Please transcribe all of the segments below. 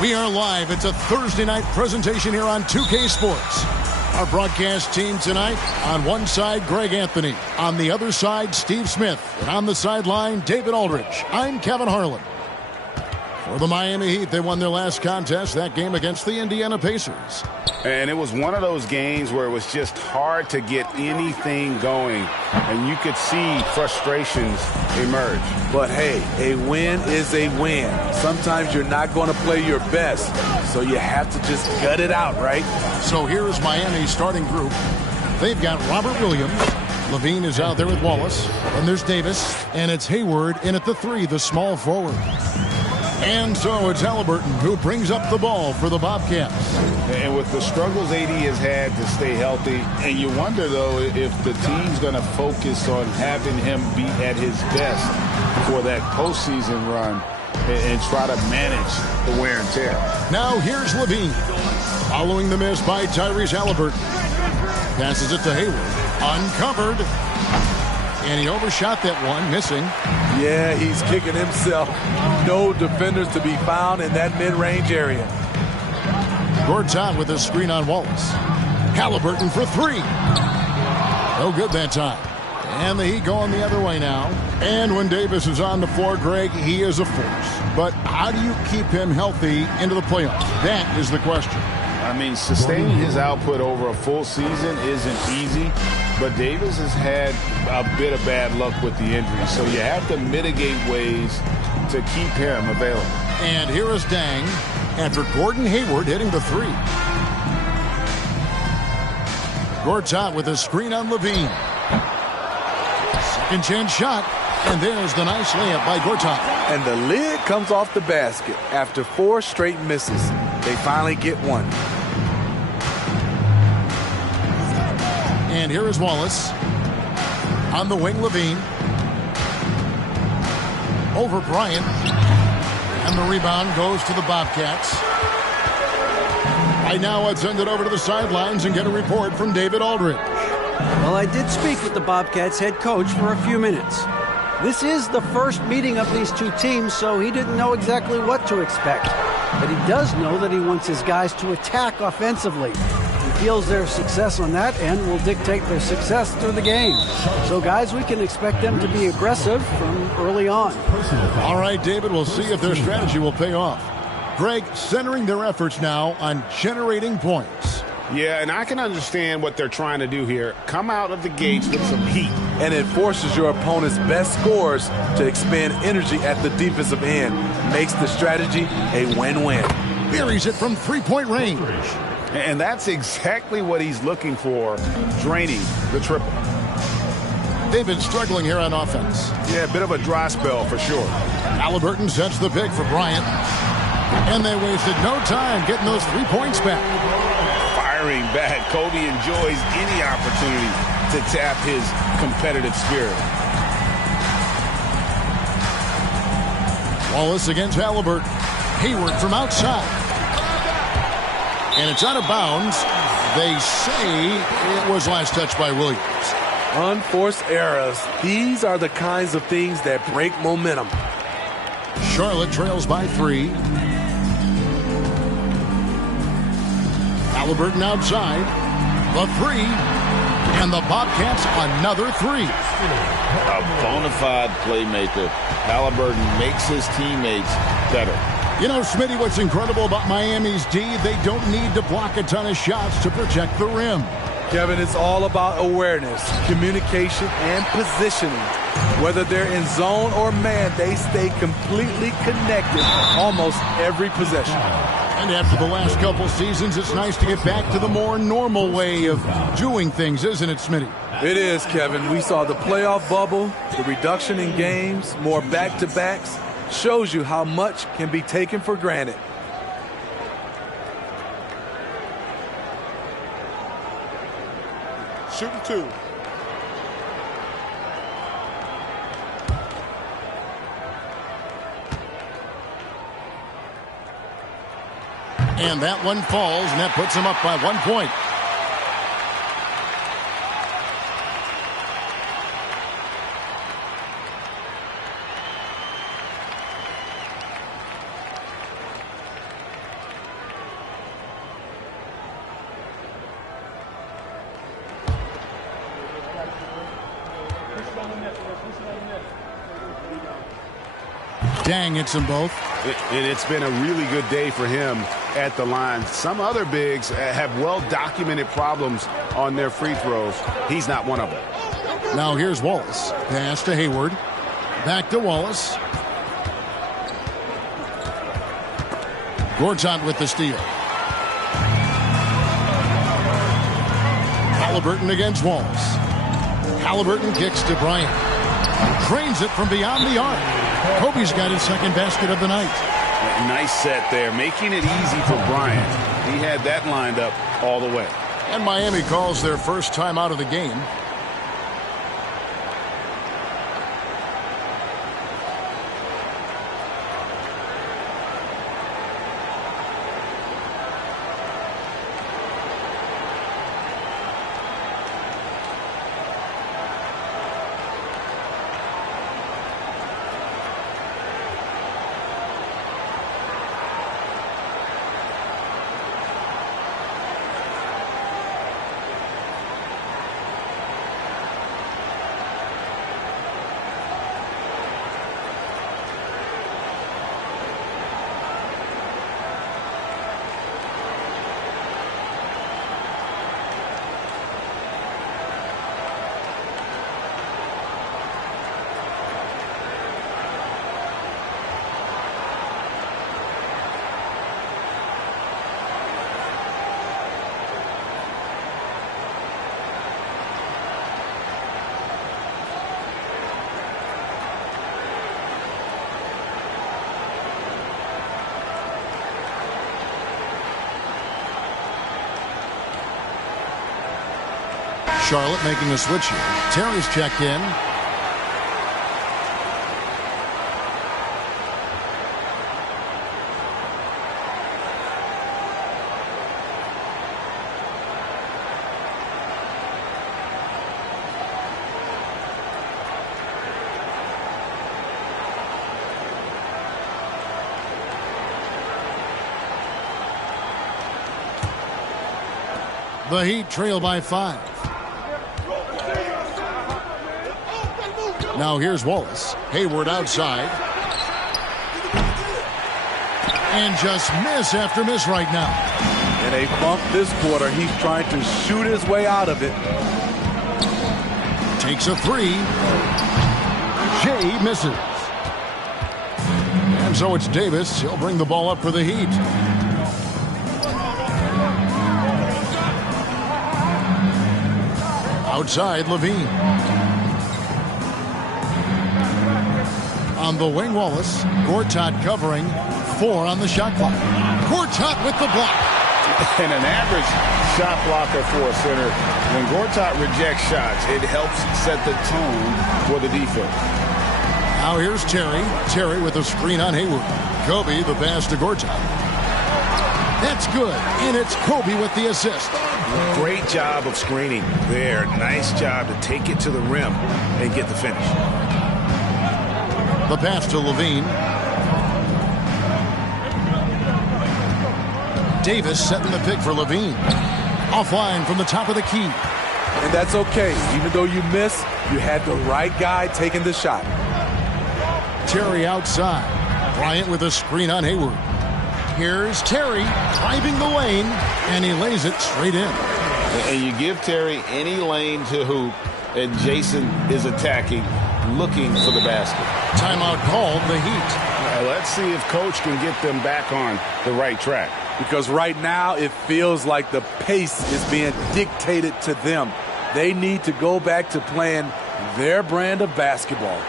We are live. It's a Thursday night presentation here on 2K Sports. Our broadcast team tonight, on one side, Greg Anthony. On the other side, Steve Smith. And on the sideline, David Aldridge. I'm Kevin Harlan. For the Miami Heat, they won their last contest, that game against the Indiana Pacers. And it was one of those games where it was just hard to get anything going. And you could see frustrations emerge. But hey, a win is a win. Sometimes you're not going to play your best, so you have to just gut it out, right? So here's Miami's starting group. They've got Robert Williams. Levine is out there with Wallace. And there's Davis. And it's Hayward in at the 3, the small forward. And so it's Halliburton who brings up the ball for the Bobcats. And with the struggles AD has had to stay healthy, and you wonder, though, if the team's going to focus on having him be at his best for that postseason run and try to manage the wear and tear. Now here's Levine. Following the miss by Tyrese Halliburton. Passes it to Hayward. Uncovered. And he overshot that one, missing. Yeah, he's kicking himself. No defenders to be found in that mid-range area. Gortat with a screen on Wallace. Halliburton for 3. No good that time. And the Heat going the other way now. And when Davis is on the floor, Greg, he is a force. But how do you keep him healthy into the playoffs? That is the question. I mean, sustaining his output over a full season isn't easy, but Davis has had a bit of bad luck with the injury, so you have to mitigate ways to keep him available. And here is Dang after Gordon Hayward hitting the 3. Gortat with a screen on Levine. Second chance shot. And there's the nice layup by Gortat. And the lid comes off the basket. After 4 straight misses, they finally get one. And here is Wallace. On the wing, Levine. Over Bryant. And the rebound goes to the Bobcats. Right now, let's send it over to the sidelines and get a report from David Aldridge. Well, I did speak with the Bobcats head coach for a few minutes. This is the first meeting of these two teams, so he didn't know exactly what to expect. But he does know that he wants his guys to attack offensively. He feels their success on that end will dictate their success through the game. So, guys, we can expect them to be aggressive from early on. All right, David, we'll see if their strategy will pay off. Greg, centering their efforts now on generating points. Yeah, and I can understand what they're trying to do here. Come out of the gates with some heat. And it forces your opponent's best scorers to expend energy at the defensive end. Makes the strategy a win-win. Buries it from three-point range. And that's exactly what he's looking for, draining the triple. They've been struggling here on offense. Yeah, a bit of a dry spell for sure. Halliburton sets the pick for Bryant. And they wasted no time getting those 3 points back. Firing back. Kobe enjoys any opportunity to tap his competitive spirit. Wallace against Halliburton. Hayward from outside. And it's out of bounds. They say it was last touched by Williams. Unforced errors. These are the kinds of things that break momentum. Charlotte trails by 3. Halliburton outside. The 3. And the Bobcats another 3. A bona fide playmaker. Halliburton makes his teammates better. You know, Smitty, what's incredible about Miami's D, they don't need to block a ton of shots to protect the rim. Kevin, it's all about awareness, communication, and positioning. Whether they're in zone or man, they stay completely connected almost every possession. And after the last couple seasons, it's nice to get back to the more normal way of doing things, isn't it, Smitty? It is, Kevin. We saw the playoff bubble, the reduction in games, more back-to-backs. Shows you how much can be taken for granted. Shooting 2. And that one falls, and that puts them up by 1 point. Dang, hits them both. And it's been a really good day for him at the line. Some other bigs have well-documented problems on their free throws. He's not one of them. Now here's Wallace. Pass to Hayward. Back to Wallace. Gortat with the steal. Halliburton against Wallace. Halliburton kicks to Bryant. Drains it from beyond the arc. Kobe's got his second basket of the night. Nice set there, making it easy for Bryant. He had that lined up all the way. And Miami calls their first time out of the game. Charlotte making a switch here. Terry's checked in. The Heat trail by 5. Now here's Wallace. Hayward outside. And just miss after miss right now. In a bump this quarter, he's trying to shoot his way out of it. Takes a 3. Jay misses. And so it's Davis. He'll bring the ball up for the Heat. Outside, Levine. On the wing, Wallace. Gortat covering. 4 on the shot clock. Gortat with the block. And an average shot blocker for a center. When Gortat rejects shots, it helps set the tone for the defense. Now here's Terry. Terry with a screen on Hayward. Kobe, the pass to Gortat. That's good, and it's Kobe with the assist. Great job of screening there. Nice job to take it to the rim and get the finish. The pass to Levine. Davis setting the pick for Levine. Offline from the top of the key. And that's okay. Even though you miss, you had the right guy taking the shot. Terry outside. Bryant with a screen on Hayward. Here's Terry driving the lane, and he lays it straight in. And you give Terry any lane to hoop, and Jason is attacking, looking for the basket. Timeout called, the Heat. Let's see if Coach can get them back on the right track. Because right now it feels like the pace is being dictated to them. They need to go back to playing their brand of basketball.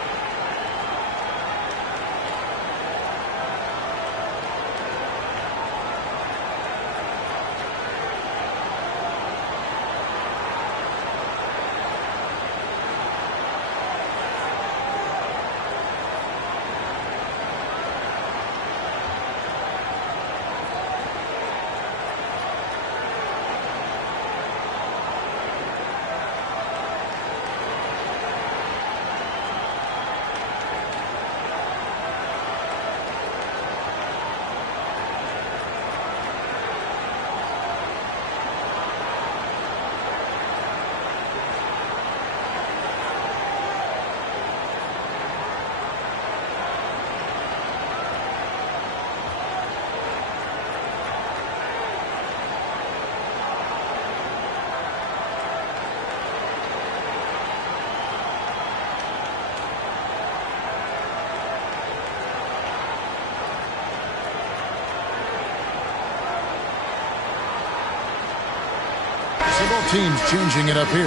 Both teams changing it up here.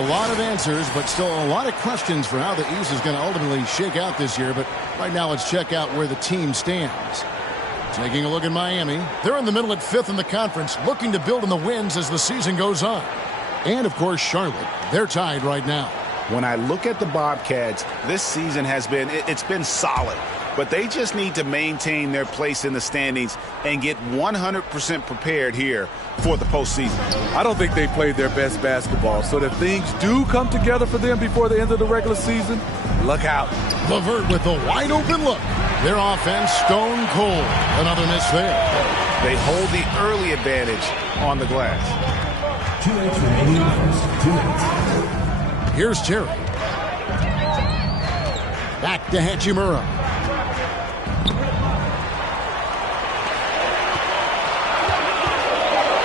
A lot of answers, but still a lot of questions for how the East is going to ultimately shake out this year. But right now, let's check out where the team stands. Taking a look at Miami. They're in the middle at 5th in the conference, looking to build on the wins as the season goes on. And, of course, Charlotte. They're tied right now. When I look at the Bobcats, this season has been, it's been solid. But they just need to maintain their place in the standings and get 100% prepared here for the postseason. I don't think they played their best basketball. So if things do come together for them before the end of the regular season, look out. LeVert with a wide open look. Their offense stone cold. Another miss there. They hold the early advantage on the glass. 2 minutes remaining. 2 minutes. Here's Terry. Back to Hachimura.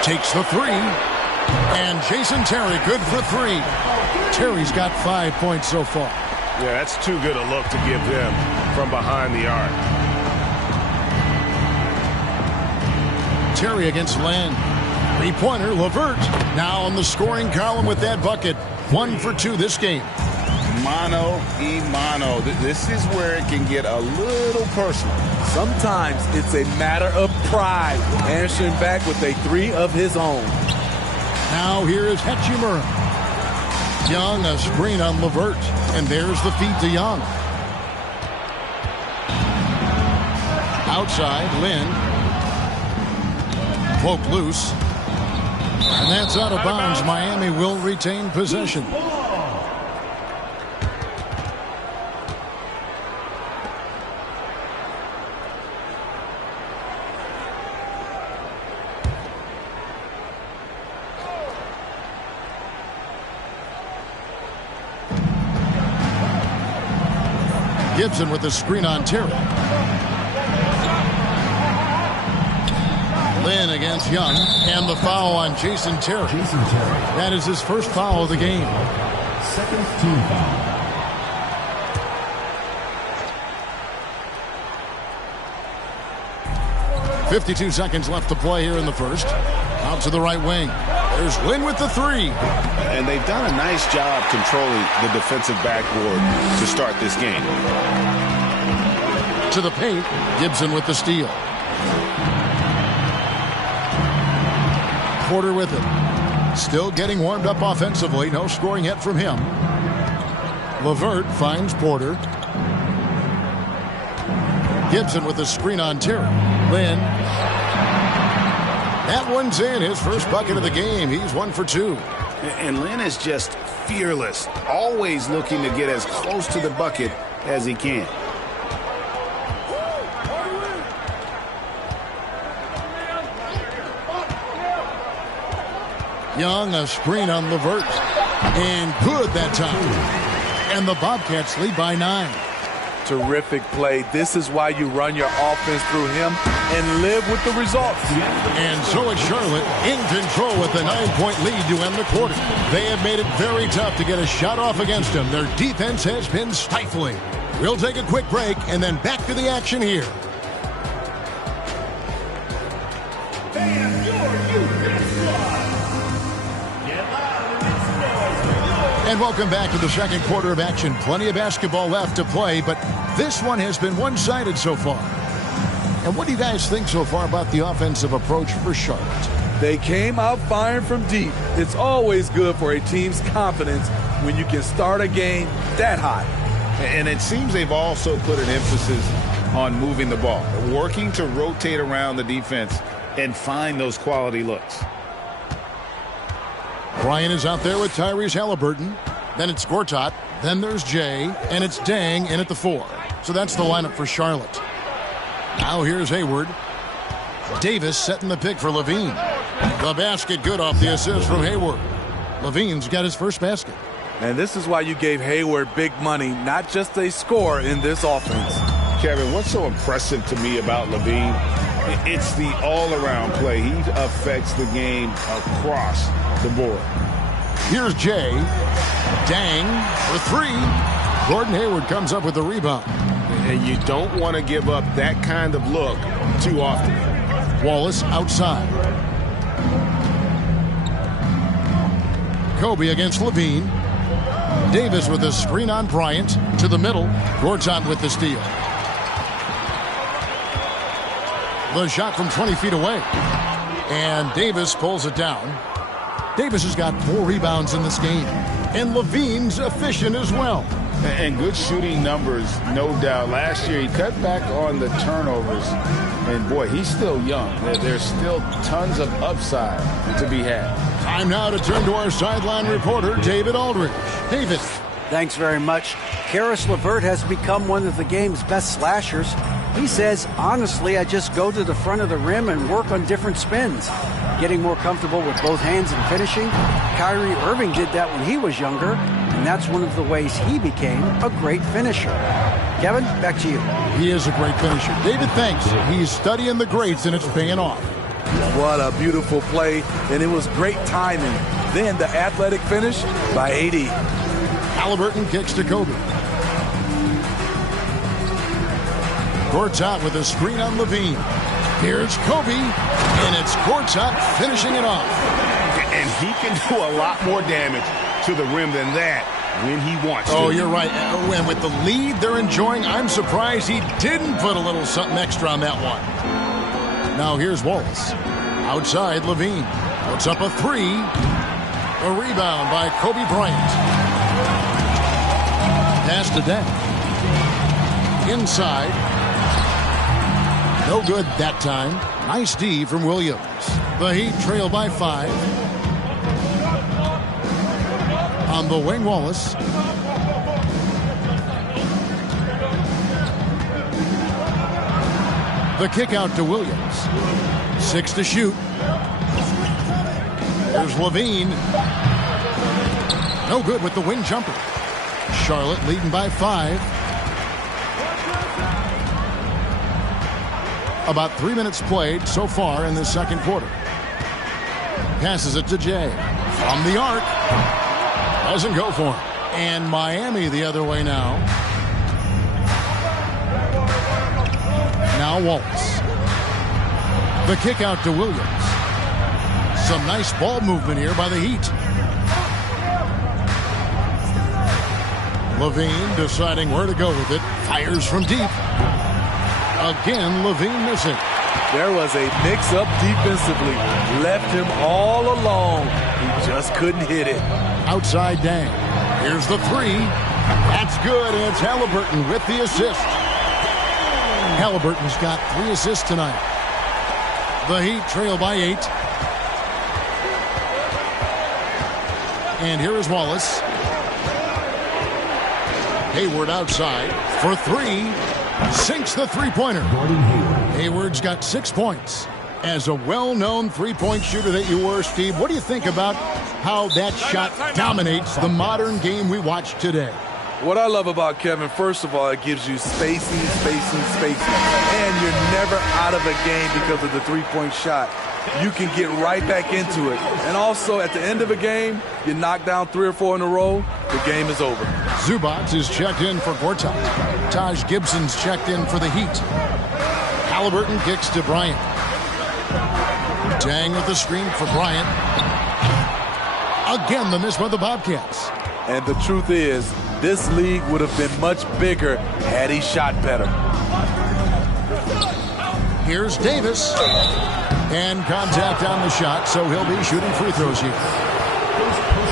Takes the 3. And Jason Terry good for 3. Terry's got 5 points so far. Yeah, that's too good a look to give them from behind the arc. Terry against Land. 3-pointer, LeVert. Now on the scoring column with that bucket. 1 for 2 this game. Mano y mano. This is where it can get a little personal. Sometimes it's a matter of pride, answering back with a 3 of his own. Now here is Hachimura. Young, a screen on Levert. And there's the feed to Young. Outside, Lynn. Poke loose. And that's out of bounds. Miami will retain possession. Gibson with the screen on Terry. Lynn against Young, and the foul on Jason Terry. That is his first foul of the game. Second team foul. .52 seconds left to play here in the first. Out to the right wing. There's Lynn with the three. And they've done a nice job controlling the defensive backboard to start this game. To the paint, Gibson with the steal. Porter with it. Still getting warmed up offensively. No scoring yet from him. Levert finds Porter. Gibson with the screen on Terry. Lynn. That one's in. His first bucket of the game. He's 1 for 2. And Lynn is just fearless. Always looking to get as close to the bucket as he can. Young, a screen on Levert. And good that time. And the Bobcats lead by 9. Terrific play. This is why you run your offense through him and live with the results. And so it's Charlotte in control with a 9-point lead to end the quarter. They have made it very tough to get a shot off against them. Their defense has been stifling. We'll take a quick break and then back to the action here. And welcome back to the second quarter of action. Plenty of basketball left to play, but this one has been one-sided so far. And what do you guys think so far about the offensive approach for Charlotte? They came out firing from deep. It's always good for a team's confidence when you can start a game that hot. And it seems they've also put an emphasis on moving the ball, working to rotate around the defense and find those quality looks. Ryan is out there with Tyrese Halliburton. Then it's Gortat. Then there's Jay. And it's Dang in at the 4. So that's the lineup for Charlotte. Now here's Hayward. Davis setting the pick for Levine. The basket good off the assist from Hayward. Levine's got his first basket. And this is why you gave Hayward big money, not just a score in this offense. Kevin, what's so impressive to me about Levine? It's the all-around play. He affects the game across the board. Here's Jay. Dang for 3. Gordon Hayward comes up with the rebound. And you don't want to give up that kind of look too often. Wallace outside. Kobe against Levine. Davis with a screen on Bryant. To the middle. Gortat with the steal. The shot from 20 feet away. And Davis pulls it down. Davis has got 4 rebounds in this game. And Levine's efficient as well. And good shooting numbers, no doubt. Last year he cut back on the turnovers. And boy, he's still young. There's still tons of upside to be had. Time now to turn to our sideline reporter, David Aldridge. David. Thanks very much. Karis LeVert has become one of the game's best slashers. He says, honestly, I just go to the front of the rim and work on different spins. Getting more comfortable with both hands and finishing. Kyrie Irving did that when he was younger, and that's one of the ways he became a great finisher. Kevin, back to you. He is a great finisher. David, thanks. He's studying the greats, and it's paying off. What a beautiful play, and it was great timing. Then the athletic finish by AD. Halliburton kicks to Kobe. Gortat with a screen on Levine. Here's Kobe, and it's Gortat finishing it off. And he can do a lot more damage to the rim than that when he wants to. Oh, you're right. And with the lead they're enjoying, I'm surprised he didn't put a little something extra on that one. Now here's Wallace. Outside, Levine puts up a 3. A rebound by Kobe Bryant. Pass to Dent. Inside. No good that time. Nice D from Williams. The Heat trail by 5. On the wing, Wallace. The kick out to Williams. 6 to shoot. There's Levine. No good with the wing jumper. Charlotte leading by 5. About 3 minutes played so far in the second quarter. Passes it to Jay. From the arc. Doesn't go for him. And Miami the other way now. Now Wallace. The kick out to Williams. Some nice ball movement here by the Heat. Levine deciding where to go with it. Fires from deep. Again, Levine missing. There was a mix-up defensively. Left him all alone. He just couldn't hit it. Outside Dang. Here's the 3. That's good, and it's Halliburton with the assist. Halliburton's got 3 assists tonight. The Heat trail by 8. And here is Wallace. Hayward outside for 3. Sinks the three-pointer. Hayward's got 6 points. As a well-known three-point shooter that you were, Steve, what do you think about how that shot dominates the modern game we watch today? What I love about Kevin, first of all, it gives you spacing. And you're never out of a game because of the three-point shot. You can get right back into it. And also, at the end of a game, you knock down 3 or 4 in a row, the game is over. Zubac is checked in for Gortat. Taj Gibson's checked in for the Heat. Halliburton kicks to Bryant. Dang with the screen for Bryant. Again, the miss by the Bobcats. And the truth is, this league would have been much bigger had he shot better. Here's Davis. And contact on the shot, so he'll be shooting free throws here.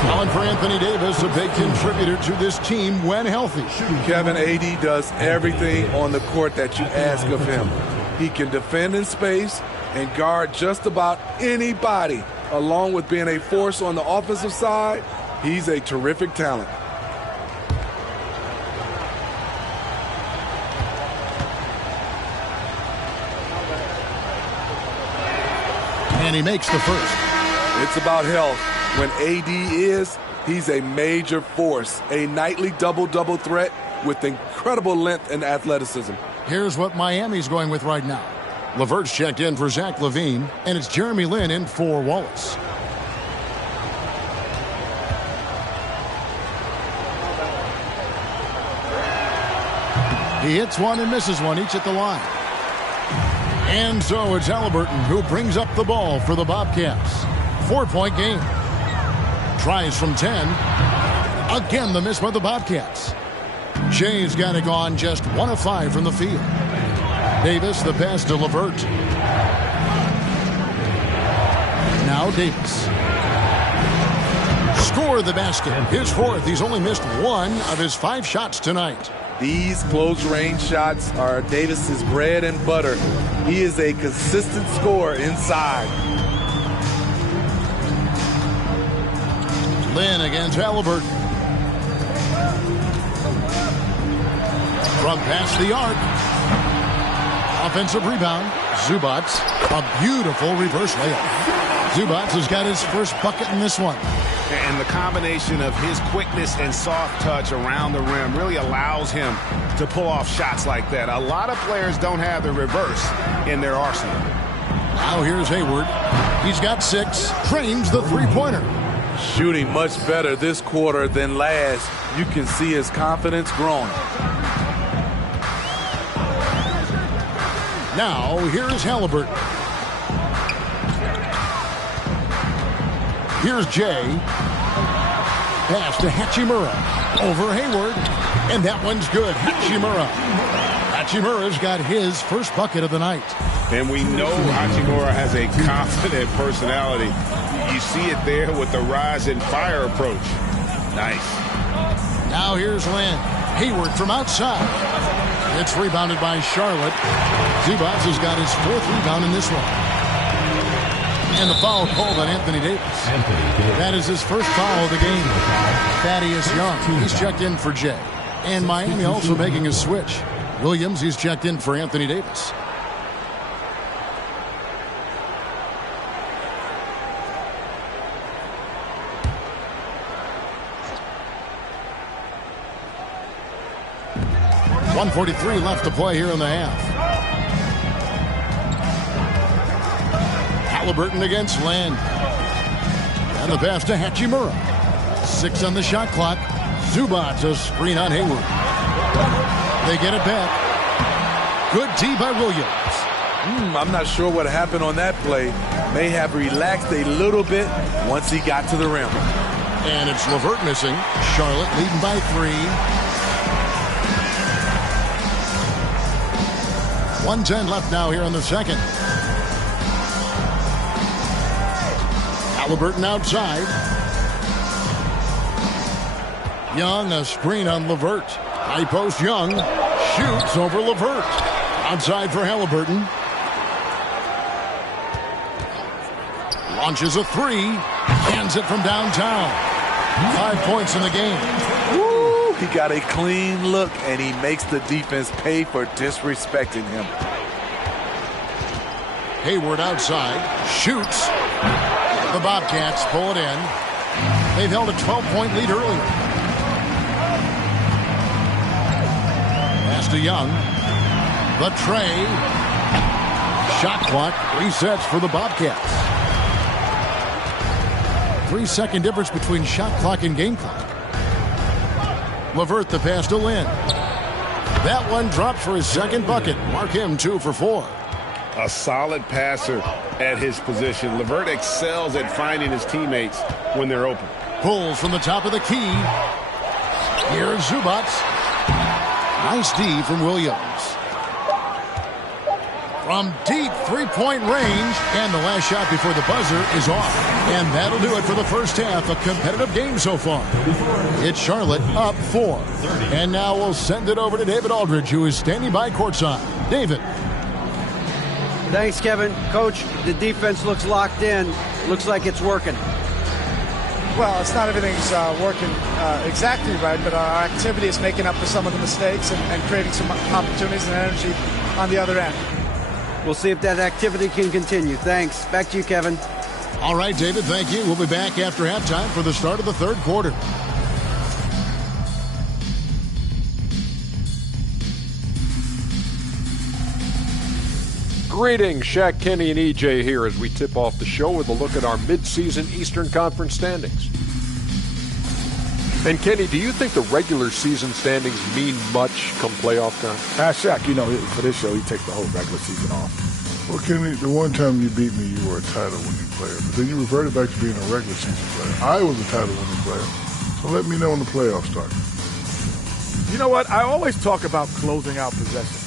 Calling for Anthony Davis, a big contributor to this team when healthy. Kevin, AD does everything on the court that you ask of him. He can defend in space and guard just about anybody. Along with being a force on the offensive side, he's a terrific talent. And he makes the first. It's about health. When AD is, he's a major force, a nightly double-double threat with incredible length and athleticism. Here's what Miami's going with right now. LeVert's checked in for Zach LaVine, and it's Jeremy Lin in for Wallace. He hits one and misses one, each at the line. And so it's Halliburton who brings up the ball for the Bobcats. 4-point game. Tries from 10. Again, the miss by the Bobcats. Jay's got it gone just 1 of 5 from the field. Davis, the pass to LeVert. Now Davis. Score the basket. His 4th. He's only missed 1 of his 5 shots tonight. These close-range shots are Davis's bread and butter. He is a consistent scorer inside. Lin against Halliburton. From past the arc. Offensive rebound. Zubac. A beautiful reverse layup. Zubac has got his first bucket in this one. And the combination of his quickness and soft touch around the rim really allows him to pull off shots like that. A lot of players don't have the reverse in their arsenal. Now here's Hayward. He's got 6. Trains the three-pointer. Shooting much better this quarter than last. You can see his confidence growing. Now here's Halliburton. Here's Jay. Pass to Hachimura. Over Hayward. And that one's good. Hachimura. Hachimura's got his first bucket of the night. And we know Hachimura has a confident personality. You see it there with the rise and fire approach. Nice. Now here's Lynn. Hayward from outside. It's rebounded by Charlotte. Zubac has got his 4th rebound in this one. And the foul called on Anthony Davis. That is his first foul of the game. Thaddeus Young, he's checked in for Jay. And Miami also making a switch. Williams, he's checked in for Anthony Davis. .143 left to play here in the half. Halliburton against Land. And the pass to Hachimura. 6 on the shot clock. Zubac, a screen on Hayward. They get it back. Good D by Williams. I'm not sure what happened on that play. May have relaxed a little bit once he got to the rim. And it's LeVert missing. Charlotte leading by 3. 1:10 left now here in the second. Halliburton outside. Young, a screen on LeVert. High post Young. Shoots over LeVert. Outside for Halliburton. Launches a 3. Hands it from downtown. 5 points in the game. Woo, he got a clean look, and he makes the defense pay for disrespecting him. Hayward outside. Shoots. The Bobcats pull it in. They've held a 12-point lead earlier. Pass to Young. The tray. Shot clock resets for the Bobcats. 3-second difference between shot clock and game clock. LeVert the pass to Lynn. That one dropped for his second bucket. Mark him 2 for 4. A solid passer at his position. LeVert excels at finding his teammates when they're open. Pulls from the top of the key. Here's Zubac. Nice D from Williams. From deep 3-point range. And the last shot before the buzzer is off. And that'll do it for the first half. A competitive game so far. It's Charlotte up 4. And now we'll send it over to David Aldridge, who is standing by courtside. David. Thanks, Kevin. Coach, the defense looks locked in. Looks like it's working. Well, it's not everything's working exactly right, but our activity is making up for some of the mistakes and creating some opportunities and energy on the other end. We'll see if that activity can continue. Thanks. Back to you, Kevin. All right, David, thank you. We'll be back after halftime for the start of the third quarter. Greetings, Shaq, Kenny, and EJ here as we tip off the show with a look at our midseason Eastern Conference standings. And Kenny, do you think the regular season standings mean much come playoff time? Shaq, you know, for this show, he takes the whole regular season off. Well, Kenny, the one time you beat me, you were a title-winning player. But then you reverted back to being a regular season player. I was a title-winning player. So let me know when the playoffs start. You know what? I always talk about closing out possession.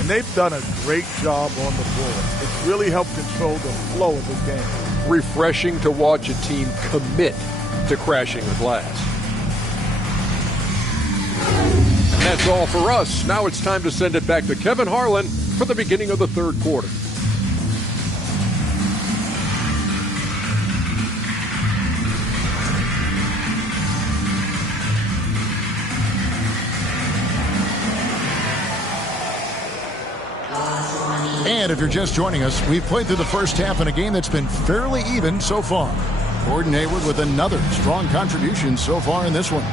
And they've done a great job on the board. It's really helped control the flow of this game. Refreshing to watch a team commit to crashing the glass. And that's all for us. Now it's time to send it back to Kevin Harlan for the beginning of the third quarter. And if you're just joining us, we've played through the first half in a game that's been fairly even so far. Gordon Hayward with another strong contribution so far in this one.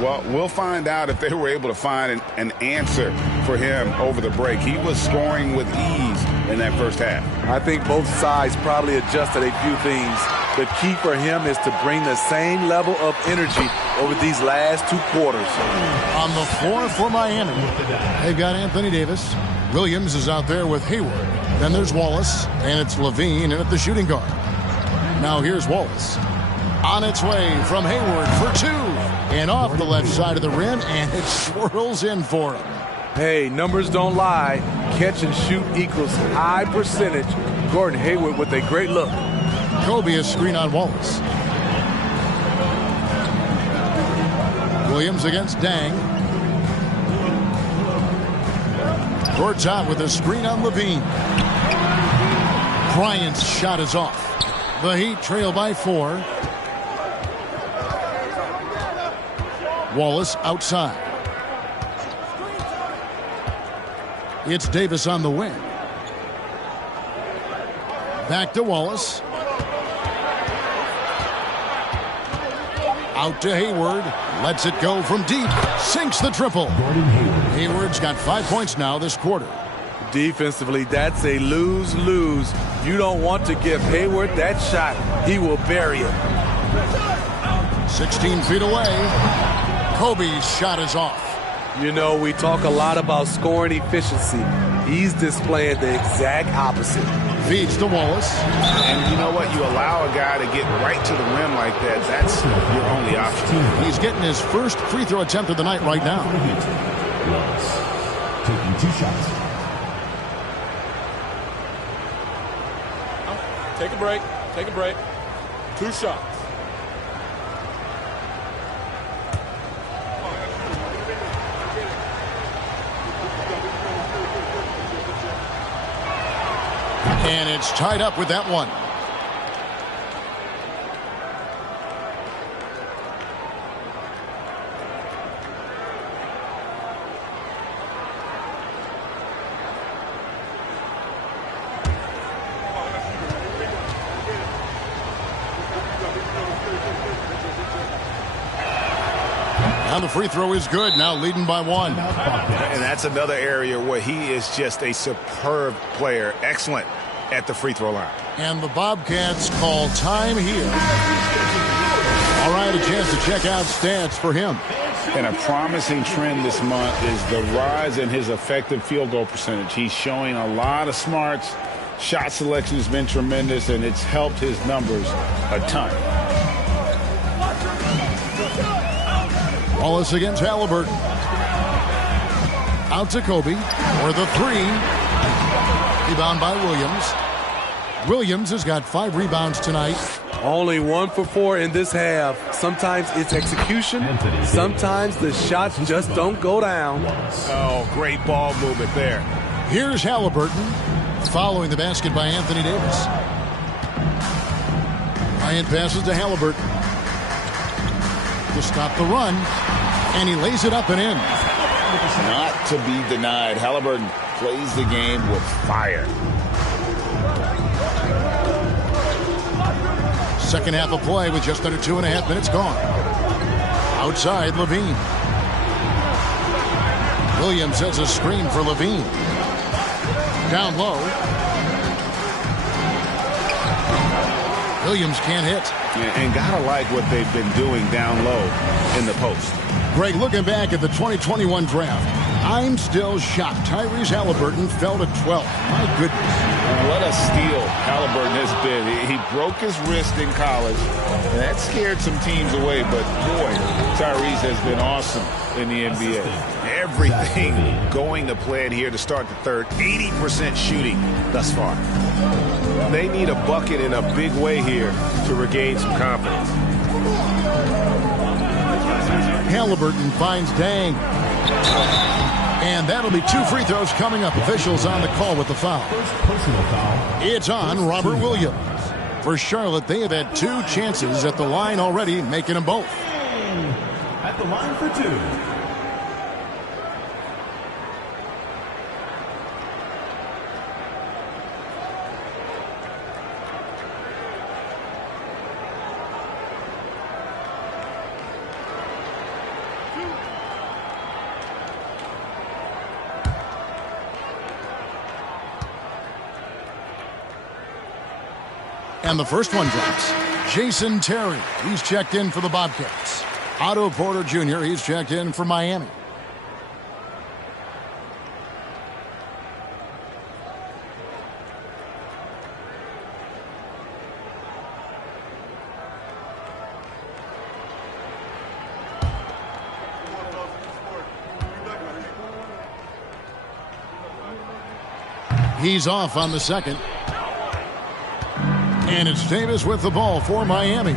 Well, we'll find out if they were able to find an answer for him over the break. He was scoring with ease in that first half. I think both sides probably adjusted a few things. The key for him is to bring the same level of energy over these last 2 quarters. On the floor for Miami, they've got Anthony Davis. Williams is out there with Hayward. Then there's Wallace, and it's Levine in at the shooting guard. Now here's Wallace. On its way from Hayward for 2. And off the left side of the rim, and it swirls in for him. Hey, numbers don't lie. Catch and shoot equals high percentage. Gordon Hayward with a great look. Kobe a screen on Wallace. Williams against Dang. Towards out with a screen on Levine. Bryant's shot is off. The Heat trail by 4. Wallace outside. It's Davis on the wing. Back to Wallace. Out to Hayward. Lets it go from deep. Sinks the triple. Hayward's got 5 points now this quarter. Defensively, that's a lose-lose. You don't want to give Hayward that shot. He will bury it. 16 feet away. Kobe's shot is off. You know, we talk a lot about scoring efficiency. He's displaying the exact opposite. Feeds to Wallace. And you know what? You allow a guy to get right to the rim like that. That's your only option. He's getting his first free throw attempt of the night right now. Wallace taking 2 shots. Take a break. Take a break. 2 shots. And it's tied up with that one. Now the free throw is good. Now leading by 1. And that's another area where he is just a superb player. Excellent at the free throw line. And the Bobcats call time here. All right, a chance to check out stats for him. And a promising trend this month is the rise in his effective field goal percentage. He's showing a lot of smarts. Shot selection has been tremendous, and it's helped his numbers a ton. Wallace against Halliburton. Out to Kobe for the 3. Rebound by Williams. Williams has got 5 rebounds tonight. Only 1 for 4 in this half. Sometimes it's execution. Sometimes the shots just don't go down. Oh, great ball movement there. Here's Halliburton following the basket by Anthony Davis. Bryant passes to Halliburton to stop the run, and he lays it up and in. Not to be denied. Halliburton plays the game with fire. Second half of play with just under 2.5 minutes gone. Outside, Levine. Williams has a screen for Levine. Down low. Williams can't hit. And gotta like what they've been doing down low in the post. Greg, looking back at the 2021 draft, I'm still shocked Tyrese Halliburton fell to 12th. My goodness. What a steal Halliburton has been. He broke his wrist in college, and that scared some teams away, but boy, Tyrese has been awesome in the NBA. Everything going to plan here to start the third. 80% shooting thus far. They need a bucket in a big way here to regain some confidence. Halliburton finds Dang. And that'll be 2 free throws coming up. Officials on the call with the foul. It's on Robert Williams. For Charlotte, they have had 2 chances at the line already, making them both. At the line for 2. And the first one drops. Jason Terry, he's checked in for the Bobcats. Otto Porter Jr., he's checked in for Miami. He's off on the second. And it's Davis with the ball for Miami.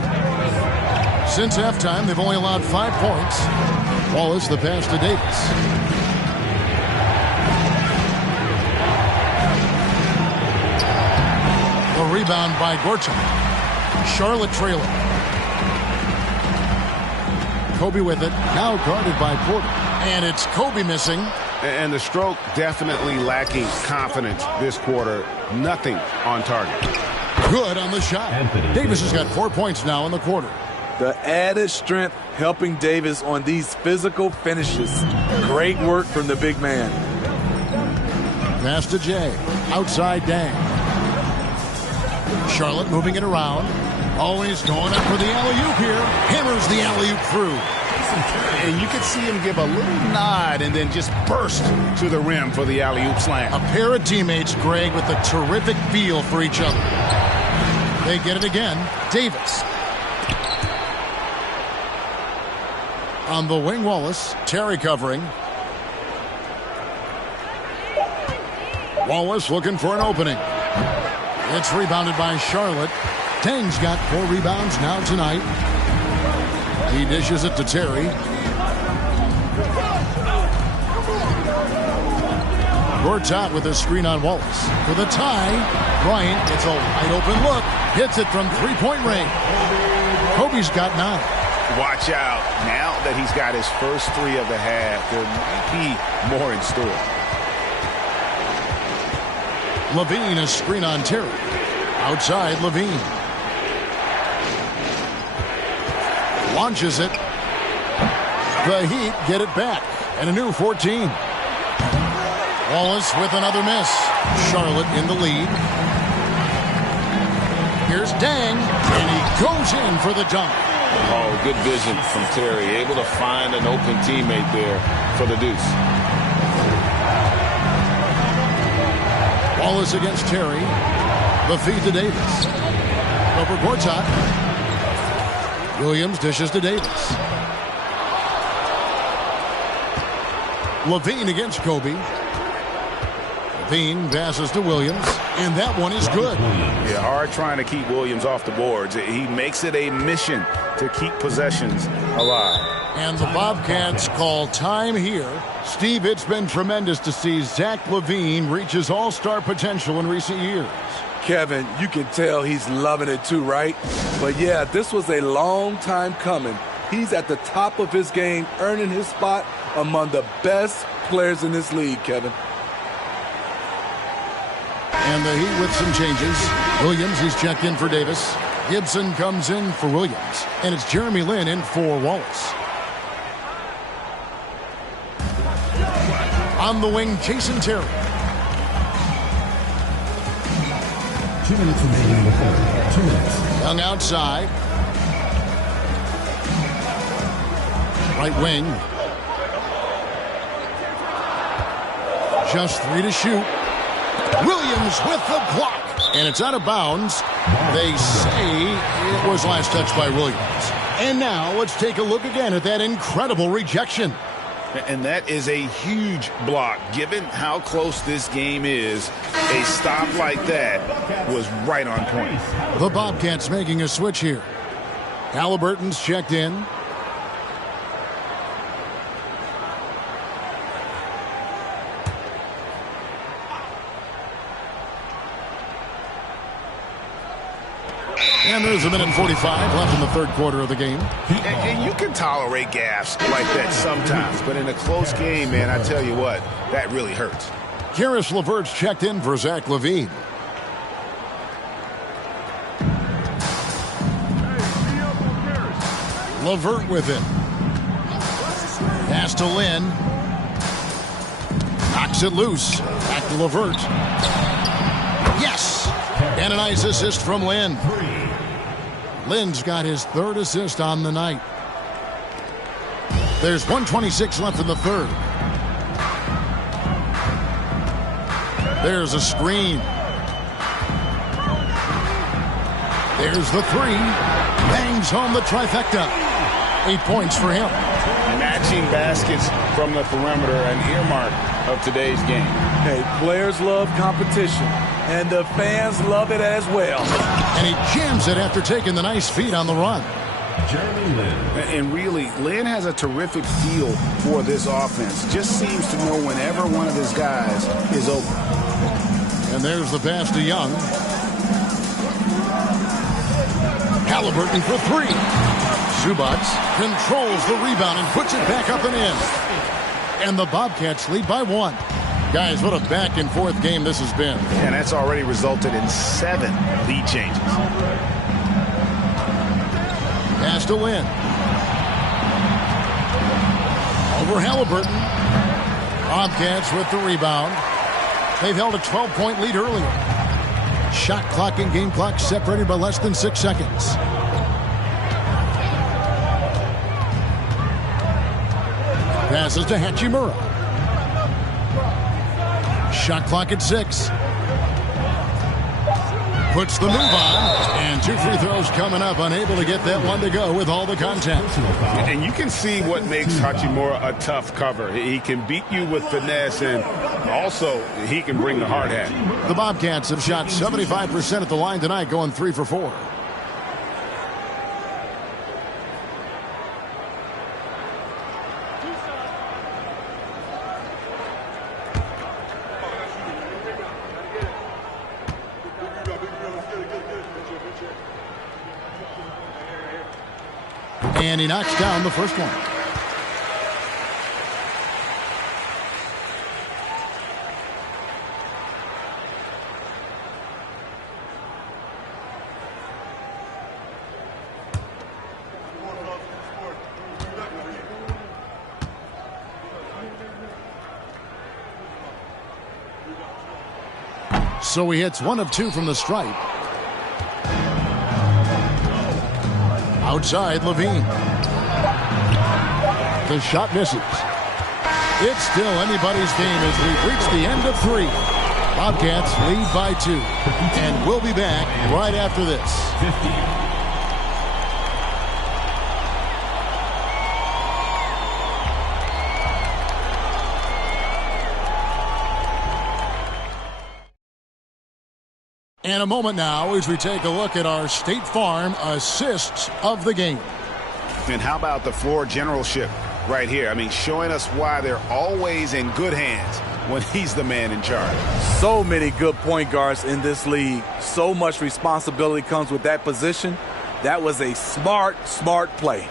Since halftime, they've only allowed 5 points. Wallace the pass to Davis. A rebound by Gorton. Charlotte trailing. Kobe with it. Now guarded by Porter. And it's Kobe missing. And the stroke definitely lacking confidence this quarter. Nothing on target. Good on the shot. Davis has got 4 points now in the quarter. The added strength helping Davis on these physical finishes. Great work from the big man. Pass to Jay. Outside Dang. Charlotte moving it around. Always going up for the alley-oop here. Hammers the alley-oop through. And you could see him give a little nod and then just burst to the rim for the alley-oop slam. A pair of teammates, Greg, with a terrific feel for each other. They get it again. Davis. On the wing, Wallace. Terry covering. Wallace looking for an opening. It's rebounded by Charlotte. Tang's got 4 rebounds now tonight. He dishes it to Terry. Gortat with a screen on Wallace. For the tie, Bryant gets a wide open look. Hits it from 3-point range. Kobe's got 9. Watch out. Now that he's got his first 3 of the half, there might be more in store. Levine, a screen on Terry. Outside, Levine. Launches it. The Heat get it back. And a new 14. Wallace with another miss. Charlotte in the lead. Here's Dang. And he goes in for the dunk. Oh, good vision from Terry. Able to find an open teammate there for the deuce. Wallace against Terry. The feed to Davis. Over Gortat. Williams dishes to Davis. Levine against Kobe. Levine passes to Williams. And that one is good. Yeah, hard trying to keep Williams off the boards. He makes it a mission to keep possessions alive. And the Bobcats call time here. Steve, it's been tremendous to see Zach LaVine reach his all-star potential in recent years. Kevin, you can tell he's loving it too, right? But yeah, this was a long time coming. He's at the top of his game, earning his spot among the best players in this league, Kevin. And the Heat with some changes. Williams, he's checked in for Davis. Gibson comes in for Williams. And it's Jeremy Lin in for Wallace. On the wing, Jason Terry. 2 minutes remaining in the third. 2 minutes. Young outside. Right wing. Just 3 to shoot. Williams with the block. And it's out of bounds. They say it was last touched by Williams. And now let's take a look again at that incredible rejection. And that is a huge block. Given how close this game is, a stop like that was right on point. The Bobcats making a switch here. Halliburton's checked in. And there's a minute and 45 left in the third quarter of the game. And you can tolerate gaffes like that sometimes, but in a close game, man, I tell you what, that really hurts. Karis LeVert's checked in for Zach LaVine. LeVert with it. Pass to Lin. Knocks it loose. Back to LeVert. Yes! And a nice assist from Lin. Lin's got his 3rd assist on the night. There's 1:26 left in the third. There's a screen. There's the 3. Bangs home the trifecta. 8 points for him. matching baskets from the perimeter, an earmark of today's game. Hey, players love competition, and the fans love it as well. And he jams it after taking the nice feed on the run. Jeremy Lin. And really, Lin has a terrific feel for this offense. Just seems to know whenever one of his guys is open. And there's the pass to Young. Halliburton for three. Zubats controls the rebound and puts it back up and in. And the Bobcats lead by 1. Guys, what a back-and-forth game this has been. And that's already resulted in 7 lead changes. Pass to Lin. Over Halliburton. Bobcats with the rebound. They've held a 12-point lead earlier. Shot clock and game clock separated by less than 6 seconds. Passes to Hachimura. Shot clock at 6. Puts the move on. And 2 free throws coming up. Unable to get that one to go with all the contact. And you can see what makes Hachimura a tough cover. He can beat you with finesse, and also he can bring the hard hat. The Bobcats have shot 75% at the line tonight, going 3 for 4. And he knocks down the first one. So he hits 1 of 2 from the stripe. Outside, Levine. The shot misses. It's still anybody's game as we've reached the end of 3. Bobcats lead by 2. And we'll be back right after this. 50. And a moment now as we take a look at our State Farm assists of the game. And how about the floor generalship right here? I mean, showing us why they're always in good hands when he's the man in charge. So many good point guards in this league. So much responsibility comes with that position. That was a smart play.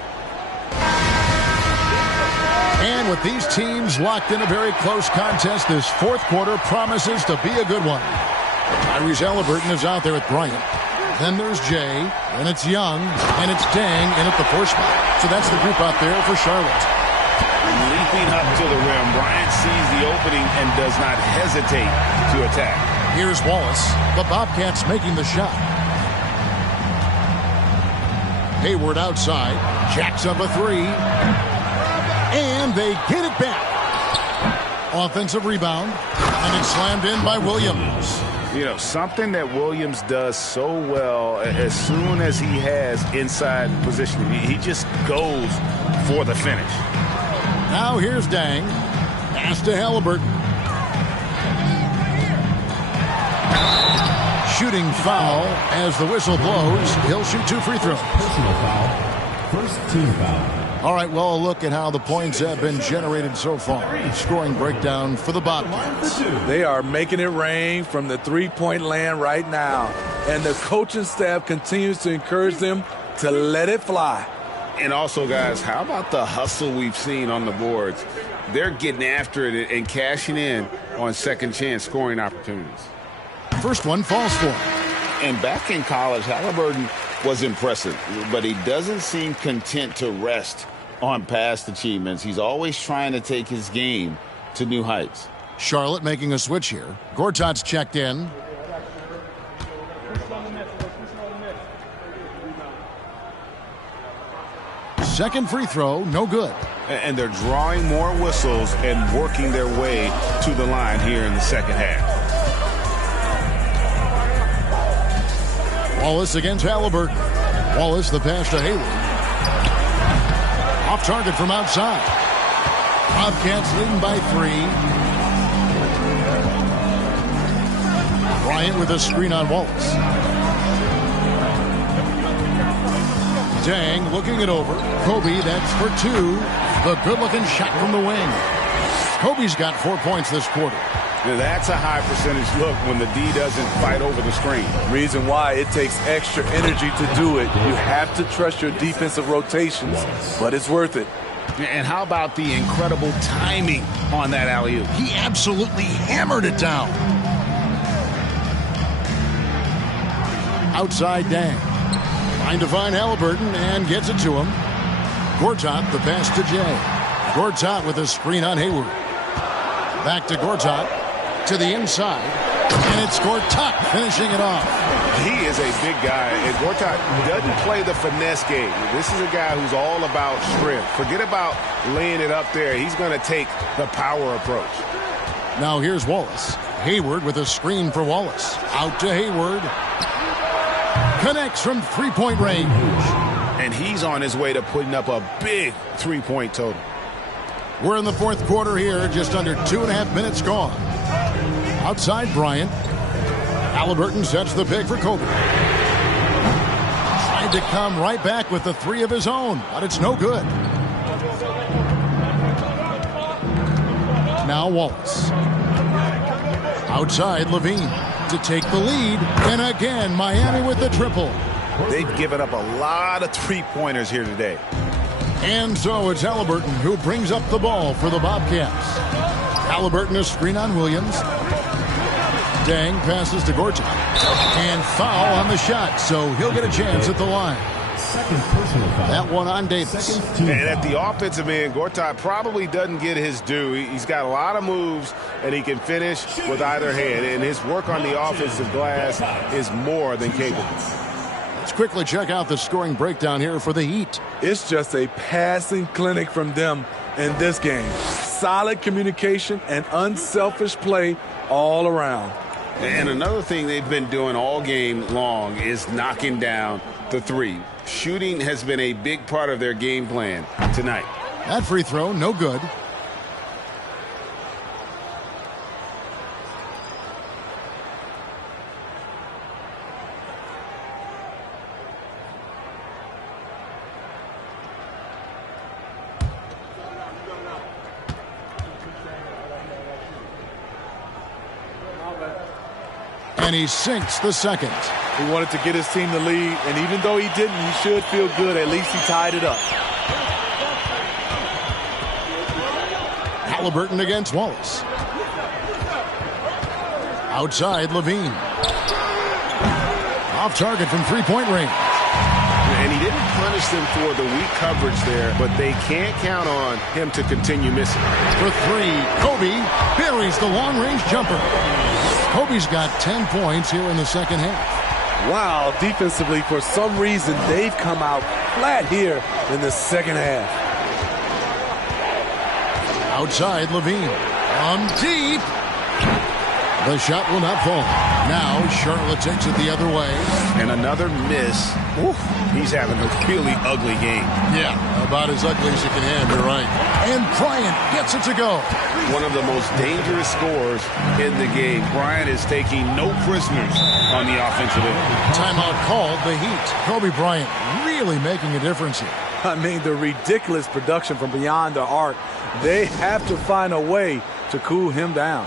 And with these teams locked in a very close contest, this fourth quarter promises to be a good one. Tyrese Halliburton is out there with Bryant. Then there's Jay, and it's Young, and it's Dang in at the 4 spot. So that's the group out there for Charlotte. Leaping up to the rim, Bryant sees the opening and does not hesitate to attack. Here's Wallace. The Bobcats making the shot. Hayward outside. Jacks up a 3. And they get it back. Offensive rebound. And it's slammed in by Williams. You know, something that Williams does so well as soon as he has inside positioning, he just goes for the finish. Now here's Dang. Pass to Halliburton. Shooting foul as the whistle blows. He'll shoot 2 free throws. Personal foul. First team foul. All right, well, a look at how the points have been generated so far. Scoring breakdown for the Bobcats. They are making it rain from the three-point land right now. And the coaching staff continues to encourage them to let it fly. And also, guys, how about the hustle we've seen on the boards? They're getting after it and cashing in on second chance scoring opportunities. First one falls for him. And back in college, Halliburton was impressive, but he doesn't seem content to rest on past achievements. He's always trying to take his game to new heights. Charlotte making a switch here. Gortat's checked in. Second free throw, no good. And they're drawing more whistles and working their way to the line here in the second half. Wallace against Halliburton. Wallace the pass to Hayward. Off target from outside. Bobcats leading by 3. Bryant with a screen on Wallace. Dang looking it over. Kobe, that's for 2. The good-looking shot from the wing. Kobe's got 4 points this quarter. Now that's a high percentage look when the D doesn't fight over the screen. Reason why it takes extra energy to do it. You have to trust your defensive rotations, but it's worth it. And how about the incredible timing on that alley-oop? He absolutely hammered it down. Outside Dang. Trying to find Halliburton and gets it to him. Gortat, the pass to Jay. Gortat with a screen on Hayward. Back to Gortat. To the inside. And it's Gortat finishing it off. He is a big guy, and Gortat doesn't play the finesse game. This is a guy who's all about strength. Forget about laying it up there. He's going to take the power approach. Now here's Wallace. Hayward with a screen for Wallace. Out to Hayward. Connects from three-point range. And he's on his way to putting up a big three-point total. We're in the fourth quarter here, just under 2.5 minutes gone. Outside Bryant. Halliburton sets the pick for Kobe. Tried to come right back with the 3 of his own, but it's no good. Now Wallace. Outside Levine to take the lead. And again, Miami with the triple. They've given up a lot of three-pointers here today. And so it's Halliburton who brings up the ball for the Bobcats. Halliburton a screen on Williams. Dang passes to Gortat. And foul on the shot, so he'll get a chance at the line. That one on Davis. And at the offensive end, Gortat probably doesn't get his due. He's got a lot of moves, and he can finish with either hand. And his work on the offensive glass is more than capable. Let's quickly check out the scoring breakdown here for the Heat. It's just a passing clinic from them in this game. Solid communication and unselfish play all around. And another thing they've been doing all game long is knocking down the 3. Shooting has been a big part of their game plan tonight. That free throw, no good. And he sinks the second. He wanted to get his team the lead, and even though he didn't, he should feel good. At least he tied it up. Halliburton against Wallace. Outside Levine. Off target from three-point range. And he didn't punish them for the weak coverage there, but they can't count on him to continue missing. For 3, Kobe buries the long-range jumper. Kobe's got 10 points here in the second half. Wow, defensively, for some reason, they've come out flat here in the second half. Outside Levine. Deep. The shot will not fall. Now Charlotte takes it the other way. And another miss. Oof, he's having a really ugly game. Yeah, about as ugly as you can have, you're right. And Bryant gets it to go. One of the most dangerous scorers in the game. Bryant is taking no prisoners on the offensive end. Timeout called, the Heat. Kobe Bryant really making a difference here. I mean, the ridiculous production from beyond the arc. They have to find a way to cool him down.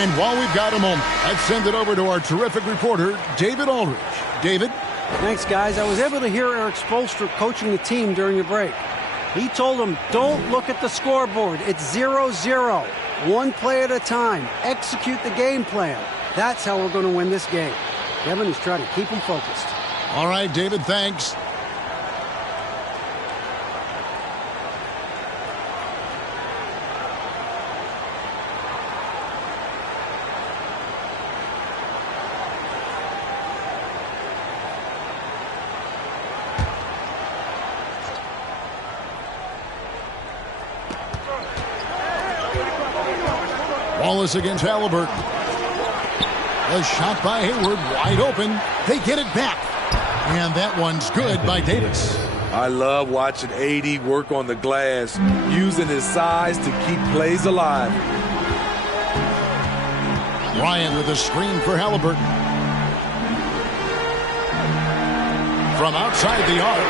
And while we've got a moment, let's send it over to our terrific reporter, David Aldridge. David? Thanks, guys. I was able to hear Eric Spoelstra coaching the team during the break. He told them, don't look at the scoreboard. It's 0-0. One play at a time. Execute the game plan. That's how we're going to win this game. Kevin is trying to keep them focused. All right, David, thanks. Wallace against Halliburton. A shot by Hayward, wide open. They get it back. And that one's good by Davis. I love watching AD work on the glass, using his size to keep plays alive. Bryant with a screen for Halliburton. From outside the arc.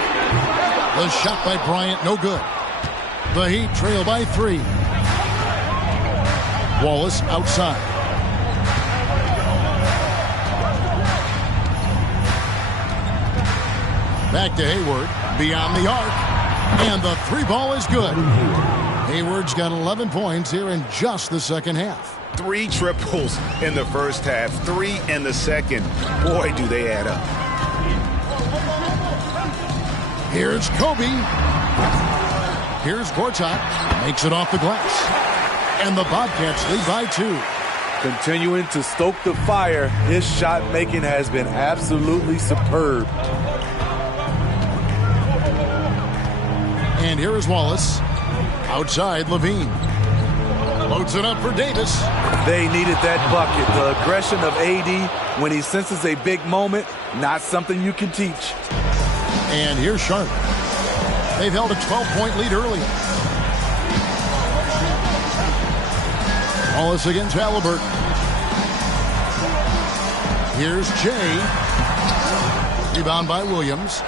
The shot by Bryant, no good. The Heat trail by 3. Wallace outside. Back to Hayward, beyond the arc, and the 3-ball is good. Hayward's got 11 points here in just the second half. 3 triples in the first half, 3 in the second. Boy, do they add up. Here's Kobe. Here's Gortat, makes it off the glass. And the Bobcats lead by 2. Continuing to stoke the fire, his shot making has been absolutely superb. And here is Wallace. Outside, Levine. Loads it up for Davis. They needed that bucket. The aggression of AD when he senses a big moment, not something you can teach. And here's Charlotte. They've held a 12-point lead early. Wallace against Halliburton. Here's Jay. Rebound by Williams.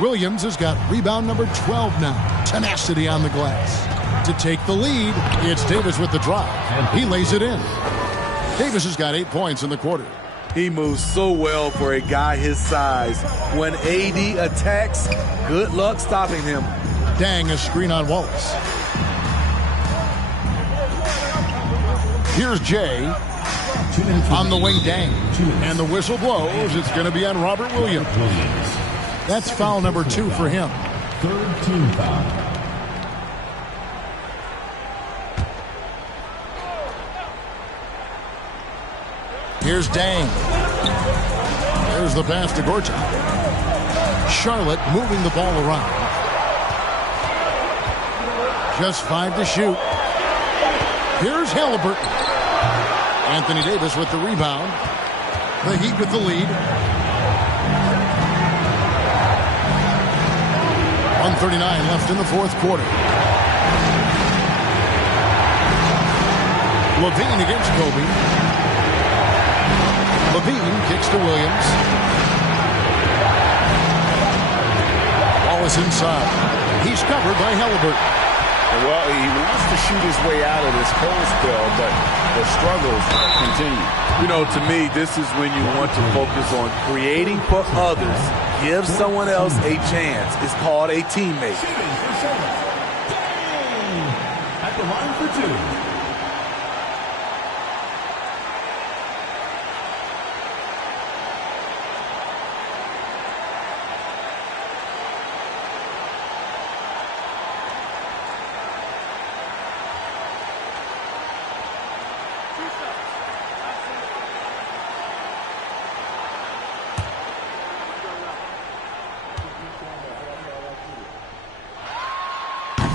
Williams has got rebound number 12 now. Tenacity on the glass. To take the lead, it's Davis with the drive. He lays it in. Davis has got 8 points in the quarter. He moves so well for a guy his size. When AD attacks, good luck stopping him. Dang, a screen on Wallace. Here's Jay. On the wing, Dang. And the whistle blows. It's going to be on Robert Williams. That's foul number 2 for him. Third team foul. Here's Dang. There's the pass to Gortat. Charlotte moving the ball around. Just 5 to shoot. Here's Halliburton. Anthony Davis with the rebound. The Heat with the lead. 1:39 left in the fourth quarter. Levine against Kobe. Levine kicks to Williams. Wallace inside. He's covered by Halliburton. Well, he wants to shoot his way out of this cold spell, but the struggles continue. You know, to me, this is when you want to focus on creating for others. Give someone else a chance. It's called a teammate. At the line for 2.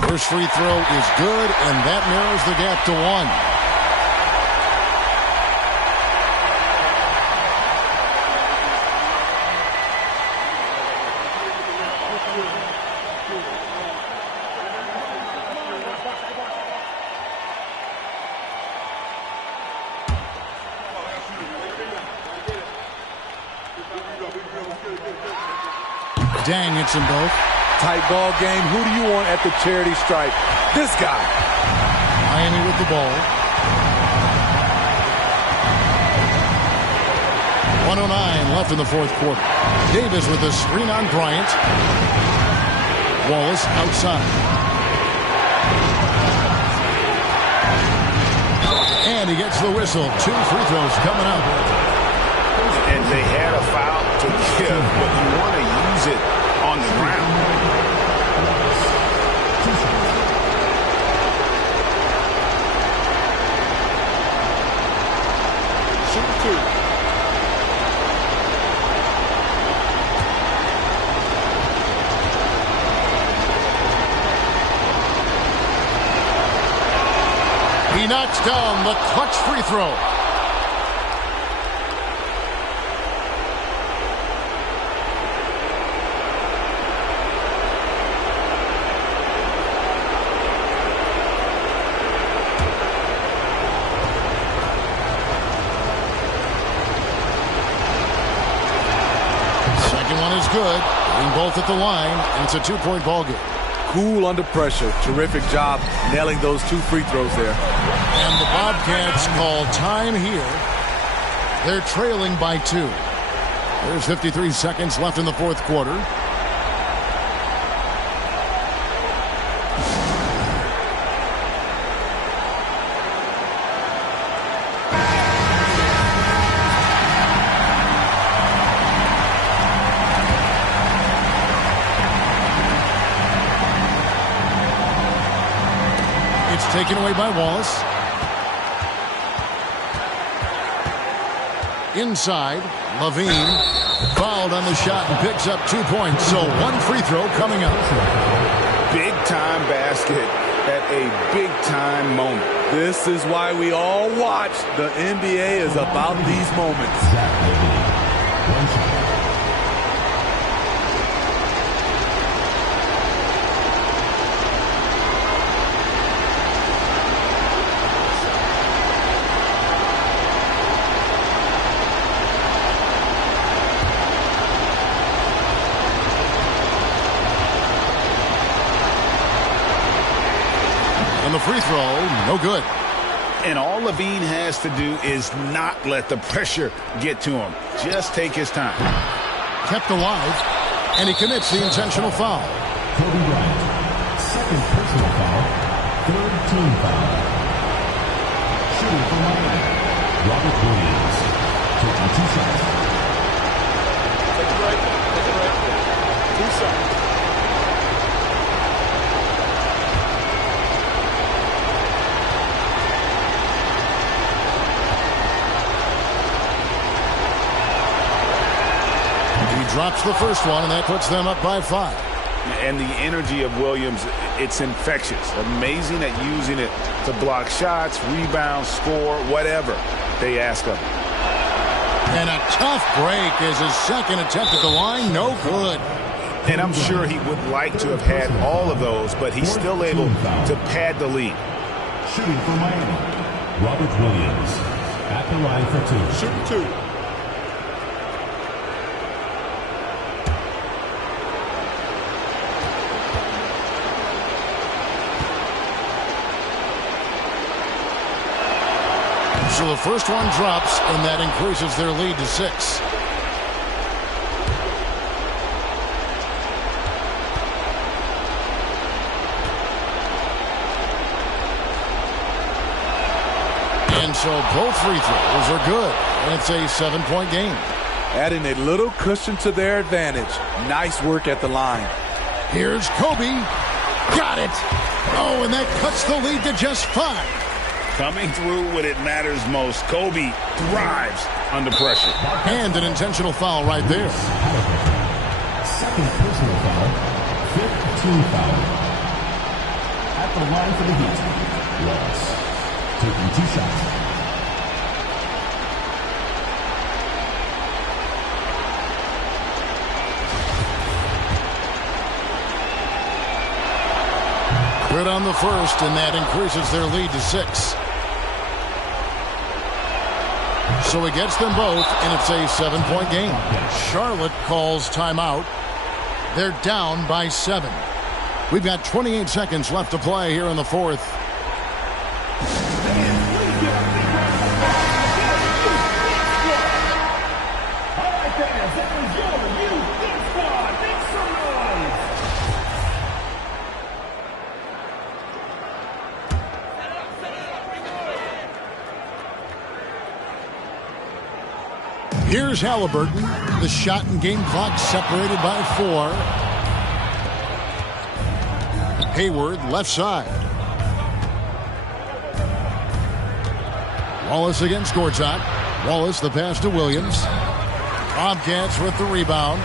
First free throw is good, and that narrows the gap to 1. Dang, it's them both. Tight ball game. Who do you want at the charity stripe? This guy. Miami with the ball. 1:09 left in the fourth quarter. Davis with a screen on Bryant. Wallace outside. And he gets the whistle. 2 free throws coming up. And they had a foul to give, but you want to use it on the ground. Shoot 2. He knocks down the clutch free throw. Second one is good. Hitting both at the line, and it's a 2-point ball game. Cool under pressure. Terrific job nailing those 2 free throws there. And the Bobcats call time here. They're trailing by 2. There's 53 seconds left in the fourth quarter. It's taken away by Wallace. Inside, Levine fouled on the shot and picks up 2 points. So 1 free throw coming up. Big-time basket at a big-time moment. This is why we all watch. The NBA is about these moments. The free throw, no good. And all Levine has to do is not let the pressure get to him. Just take his time. Kept alive, and he commits the intentional foul. Kobe Bryant, second personal foul, third team foul. Shooting for Miami, Robert Williams, taking 2 shots. Take it right. 2 shots. Drops the first one, and that puts them up by 5. And the energy of Williams, it's infectious. Amazing at using it to block shots, rebound, score, whatever they ask of him. And a tough break is his second attempt at the line. No good. And I'm sure he would like to have had all of those, but he's still able to pad the lead. Shooting for Miami, Robert Williams at the line for 2. Shooting 2. So the first one drops, and that increases their lead to 6. And so both free throws are good, and it's a 7-point game. Adding a little cushion to their advantage. Nice work at the line. Here's Kobe. Got it. Oh, and that cuts the lead to just 5. Coming through when it matters most. Kobe thrives under pressure. And an intentional foul right there. Second personal foul, 5th team foul. At the line for the Heat, Wallace taking 2 shots. Good on the first, and that increases their lead to 6. So he gets them both, and it's a 7-point game. Charlotte calls timeout. They're down by 7. We've got 28 seconds left to play here in the fourth. Here's Halliburton. The shot and game clock separated by 4. Hayward, left side. Wallace against Gortat. Wallace, the pass to Williams. Bobcats with the rebound.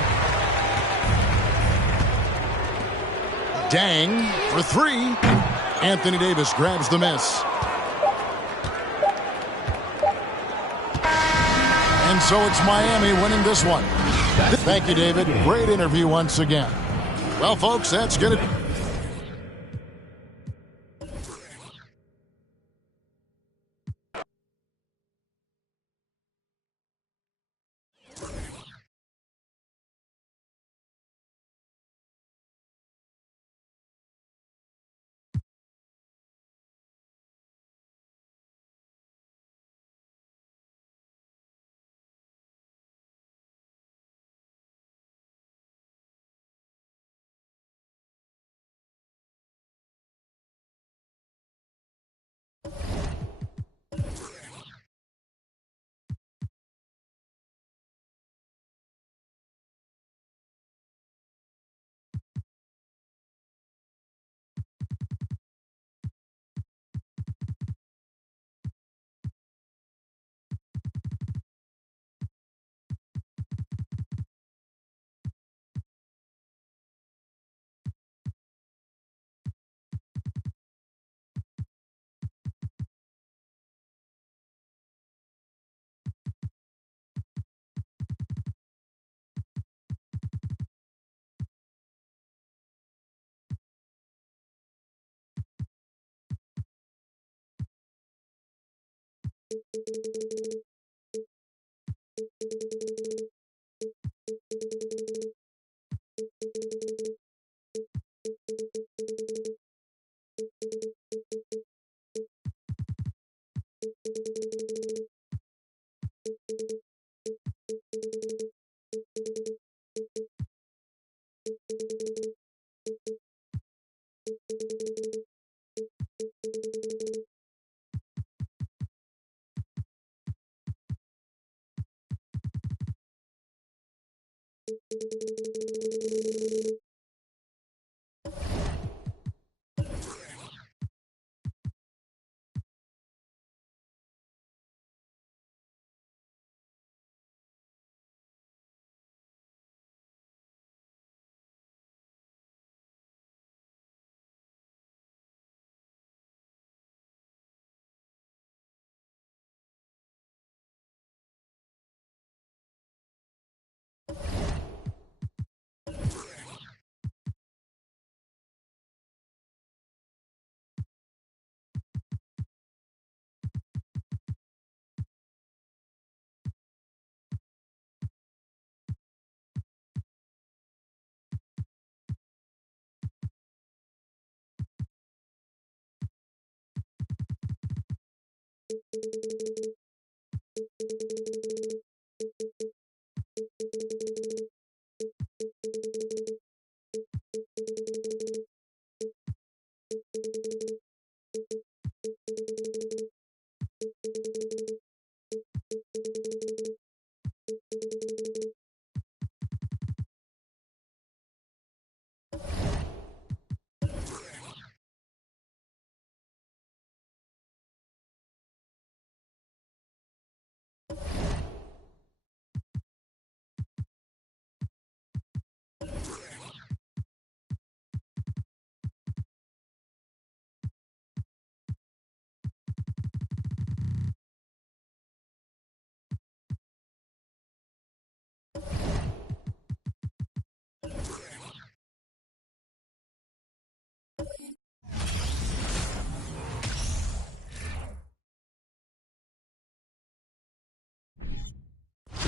Dang for 3. Anthony Davis grabs the miss. And so it's Miami winning this one. Thank you, David. Great interview once again. Well, folks, that's going to...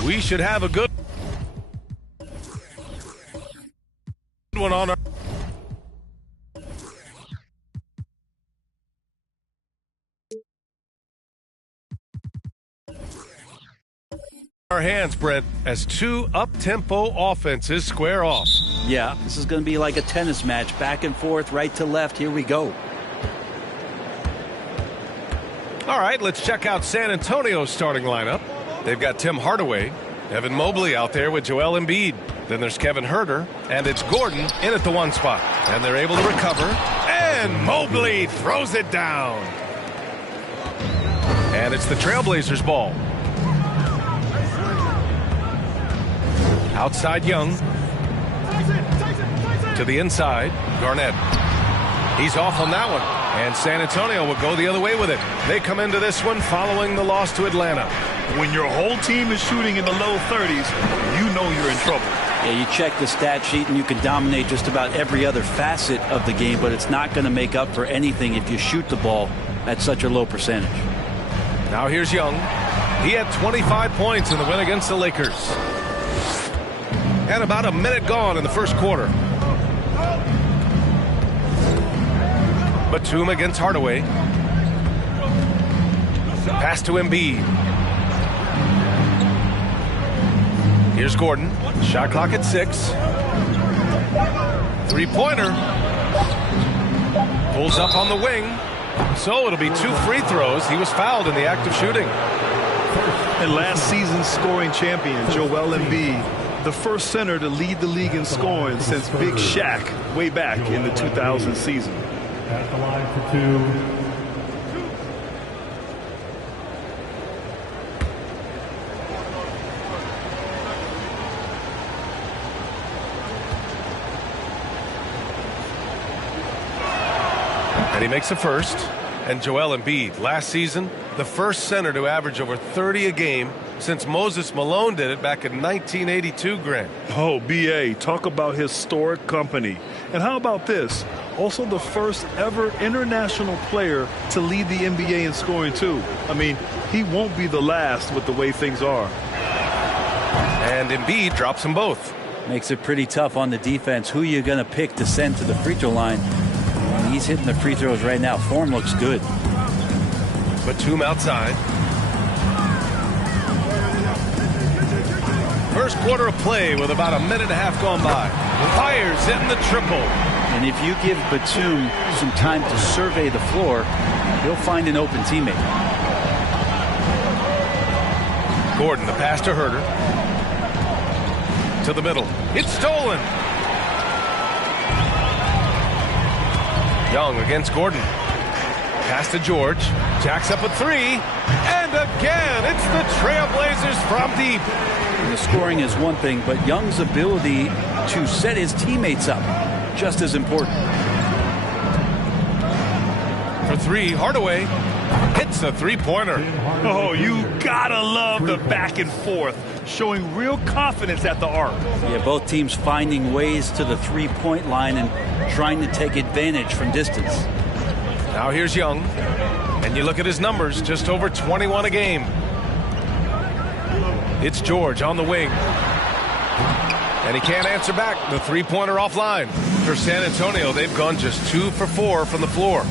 We should have a good one on our hands, Brent, as 2 up-tempo offenses square off. Yeah, this is going to be like a tennis match, back and forth, right to left. Here we go. All right, let's check out San Antonio's starting lineup. They've got Tim Hardaway, Evan Mobley out there with Joel Embiid. Then there's Kevin Huerter, and it's Gordon in at the 1 spot. And they're able to recover, and Mobley throws it down. And it's the Trailblazers' ball. Outside Young. To the inside, Garnett. He's off on that one. And San Antonio will go the other way with it. They come into this one following the loss to Atlanta. When your whole team is shooting in the low 30s, you know you're in trouble. Yeah, you check the stat sheet and you can dominate just about every other facet of the game, but it's not going to make up for anything if you shoot the ball at such a low percentage. Now here's Young. He had 25 points in the win against the Lakers. And about a minute gone in the first quarter. Batum against Hardaway. Pass to Embiid. Here's Gordon. Shot clock at 6. Three-pointer. Pulls up on the wing. So it'll be 2 free throws. He was fouled in the act of shooting. And last season's scoring champion, Joel Embiid, the first center to lead the league in scoring since Big Shaq way back in the 2000 season. At the line for 2. And he makes a first. And Joel Embiid, last season, the first center to average over 30 a game since Moses Malone did it back in 1982, Grant. Oh, B.A., talk about historic company. And how about this? Also the first ever international player to lead the NBA in scoring, too. I mean, he won't be the last with the way things are. And Embiid drops them both. Makes it pretty tough on the defense. Who you going to pick to send to the free throw line? He's hitting the free throws right now. Form looks good. Batum outside. First quarter of play with about a minute and a half gone by. Fires hitting the triple. And if you give Batum some time to survey the floor, he'll find an open teammate. Gordon, the pass to Huerter. To the middle. It's stolen. Young against Gordon. Pass to George. Jacks up a 3. And again, it's the Trailblazers from deep. And the scoring is one thing, but Young's ability to set his teammates up, just as important. For 3, Hardaway hits a 3-pointer. Oh, you gotta love the back and forth, showing real confidence at the arc. Yeah, both teams finding ways to the 3-point line and trying to take advantage from distance. Now here's Young, and you look at his numbers, just over 21 a game. It's George on the wing. And he can't answer back. The 3-pointer offline. For San Antonio, they've gone just 2 for 4 from the floor.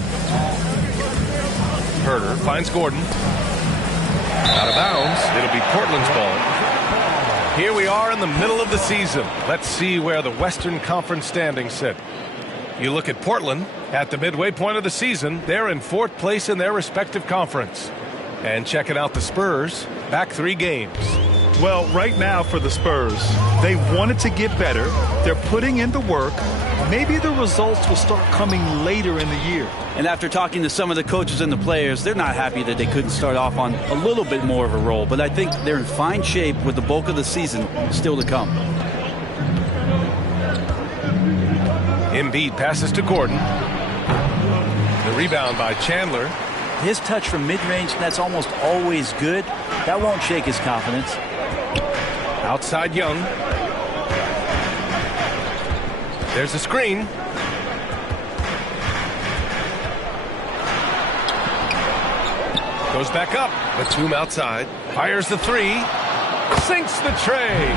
Huerter finds Gordon. Out of bounds. It'll be Portland's ball. Here we are in the middle of the season. Let's see where the Western Conference standings sit. You look at Portland at the midway point of the season. They're in 4th place in their respective conference. And checking out the Spurs, back 3 games. Well, right now for the Spurs, they wanted to get better. They're putting in the work. Maybe the results will start coming later in the year. And after talking to some of the coaches and the players, they're not happy that they couldn't start off on a little bit more of a roll. But I think they're in fine shape with the bulk of the season still to come. Embiid passes to Gordon. The rebound by Chandler. His touch from mid-range, that's almost always good. That won't shake his confidence. Outside Young. There's a screen. Goes back up. Batum outside. Fires the 3. Sinks the tray.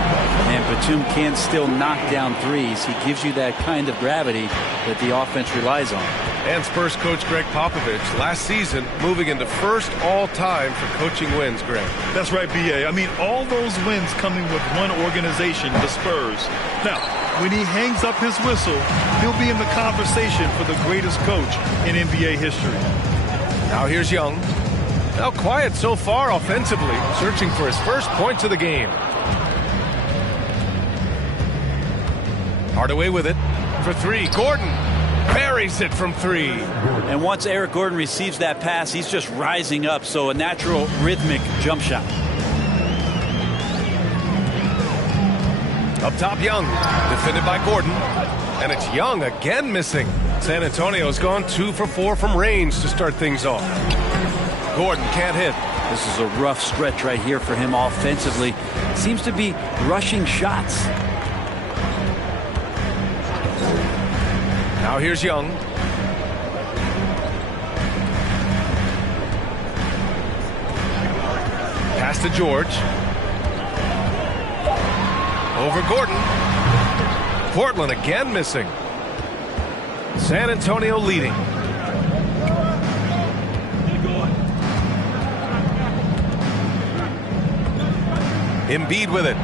And Batum can still knock down threes. He gives you that kind of gravity that the offense relies on. And Spurs coach Greg Popovich last season moving into first all-time for coaching wins, Greg. That's right, B.A. I mean, all those wins coming with one organization, the Spurs. Now, when he hangs up his whistle, he'll be in the conversation for the greatest coach in NBA history. Now here's Young. Now quiet so far offensively, searching for his first points of the game. Hardaway with it for three. Gordon buries it from three. And once Eric Gordon receives that pass, he's just rising up, so a natural rhythmic jump shot. Up top, Young, defended by Gordon. And it's Young again missing. San Antonio's gone 2 for 4 from range to start things off. Gordon can't hit. This is a rough stretch right here for him offensively. Seems to be rushing shots. Now here's Young. Pass to George. Over Gordon. Portland again missing. San Antonio leading. Embiid with it.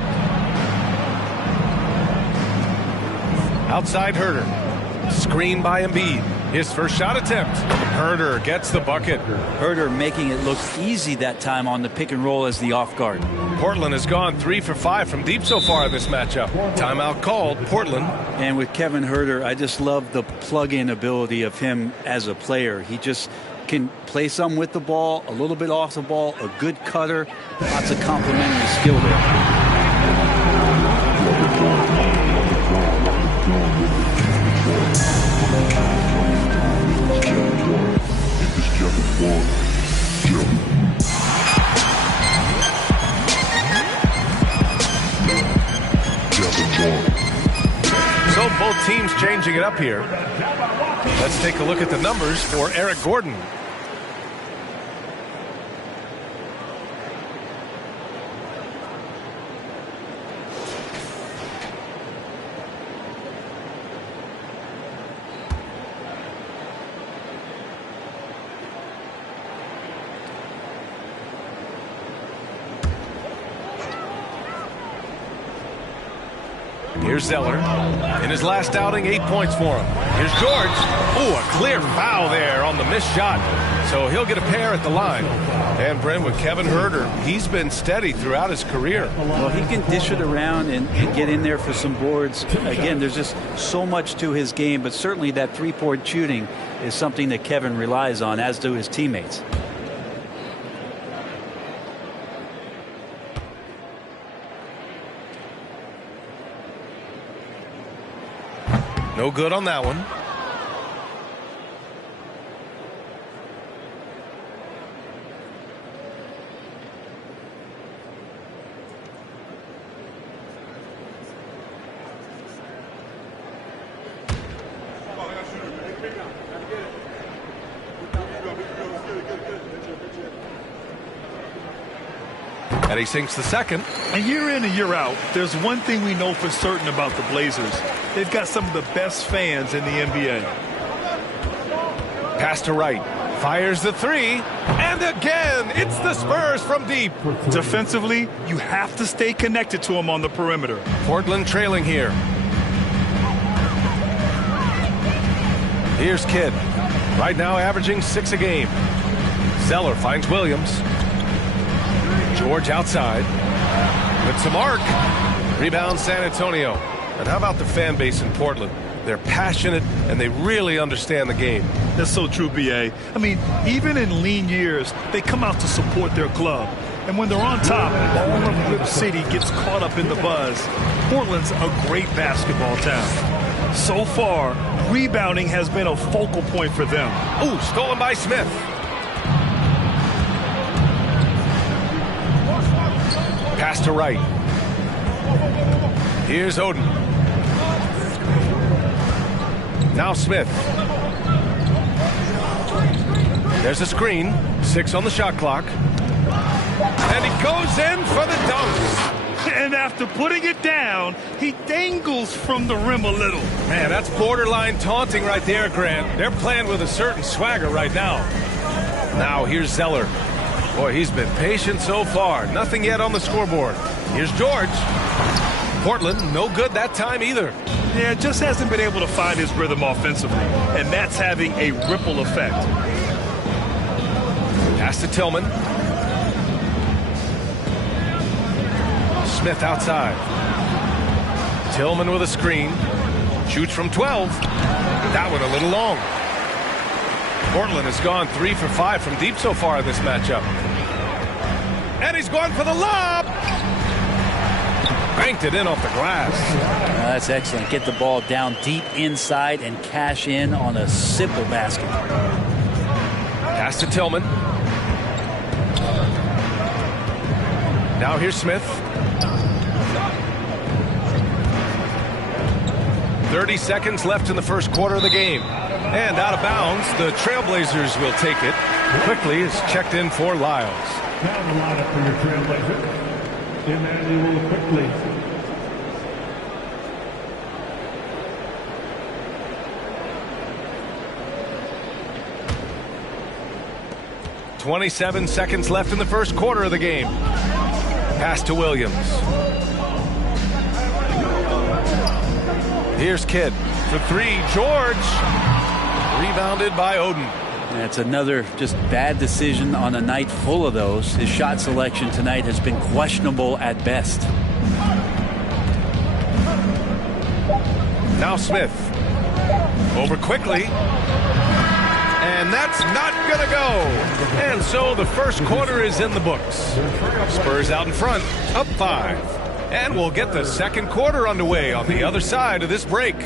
Outside Herter. Screen by Embiid. His first shot attempt. Herter gets the bucket. Herter making it look easy that time on the pick and roll as the off guard. Portland has gone 3 for 5 from deep so far in this matchup. Timeout called. Portland. And with Kevin Herter, I just love the plug-in ability of him as a player. He just can play some with the ball, a little bit off the ball, a good cutter, lots of complementary skill there. So both teams changing it up here. Let's take a look at the numbers for Eric Gordon. Here's Zeller. In his last outing, 8 points for him. Here's George. Oh, a clear foul there on the missed shot. So he'll get a pair at the line. And Brent, with Kevin Herter, he's been steady throughout his career. Well, he can dish it around and get in there for some boards. Again, there's just so much to his game, but certainly that three-point shooting is something that Kevin relies on, as do his teammates. No good on that one. And he sinks the second. And year in and year out, there's one thing we know for certain about the Blazers. They've got some of the best fans in the NBA. Pass to Wright. Fires the three. And again, it's the Spurs from deep. Defensively, you have to stay connected to them on the perimeter. Portland trailing here. Here's Kidd. Right now averaging 6 a game. Zeller finds Williams. George outside. With some arc. Rebound San Antonio. And how about the fan base in Portland? They're passionate and they really understand the game. That's so true, B.A. I mean, even in lean years, they come out to support their club. And when they're on top, all of Rip City gets caught up in the buzz. Portland's a great basketball town. So far, rebounding has been a focal point for them. Ooh, stolen by Smith. Pass to Wright. Here's Oden. Now Smith. There's a screen. 6 on the shot clock. And he goes in for the dunk. And after putting it down, he dangles from the rim a little. Man, that's borderline taunting right there, Grant. They're playing with a certain swagger right now. Now here's Zeller. Boy, he's been patient so far. Nothing yet on the scoreboard. Here's George. Portland, no good that time either. Yeah, just hasn't been able to find his rhythm offensively, and that's having a ripple effect. Pass to Tillman. Smith outside. Tillman with a screen. Shoots from 12. That one a little long. Portland has gone 3 for 5 from deep so far in this matchup. And he's going for the lob. Banked it in off the glass. That's excellent. Get the ball down deep inside and cash in on a simple basket. Pass to Tillman. Now here's Smith. 30 seconds left in the first quarter of the game. And out of bounds, the Trailblazers will take it. Quickly is checked in for Lyles. Now the lineup for your Trailblazers. Emmanuel Quickly. 27 seconds left in the first quarter of the game. Pass to Williams. Here's Kidd for 3. George. Rebounded by Oden. That's another just bad decision on a night full of those. His shot selection tonight has been questionable at best. Now Smith. Over quickly. And that's not going to go. And so the first quarter is in the books. Spurs out in front, up 5. And we'll get the second quarter underway on the other side of this break.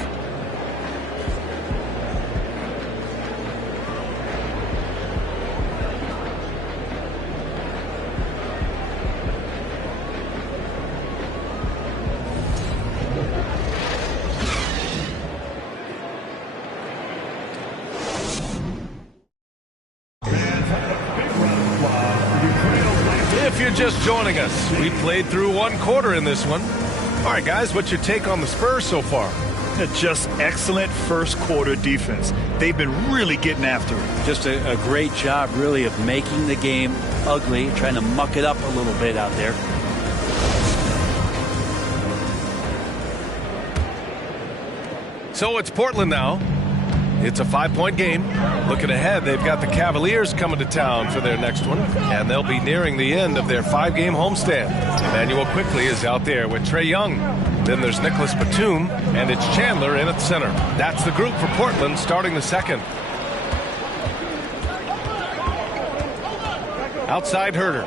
If you're just joining us, we played through one quarter in this one. All right, guys, what's your take on the Spurs so far? Just excellent first quarter defense. They've been really getting after it. Just a great job, really, of making the game ugly, trying to muck it up a little bit out there. So it's Portland now. It's a 5-point game. Looking ahead, they've got the Cavaliers coming to town for their next one, and they'll be nearing the end of their 5-game homestand. Emmanuel Quickly is out there with Trae Young. Then there's Nicholas Batum, and it's Chandler in at the center. That's the group for Portland starting the second. Outside Herter.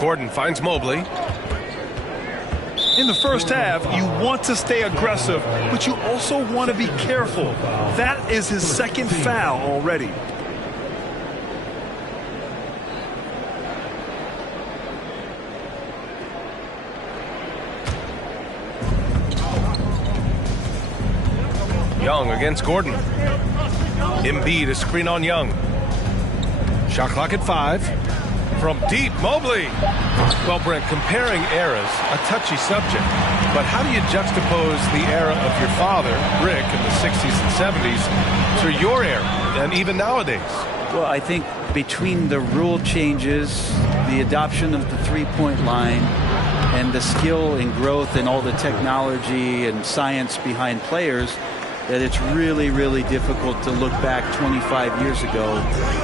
Gordon finds Mobley. In the first half, you want to stay aggressive, but you also want to be careful. That is his second foul already. Young against Gordon. Embiid, a screen on Young. Shot clock at 5. From deep, Mobley. Well, Brent, comparing eras, a touchy subject. But how do you juxtapose the era of your father, Rick, in the 60s and 70s to your era, and even nowadays? Well, I think between the rule changes, the adoption of the three-point line, and the skill and growth and all the technology and science behind players, that it's really, really difficult to look back 25 years ago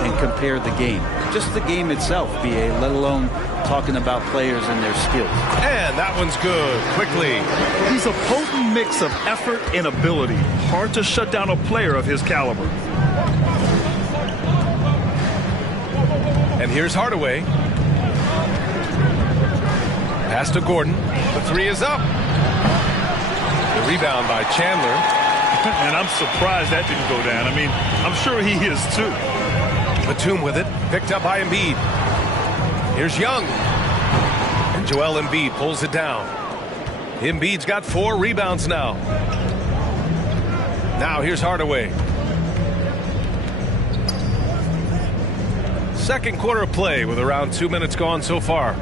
and compare the game. Just the game itself, B.A., let alone talking about players and their skills. And that one's good. Quickly. He's a potent mix of effort and ability. Hard to shut down a player of his caliber. And here's Hardaway. Pass to Gordon. The 3 is up. The rebound by Chandler. And I'm surprised that didn't go down. I mean, I'm sure he is too. Batum with it, picked up by Embiid. Here's Young. And Joel Embiid pulls it down. Embiid's got 4 rebounds now. Now here's Hardaway. Second quarter of play with around 2 minutes gone so far.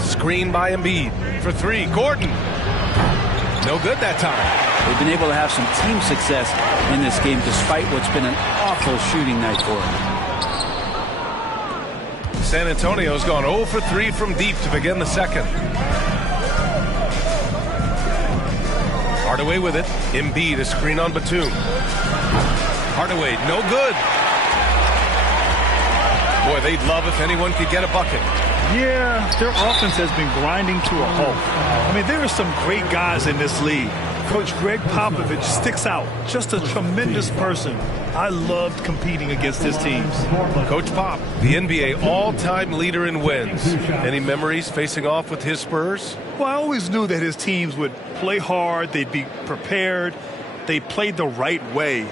Screen by Embiid for 3. Gordon. No good that time. They've been able to have some team success in this game despite what's been an awful shooting night for them. San Antonio's gone 0 for 3 from deep to begin the second. Hardaway with it. Embiid, a screen on Batum. Hardaway, no good. Boy, they'd love if anyone could get a bucket. Yeah, their offense has been grinding to a halt. I mean, there are some great guys in this league. Coach Greg Popovich sticks out. Just a tremendous person. I loved competing against his teams. Coach Pop, the NBA all-time leader in wins. Any memories facing off with his Spurs? Well, I always knew that his teams would play hard. They'd be prepared. They played the right way.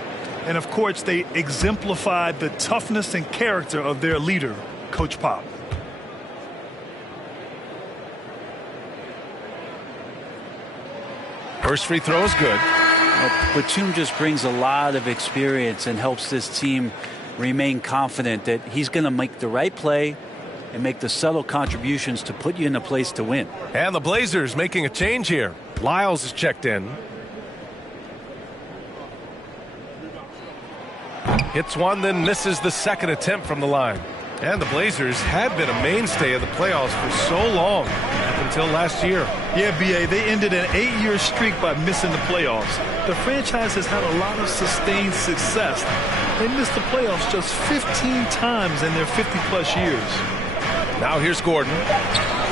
And, of course, they exemplified the toughness and character of their leader, Coach Pop. First free throw is good. Batum just brings a lot of experience and helps this team remain confident that he's going to make the right play and make the subtle contributions to put you in a place to win. And the Blazers making a change here. Lyles is checked in. Hits one, then misses the second attempt from the line. And the Blazers had been a mainstay of the playoffs for so long, up until last year. Yeah, B.A., they ended an 8-year streak by missing the playoffs. The franchise has had a lot of sustained success. They missed the playoffs just 15 times in their 50-plus years. Now here's Gordon.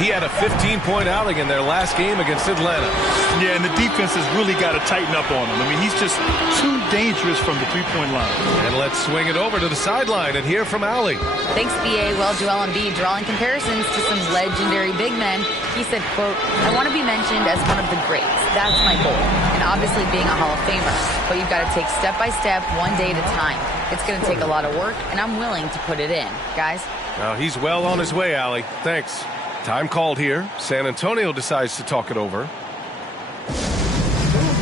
He had a 15-point outing in their last game against Atlanta. Yeah, and the defense has really got to tighten up on him. I mean, he's just too dangerous from the three-point line. And let's swing it over to the sideline and hear from Allie. Thanks, B.A. Well, Joel Embiid drawing comparisons to some legendary big men. He said, quote, "I want to be mentioned as one of the greats. That's my goal. And obviously being a Hall of Famer. But you've got to take step by step, one day at a time. It's going to take a lot of work, and I'm willing to put it in. Guys?" Now he's well on his way, Allie. Thanks. Time called here. San Antonio decides to talk it over. Who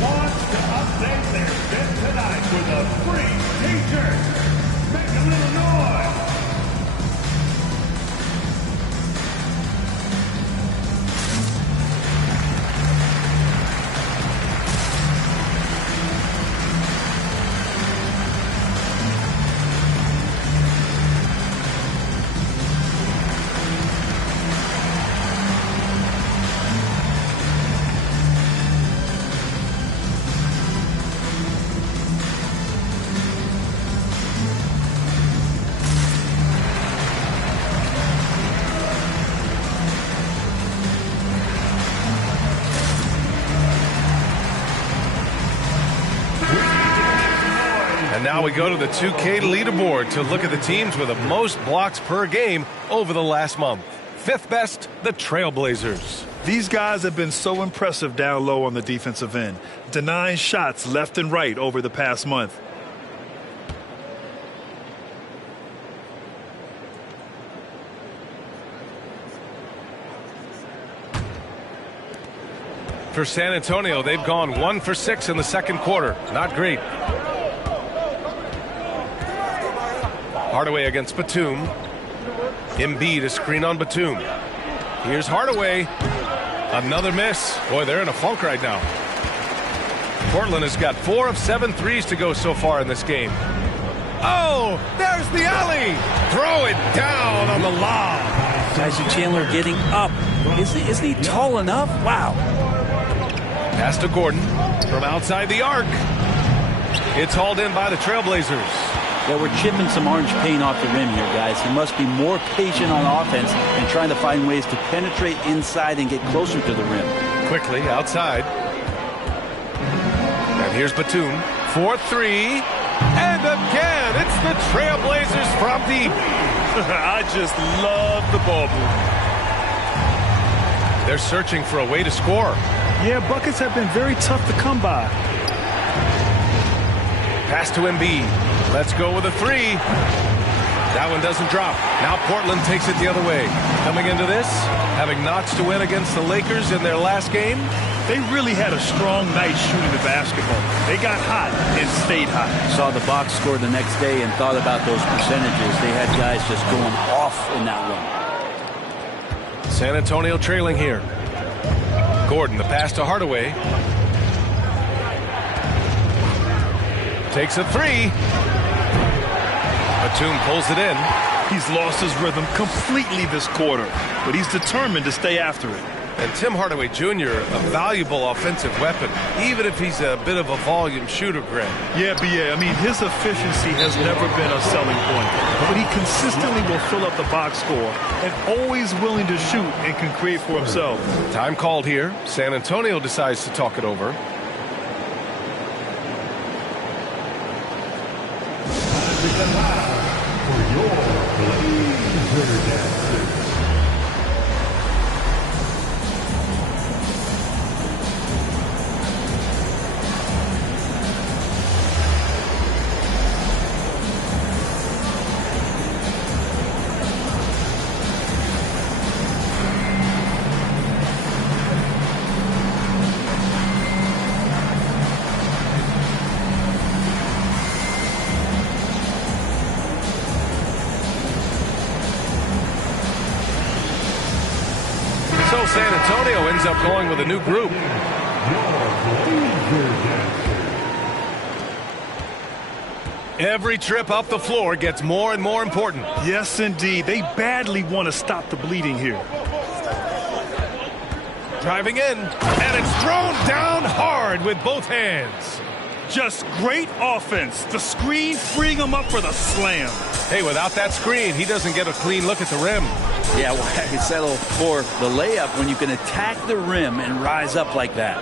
wants to update their fit tonight with a free t-shirt? Make a little noise. Now we go to the 2K leaderboard to look at the teams with the most blocks per game over the last month. Fifth best, the Trailblazers. These guys have been so impressive down low on the defensive end, denying shots left and right over the past month. For San Antonio, they've gone 1 for 6 in the second quarter. Not great. Hardaway against Batum. Embiid, a screen on Batum. Here's Hardaway. Another miss. Boy, they're in a funk right now. Portland has got 4 of 7 threes to go so far in this game. Oh, there's the alley. Throw it down on the lob. Tyson Chandler getting up. Isn't he tall enough? Wow. Pass to Gordon from outside the arc. It's hauled in by the Trailblazers. Yeah, we're chipping some orange paint off the rim here, guys. He must be more patient on offense and trying to find ways to penetrate inside and get closer to the rim. Quickly outside. And here's Batum. 4-3. And again, it's the Trailblazers from deep. I just love the ball move. They're searching for a way to score. Yeah, buckets have been very tough to come by. Pass to Embiid. Let's go with a 3. That one doesn't drop. Now Portland takes it the other way. Coming into this, having notched to win against the Lakers in their last game. They really had a strong night shooting the basketball. They got hot and stayed hot. Saw the box score the next day and thought about those percentages. They had guys just going off in that one. San Antonio trailing here. Gordon, the pass to Hardaway. Takes a 3. Batum pulls it in. He's lost his rhythm completely this quarter, but he's determined to stay after it. And Tim Hardaway Jr., a valuable offensive weapon, even if he's a bit of a volume shooter, Greg. Yeah, B.A. I mean, his efficiency has never been a selling point, but he consistently will fill up the box score and always willing to shoot and can create for himself. Time called here. San Antonio decides to talk it over. For your laser dancers. So San Antonio ends up going with a new group. Every trip up the floor gets more and more important. Yes, indeed. They badly want to stop the bleeding here. Driving in, and it's thrown down hard with both hands. Just great offense. The screen freeing him up for the slam. Hey, without that screen, he doesn't get a clean look at the rim. Yeah, why settle for the layup when you can attack the rim and rise up like that?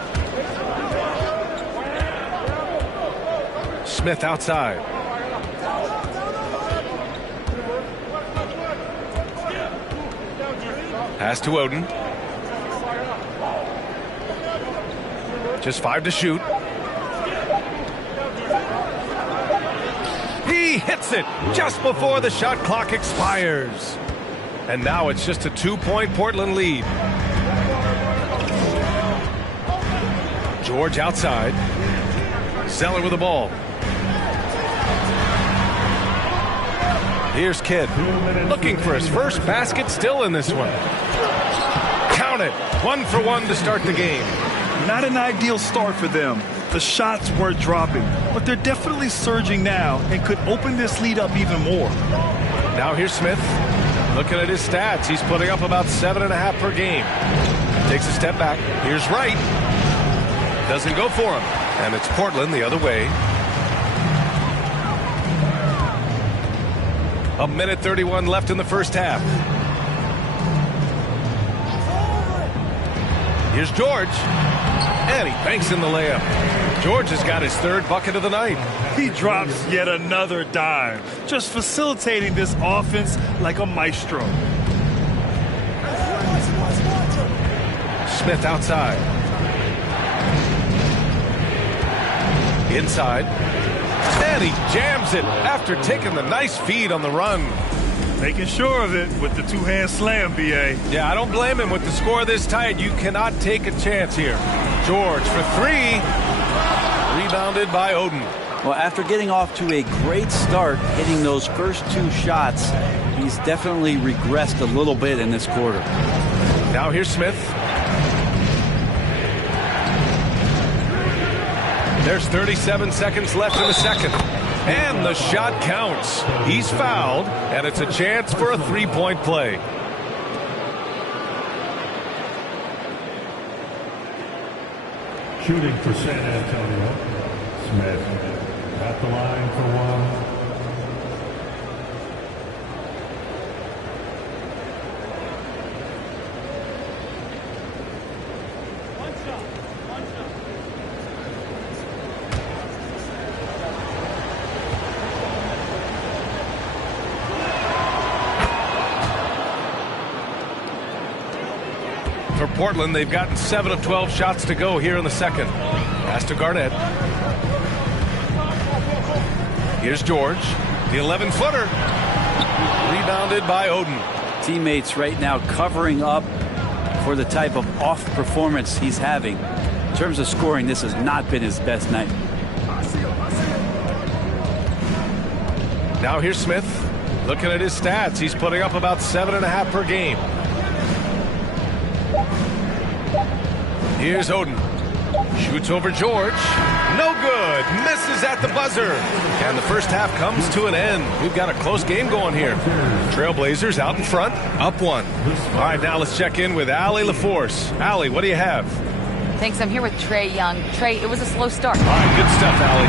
Smith outside. Pass to Oden. Just 5 to shoot. He hits it just before the shot clock expires. And now it's just a 2-point Portland lead. George outside. Zeller with the ball. Here's Kidd, looking for his first basket, still in this one. Count it, 1 for 1 to start the game. Not an ideal start for them. The shots were dropping, but they're definitely surging now and could open this lead up even more. Now here's Smith. Looking at his stats, he's putting up about 7.5 per game. Takes a step back. Here's Wright. Doesn't go for him. And it's Portland the other way. A minute 31 left in the first half. Here's George. And he banks in the layup. George has got his 3rd bucket of the night. He drops yet another dime, just facilitating this offense like a maestro. Smith outside. Inside. And he jams it after taking the nice feed on the run. Making sure of it with the 2-hand slam, B.A. Yeah, I don't blame him with the score this tight. You cannot take a chance here. George for 3. Rebounded by Oden. Well, after getting off to a great start, hitting those first 2 shots, he's definitely regressed a little bit in this quarter. Now here's Smith. There's 37 seconds left in the second. And the shot counts. He's fouled, and it's a chance for a 3-point play. Shooting for San Antonio, Smith at the line for 1. For Portland, they've gotten 7 of 12 shots to go here in the second. Pass to Garnett. Here's George. The 11-footer. Rebounded by Oden. Teammates right now covering up for the type of off performance he's having. In terms of scoring, this has not been his best night. Now here's Smith. Looking at his stats, he's putting up about 7.5 per game. Here's Oden. Shoots over George. No good. Misses at the buzzer. And the first half comes to an end. We've got a close game going here. Trailblazers out in front, up 1. All right, now let's check in with Allie LaForce. Allie, what do you have? Thanks. I'm here with Trey Young. Trey, it was a slow start. All right, good stuff, Allie.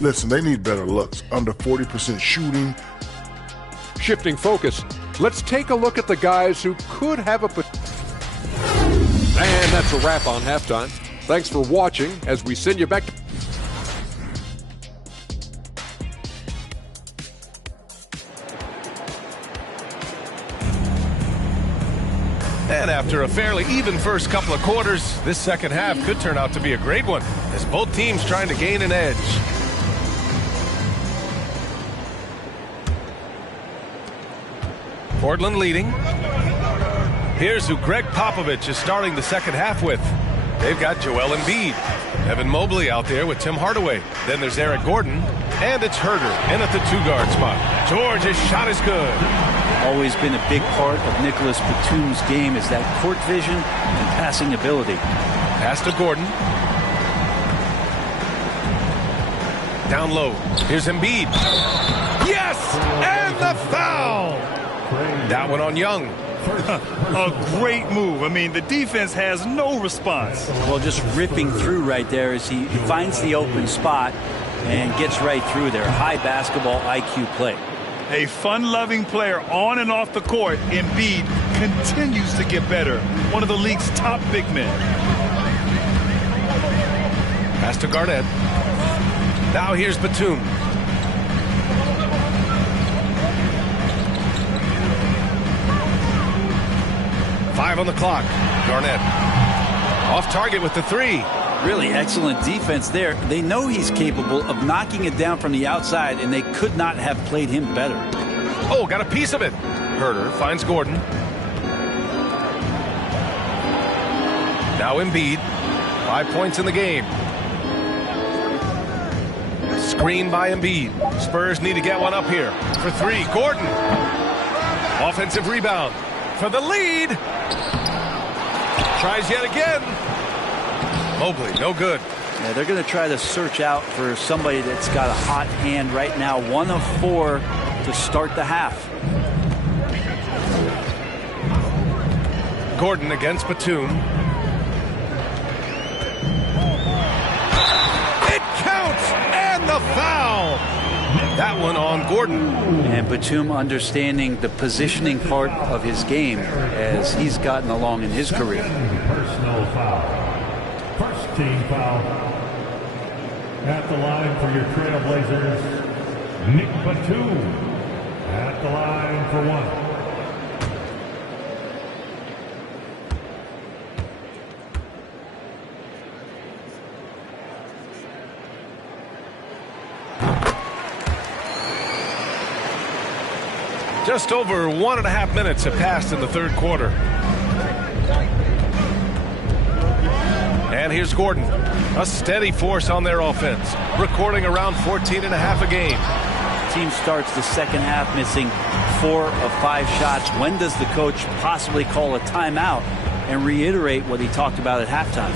Listen, they need better looks. Under 40% shooting. Shifting focus, let's take a look at the guys who could have a... And that's a wrap on halftime. Thanks for watching as we send you back to And after a fairly even first couple of quarters, this second half could turn out to be a great one as both teams trying to gain an edge. Portland leading. Here's who Greg Popovich is starting the second half with. They've got Joel Embiid, Evan Mobley out there with Tim Hardaway. Then there's Eric Gordon, and it's Herder in at the 2-guard spot. George's shot is good. Always been a big part of Nicholas Batum's game is that court vision and passing ability. Pass to Gordon. Down low. Here's Embiid. Yes! And the foul! That one on Young. A great move. I mean, the defense has no response. Well, just ripping through right there as he finds the open spot and gets right through there. High basketball IQ play. A fun-loving player on and off the court, Embiid continues to get better. One of the league's top big men. Pass to Garnett. Now here's Batum. Five on the clock. Garnett off target with the 3. Really excellent defense there. They know he's capable of knocking it down from the outside, and they could not have played him better. Oh, got a piece of it. Herder finds Gordon. Now Embiid. 5 points in the game. Screen by Embiid. Spurs need to get one up here. For 3, Gordon. Offensive rebound for the lead. Tries yet again. Mobley, no good. Yeah, they're going to try to search out for somebody that's got a hot hand right now. 1 of 4 to start the half. Gordon against Batum. It counts! And the foul! That one on Gordon. And Batum understanding the positioning part of his game as he's gotten along in his career. Personal foul. First team foul. At the line for your Trailblazers, Nick Batum. At the line for 1. Just over 1.5 minutes have passed in the third quarter. And here's Gordon, a steady force on their offense, recording around 14.5 a game. Team starts the second half missing 4 of 5 shots. When does the coach possibly call a timeout and reiterate what he talked about at halftime?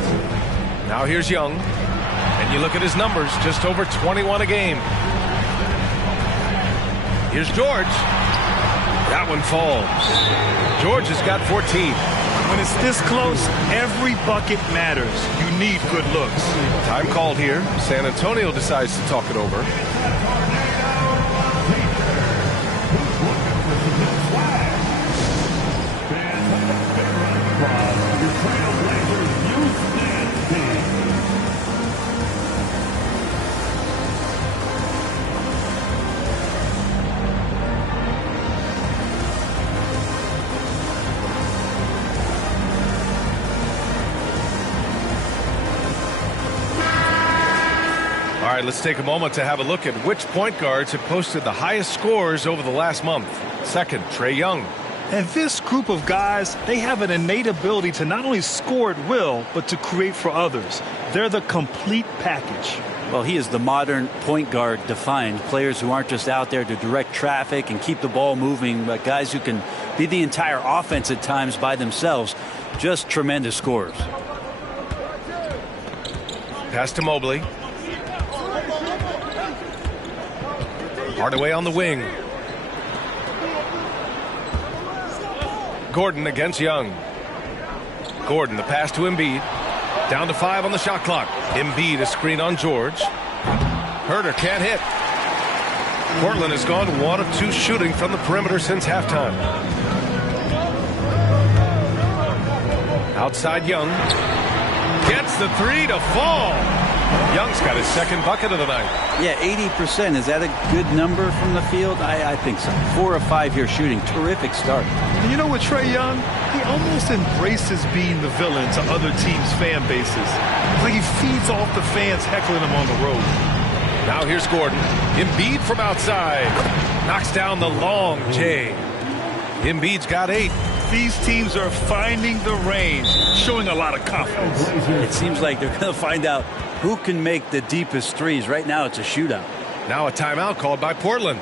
Now here's Young, and you look at his numbers, just over 21 a game. Here's George. That one falls. George has got 14. When it's this close, every bucket matters. You need good looks. Time called here. San Antonio decides to talk it over. All right, let's take a moment to have a look at which point guards have posted the highest scores over the last month. Second, Trae Young. And this group of guys, they have an innate ability to not only score at will, but to create for others. They're the complete package. Well, he is the modern point guard defined. Players who aren't just out there to direct traffic and keep the ball moving, but guys who can be the entire offense at times by themselves. Just tremendous scorers. Pass to Mobley. Hardaway on the wing. Gordon against Young. Gordon, the pass to Embiid. Down to 5 on the shot clock. Embiid, a screen on George. Herder can't hit. Portland has gone 1 of 2 shooting from the perimeter since halftime. Outside Young. Gets the three to fall. Young's got his second bucket of the night. Yeah, 80%. Is that a good number from the field? I think so. 4 of 5 here shooting. Terrific start. And you know what, Trae Young? He almost embraces being the villain to other teams' fan bases. It's like he feeds off the fans heckling him on the road. Now here's Gordon. Embiid from outside. Knocks down the long J. Embiid's got 8. These teams are finding the range, showing a lot of confidence. It seems like they're going to find out who can make the deepest threes. Right now it's a shootout. Now a timeout called by Portland.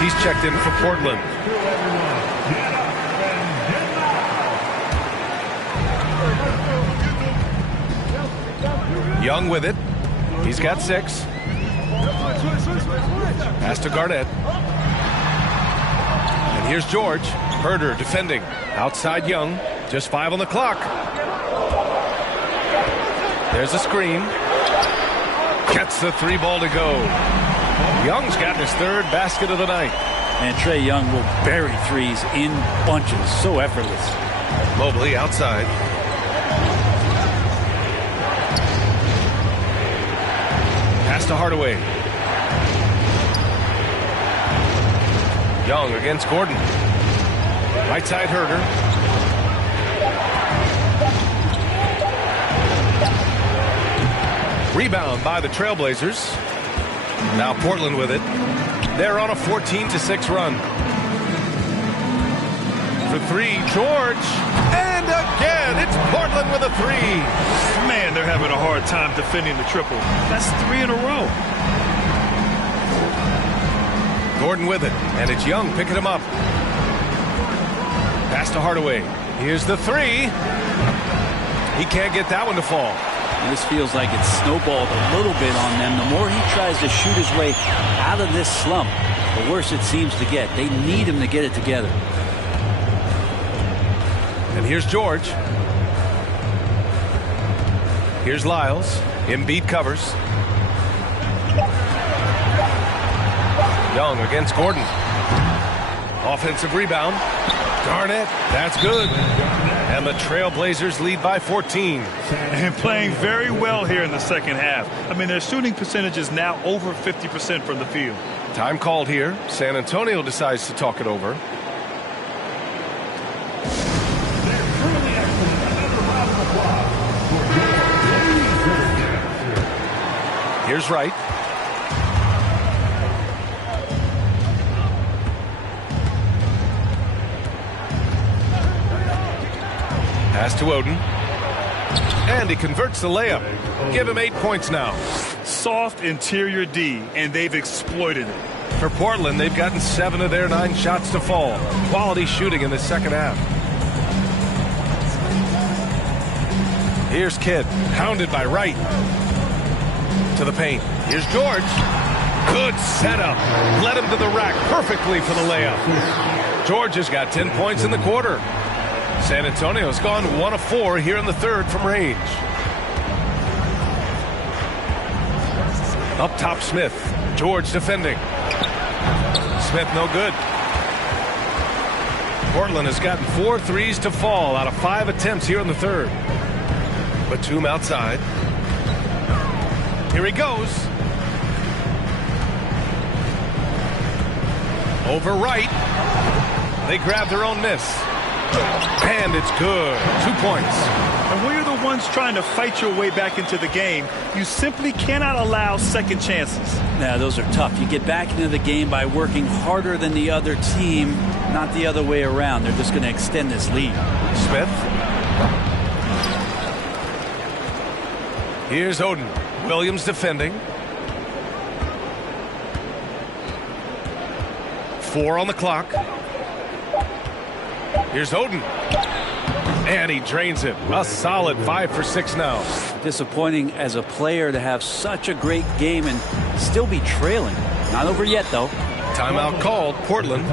He's checked in for Portland. Young with it. He's got 6. Pass to Garnett. And here's George. Herder defending. Outside Young. Just 5 on the clock. There's a screen. Gets the 3 ball to go. Young's got his 3rd basket of the night. And Trae Young will bury threes in bunches. So effortless. Mobley outside. Pass to Hardaway. Young against Gordon. Right side Herder. Rebound by the Trailblazers. Now Portland with it. They're on a 14-6 run. For 3, George. And again, it's Portland with a 3. Man, they're having a hard time defending the triple. That's 3 in a row. Gordon with it. And it's Young picking him up. Pass to Hardaway. Here's the 3. He can't get that one to fall. This feels like it's snowballed a little bit on them. The more he tries to shoot his way out of this slump, the worse it seems to get. They need him to get it together. And here's George. Here's Lyles. Embiid covers. Young against Gordon. Offensive rebound. Garnett. That's good. And the Trailblazers lead by 14. And playing very well here in the second half. I mean, their shooting percentage is now over 50% from the field. Time called here. San Antonio decides to talk it over. Here's Wright. Pass to Oden. And he converts the layup. Give him 8 points now. Soft interior D, and they've exploited it. For Portland, they've gotten 7 of their 9 shots to fall. Quality shooting in the second half. Here's Kidd, hounded by Wright. To the paint. Here's George. Good setup. Led him to the rack perfectly for the layup. George has got 10 points in the quarter. San Antonio's gone 1 of 4 here in the 3rd from range. Up top, Smith. George defending. Smith no good. Portland has gotten 4 threes to fall out of 5 attempts here in the 3rd. Batum outside. Here he goes. Over Wright. They grab their own miss. And it's good. 2 points. And when you're the ones trying to fight your way back into the game, you simply cannot allow second chances. Now, those are tough. You get back into the game by working harder than the other team, not the other way around. They're just going to extend this lead. Smith. Here's Oden. Williams defending. 4 on the clock. Here's Oden. And he drains it. A solid 5 for 6 now. Disappointing as a player to have such a great game and still be trailing. Not over yet, though. Timeout called. Portland.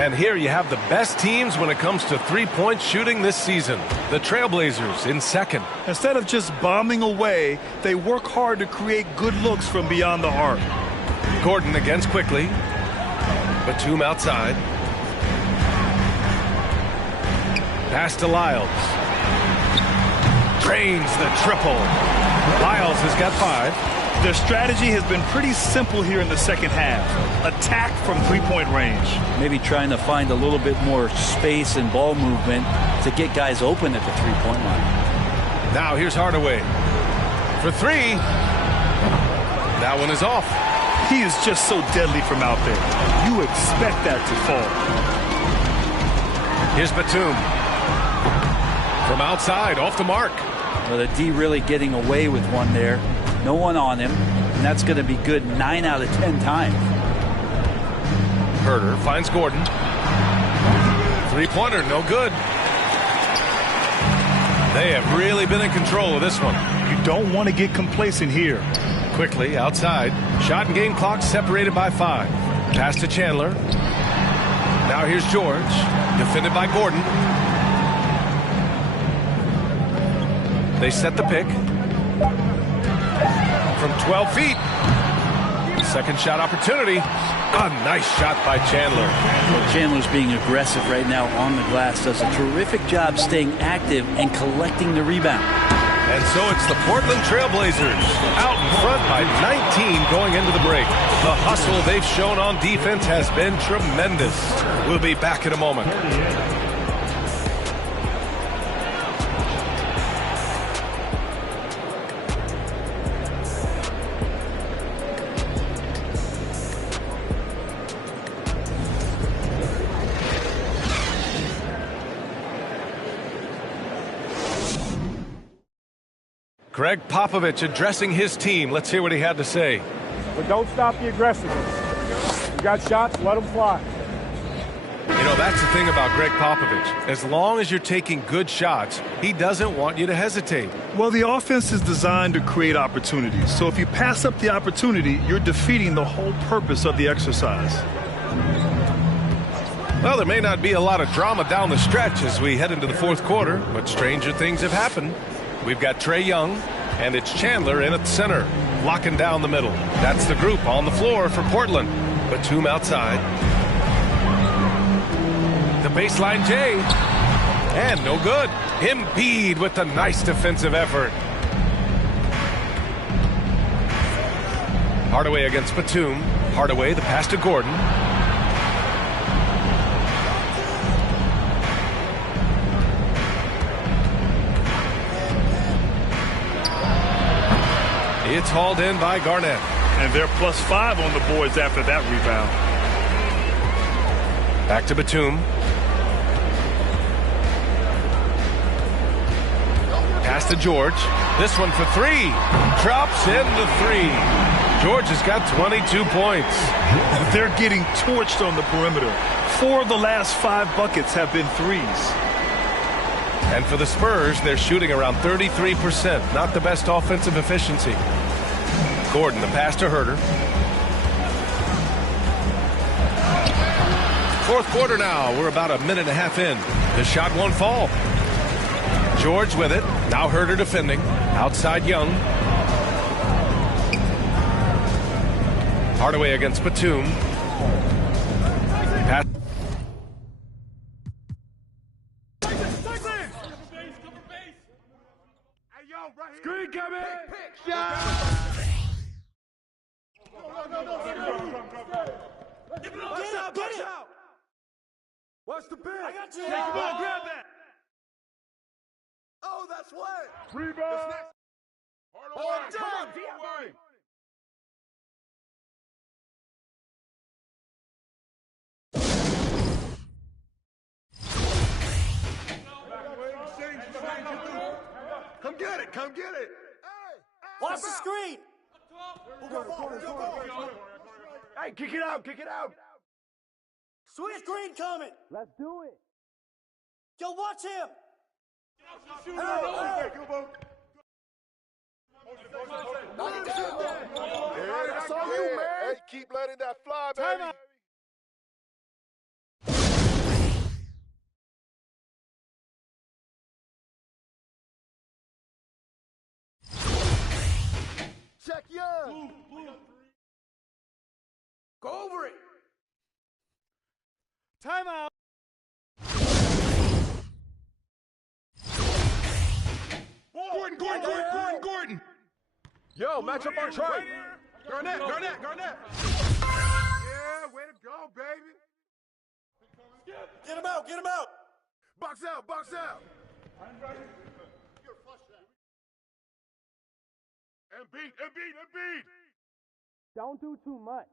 And here you have the best teams when it comes to three-point shooting this season. The Trailblazers in second. Instead of just bombing away, they work hard to create good looks from beyond the arc. Gordon against quickly. Batum outside. Pass to Lyles. Drains the triple. Lyles has got 5. Their strategy has been pretty simple here in the second half. Attack from three-point range. Maybe trying to find a little bit more space and ball movement to get guys open at the three-point line. Now here's Hardaway. For 3. That one is off. He is just so deadly from out there. You expect that to fall. Here's Batum. From outside, off the mark. Well, the D really getting away with one there. No one on him, and that's going to be good 9 out of 10 times. Herter finds Gordon. Three-pointer, no good. They have really been in control of this one. You don't want to get complacent here. Quickly, outside. Shot and game clock separated by 5. Pass to Chandler. Now here's George. Defended by Gordon. They set the pick. From 12 feet. Second shot opportunity. A nice shot by Chandler. Well, Chandler's being aggressive right now on the glass. Does a terrific job staying active and collecting the rebound. And so it's the Portland Trailblazers out in front by 19 going into the break. The hustle they've shown on defense has been tremendous. We'll be back in a moment. Greg Popovich addressing his team. Let's hear what he had to say. But don't stop the aggressiveness. You got shots, let them fly. You know, that's the thing about Greg Popovich. As long as you're taking good shots, he doesn't want you to hesitate. Well, the offense is designed to create opportunities. So if you pass up the opportunity, you're defeating the whole purpose of the exercise. Well, there may not be a lot of drama down the stretch as we head into the fourth quarter, but stranger things have happened. We've got Trae Young, and it's Chandler in at the center, locking down the middle. That's the group on the floor for Portland. Batum outside. The baseline J. And no good. Embiid with the nice defensive effort. Hardaway against Batum. Hardaway, the pass to Gordon. It's hauled in by Garnett. And they're +5 on the boards after that rebound. Back to Batum. Pass to George. This one for 3. Drops in the 3. George has got 22 points. They're getting torched on the perimeter. 4 of the last 5 buckets have been threes. And for the Spurs, they're shooting around 33%. Not the best offensive efficiency. Gordon, the pass to Herter. Fourth quarter now. We're about a minute and a half in. The shot won't fall. George with it. Now Herter defending. Outside Young. Hardaway against Batum. Pass. Screen coming! Shot! Watch the bench. I got you. Yeah, come on, grab that. Oh, that's wet. Rebound. Hard away. Come get it. Come get it. Watch the screen. Hey, kick it out. Kick it out. Sweet screen coming. Let's do it. Yo, watch him. That's all you, man. Hey, keep letting that fly, baby. Check Young. Go over it. Timeout. Gordon. Yo, match up on Trey. Garnett. Yeah, way to go, baby. Get him out. Box out. Embiid. Don't do too much.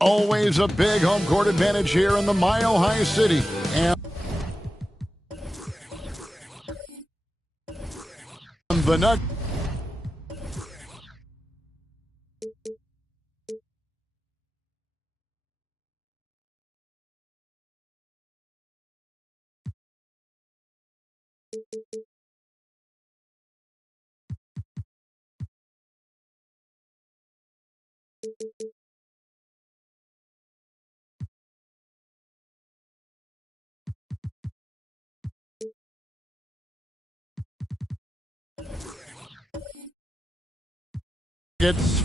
Always a big home court advantage here in the Mile High City. And the Nuggets.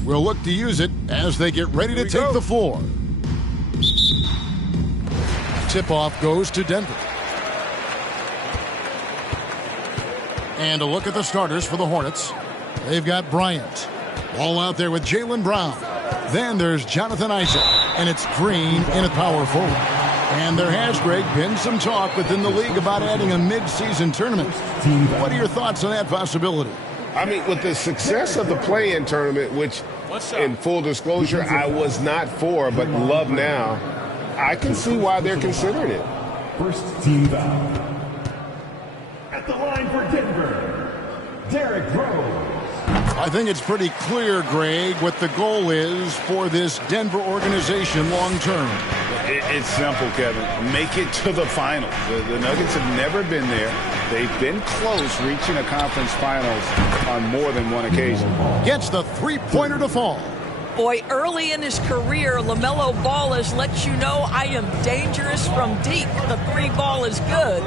Will look to use it as they get ready to take the floor. Tip-off goes to Denver. And a look at the starters for the Hornets. They've got Bryant. Ball out there with Jaylen Brown. Then there's Jonathan Isaac. And it's Green in at power forward. And there has, Greg, been some talk within the league about adding a mid-season tournament. What are your thoughts on that possibility? I mean, with the success of the play-in tournament, which, in full disclosure, I was not for, but love now, I can see why they're considering it. First team foul. At the line for Denver, Derrick Rose. I think it's pretty clear, Greg, what the goal is for this Denver organization long term. It's simple, Kevin. Make it to the finals. The Nuggets have never been there. They've been close reaching a conference finals on more than one occasion. Gets the three-pointer to fall. Boy, early in his career, LaMelo Ball has let you know I am dangerous from deep. The three ball is good.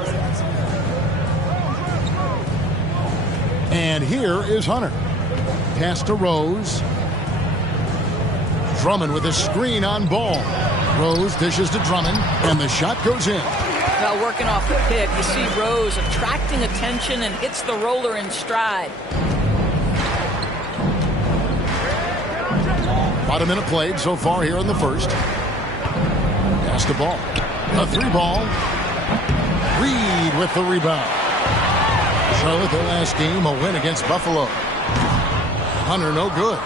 And here is Hunter. Pass to Rose. Drummond with a screen on Ball. Rose dishes to Drummond, and the shot goes in. Now working off the pick, you see Rose attracting attention and hits the roller in stride. About a minute played so far here in the first. Pass to Ball. A three ball. Reed with the rebound. Charlotte, their last game, a win against Buffalo. Hunter, no good.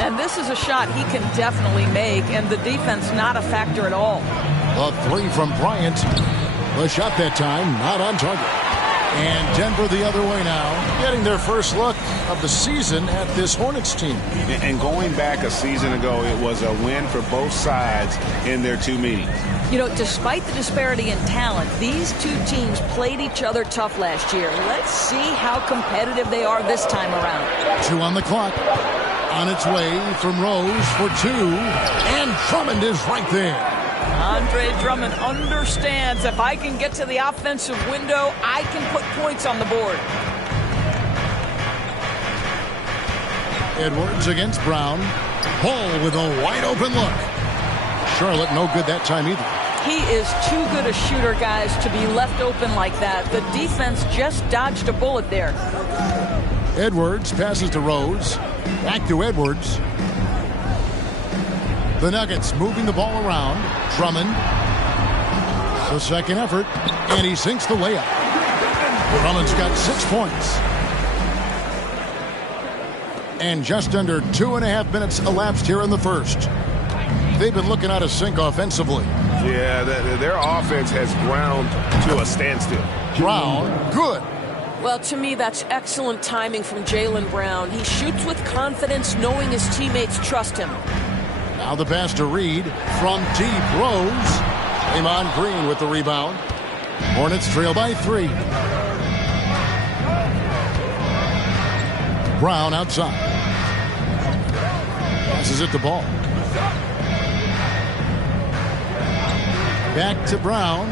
And this is a shot he can definitely make, and the defense not a factor at all. A three from Bryant. The shot that time, not on target. And Denver the other way now, getting their first look of the season at this Hornets team. And going back a season ago, it was a win for both sides in their two meetings. You know, despite the disparity in talent, these two teams played each other tough last year. Let's see how competitive they are this time around. 2 on the clock. On its way from Rose for 2. And Drummond is right there. Andre Drummond understands if I can get to the offensive window, I can put points on the board. Edwards against Brown. Ball with a wide open look. Charlotte no good that time either. He is too good a shooter, guys, to be left open like that. The defense just dodged a bullet there. Edwards passes to Rose. Back to Edwards. The Nuggets moving the ball around. Drummond. The second effort. And he sinks the layup. Drummond's got 6 points. And just under 2.5 minutes elapsed here in the first. They've been looking out of sync offensively. Yeah, their offense has ground to a standstill. Brown, good. Well, to me, that's excellent timing from Jaylen Brown. He shoots with confidence, knowing his teammates trust him. Now the pass to Reed from deep. Rose. Draymond Green with the rebound. Hornets trail by 3. Brown outside. Passes it to Ball. Back to Brown.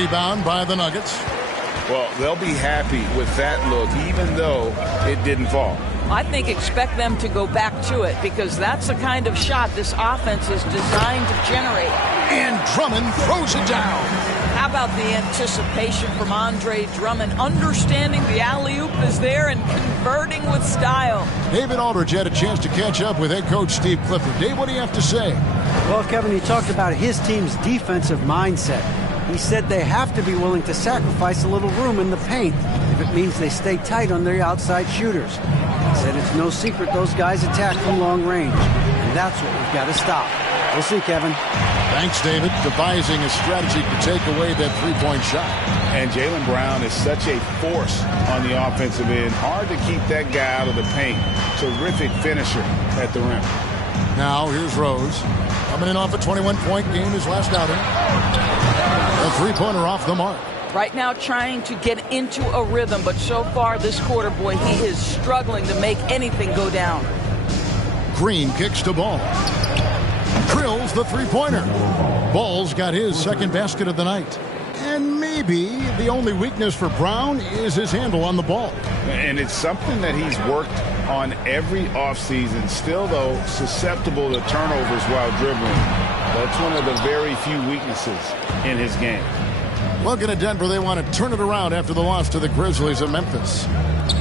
Rebound by the Nuggets. Well, they'll be happy with that look, even though it didn't fall. I think expect them to go back to it because that's the kind of shot this offense is designed to generate. And Drummond throws it down. How about the anticipation from Andre Drummond, understanding the alley-oop is there and converting with style. David Aldridge had a chance to catch up with head coach Steve Clifford. Dave, what do you have to say? Well, Kevin, he talked about his team's defensive mindset. He said they have to be willing to sacrifice a little room in the paint if it means they stay tight on their outside shooters. He said it's no secret those guys attack from long range, and that's what we've got to stop. We'll see, Kevin. Thanks, David. Devising a strategy to take away that three-point shot. And Jaylen Brown is such a force on the offensive end. Hard to keep that guy out of the paint. Terrific finisher at the rim. Now here's Rose. Coming in off a 21-point game his last outing. A three-pointer off the mark. Right now trying to get into a rhythm, but so far this quarter, boy, he is struggling to make anything go down. Green kicks to Ball. Drills the three-pointer. Ball's got his second basket of the night. And maybe the only weakness for Brown is his handle on the ball. And it's something that he's worked on every offseason. Still, though, susceptible to turnovers while dribbling. That's one of the very few weaknesses in his game. Looking at Denver, they want to turn it around after the loss to the Grizzlies of Memphis.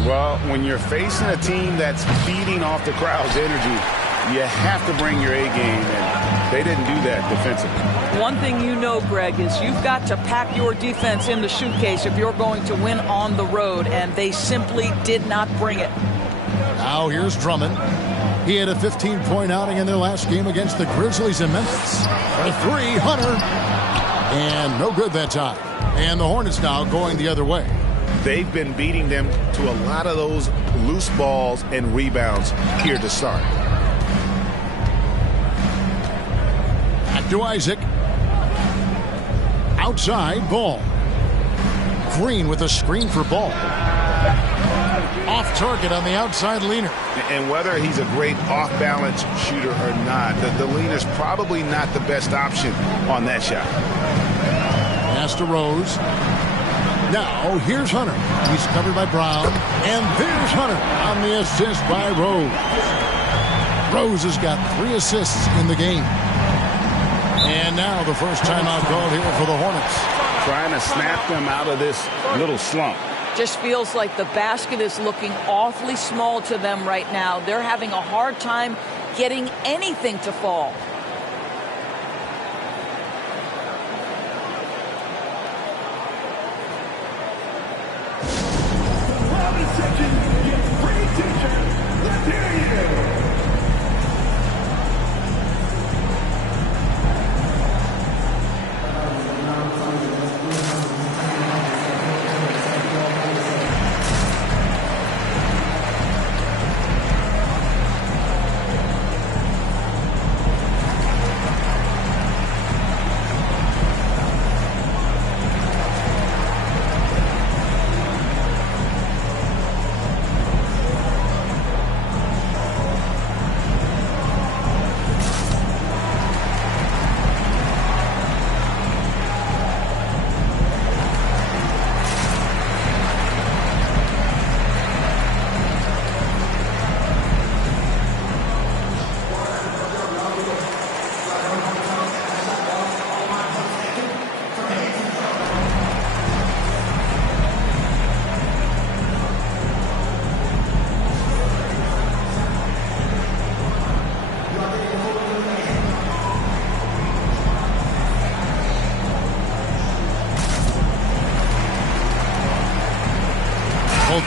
Well, when you're facing a team that's feeding off the crowd's energy, you have to bring your A game, and they didn't do that defensively. One thing you know, Greg, is you've got to pack your defense in the suitcase if you're going to win on the road, and they simply did not bring it. Now here's Drummond. He had a 15-point outing in their last game against the Grizzlies in Memphis. For three, Hunter. And no good that time. And the Hornets now going the other way. They've been beating them to a lot of those loose balls and rebounds here to start. Back to Isaac. Outside, Ball. Green with a screen for Ball. Off target on the outside leaner. And whether he's a great off-balance shooter or not, the leaner's probably not the best option on that shot. Pass to Rose. Now, here's Hunter. He's covered by Brown. And there's Hunter on the assist by Rose. Rose has got 3 assists in the game. And now the first timeout called here for the Hornets. Trying to snap them out of this little slump. Just feels like the basket is looking awfully small to them right now. They're having a hard time getting anything to fall.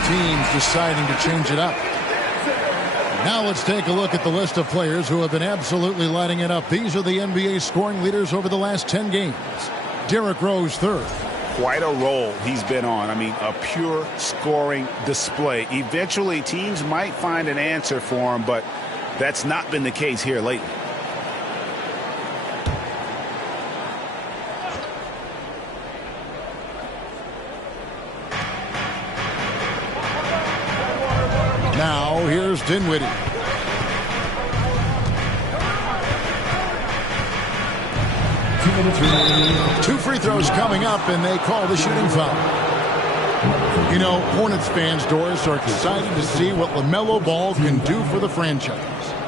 Teams deciding to change it up. Now let's take a look at the list of players who have been absolutely lighting it up. These are the NBA scoring leaders over the last 10 games. Derrick Rose, third. Quite a role he's been on. I mean, a pure scoring display. Eventually, teams might find an answer for him, but that's not been the case here lately. Now, here's Dinwiddie. Two free throws coming up, and they call the shooting foul. You know, Hornets fans, Doris, are excited to see what LaMelo Ball can do for the franchise.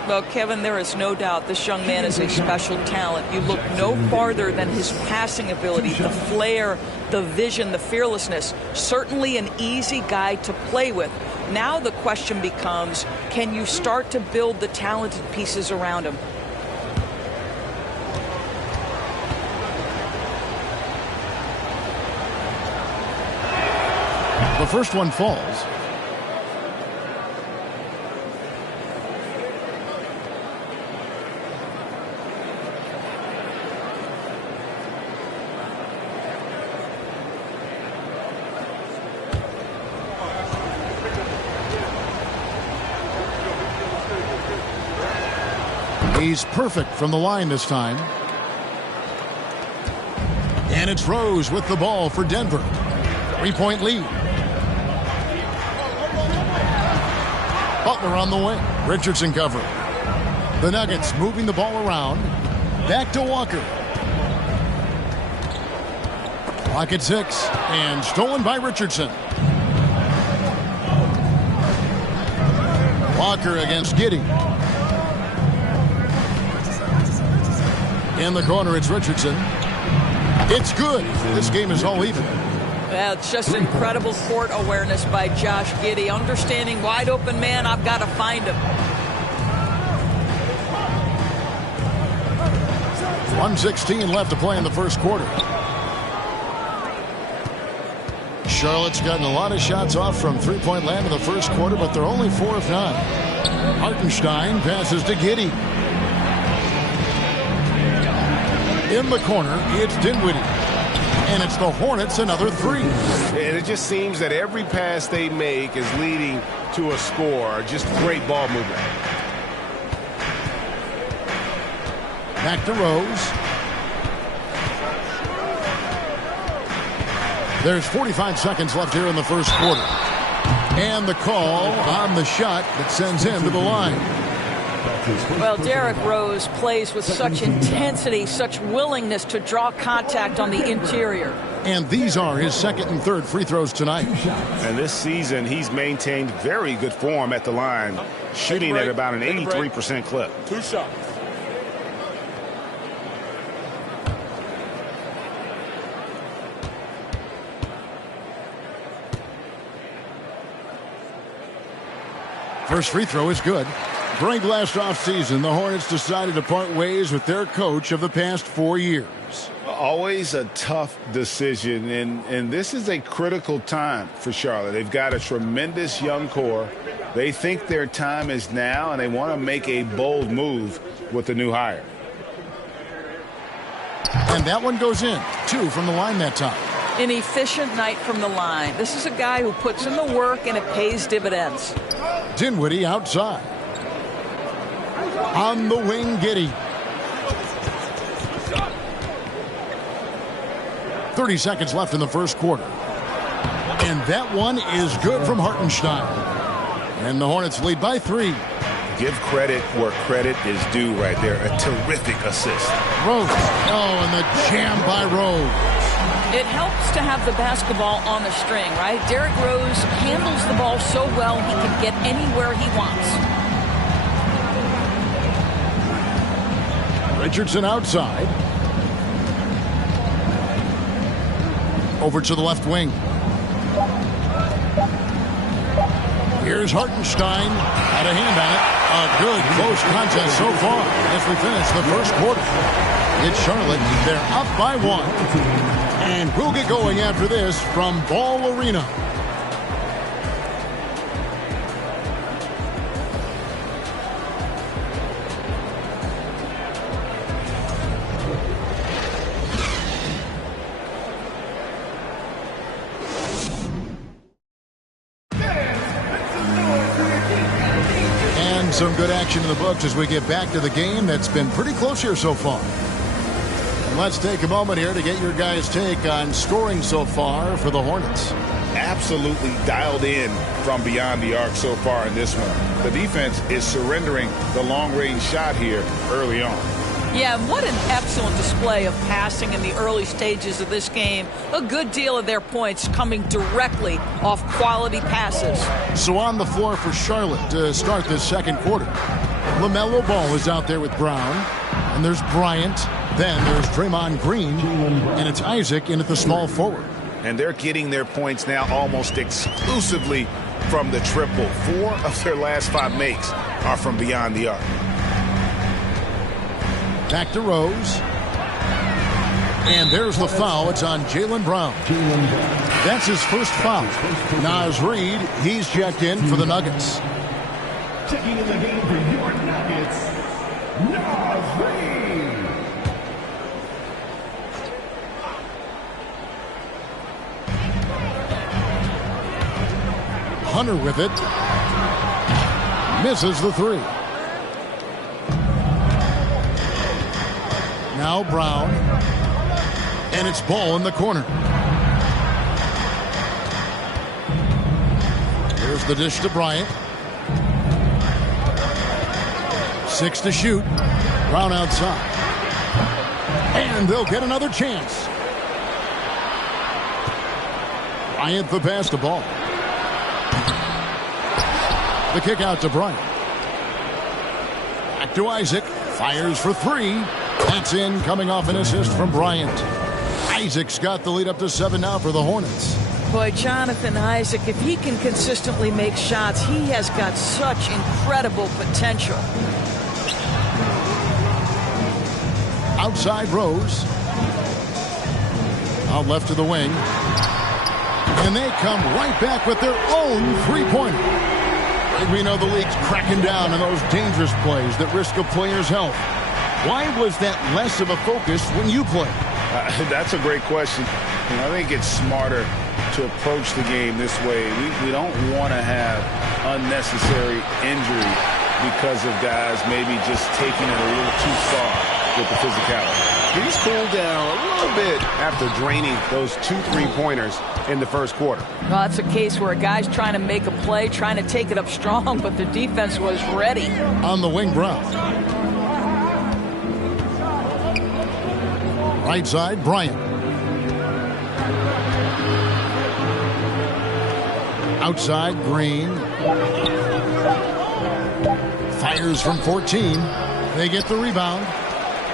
Well, Kevin, there is no doubt this young man is a special talent. You look no farther than his passing ability, the flair, the vision, the fearlessness. Certainly an easy guy to play with. Now the question becomes, can you start to build the talented pieces around him? The first one falls. He's perfect from the line this time. And it's Rose with the ball for Denver. 3-point lead. Butler on the wing. Richardson covering. The Nuggets moving the ball around. Back to Walker. Clock at 6. And stolen by Richardson. Walker against Giddey. In the corner, it's Richardson. It's good. This game is all even. Yeah, it's just incredible court awareness by Josh Giddey. Understanding wide open man, I've got to find him. 1:16 left to play in the first quarter. Charlotte's gotten a lot of shots off from three-point land in the first quarter, but they're only 4 of 9. Hartenstein passes to Giddey. In the corner, it's Dinwiddie. And it's the Hornets another 3. And it just seems that every pass they make is leading to a score. Just great ball movement. Back to Rose. There's 45 seconds left here in the first quarter. And the call on the shot that sends him to the line. Well, Derrick Rose plays with such intensity, such willingness to draw contact on the interior. And these are his second and third free throws tonight. And this season, he's maintained very good form at the line, shooting at about an 83% clip. 2 shots. First free throw is good. During last offseason, the Hornets decided to part ways with their coach of the past 4 years. Always a tough decision, and this is a critical time for Charlotte. They've got a tremendous young core. They think their time is now, and they want to make a bold move with the new hire. And that one goes in. 2 from the line that time. An efficient night from the line. This is a guy who puts in the work, and it pays dividends. Dinwiddie outside. On the wing, Giddey. 30 seconds left in the first quarter. And that one is good from Hartenstein. And the Hornets lead by 3. Give credit where credit is due right there. A terrific assist. Rose. Oh, and the jam by Rose. It helps to have the basketball on the string, right? Derrick Rose handles the ball so well he can get anywhere he wants. Richardson outside. Over to the left wing. Here's Hartenstein. Had a hand on it. A good close contest so far as we finish the first quarter. It's Charlotte. They're up by 1. And we'll get going after this from Ball Arena. And some good action in the books as we get back to the game that's been pretty close here so far. Let's take a moment here to get your guys' take on scoring so far for the Hornets. Absolutely dialed in from beyond the arc so far in this one. The defense is surrendering the long-range shot here early on. Yeah, what an excellent display of passing in the early stages of this game. A good deal of their points coming directly off quality passes. So on the floor for Charlotte to start this second quarter. LaMelo Ball is out there with Brown. And there's Bryant. Then there's Draymond Green. And it's Isaac in at the small forward. And they're getting their points now almost exclusively from the triple. 4 of their last 5 makes are from beyond the arc. Back to Rose. And there's the foul. It's on Jaylen Brown. That's his first foul. Naz Reid, he's checked in for the Nuggets. Checking in the game for your Nuggets, Naz Reid. Hunter with it. Misses the three. Now Brown. And it's Ball in the corner. Here's the dish to Bryant. 6 to shoot. Brown outside. And they'll get another chance. Bryant the pass to Ball. The kick out to Bryant. Back to Isaac. Fires for three. That's in, coming off an assist from Bryant. Isaac's got the lead up to 7 now for the Hornets. Boy, Jonathan Isaac, if he can consistently make shots, he has got such incredible potential. Outside Rose. Out left to the wing. And they come right back with their own three-pointer. We know the league's cracking down on those dangerous plays that risk a player's health. Why was that less of a focus when you played? That's a great question. I think it's smarter to approach the game this way. We don't want to have unnecessary injury because of guys maybe just taking it a little too far with the physicality. He's cooled down a little bit after draining those 2 3-pointers in the first quarter. Well, that's a case where a guy's trying to make a play, trying to take it up strong, but the defense was ready. On the wing, Brown. Right side, Bryant. Outside, Green. Fires from 14. They get the rebound.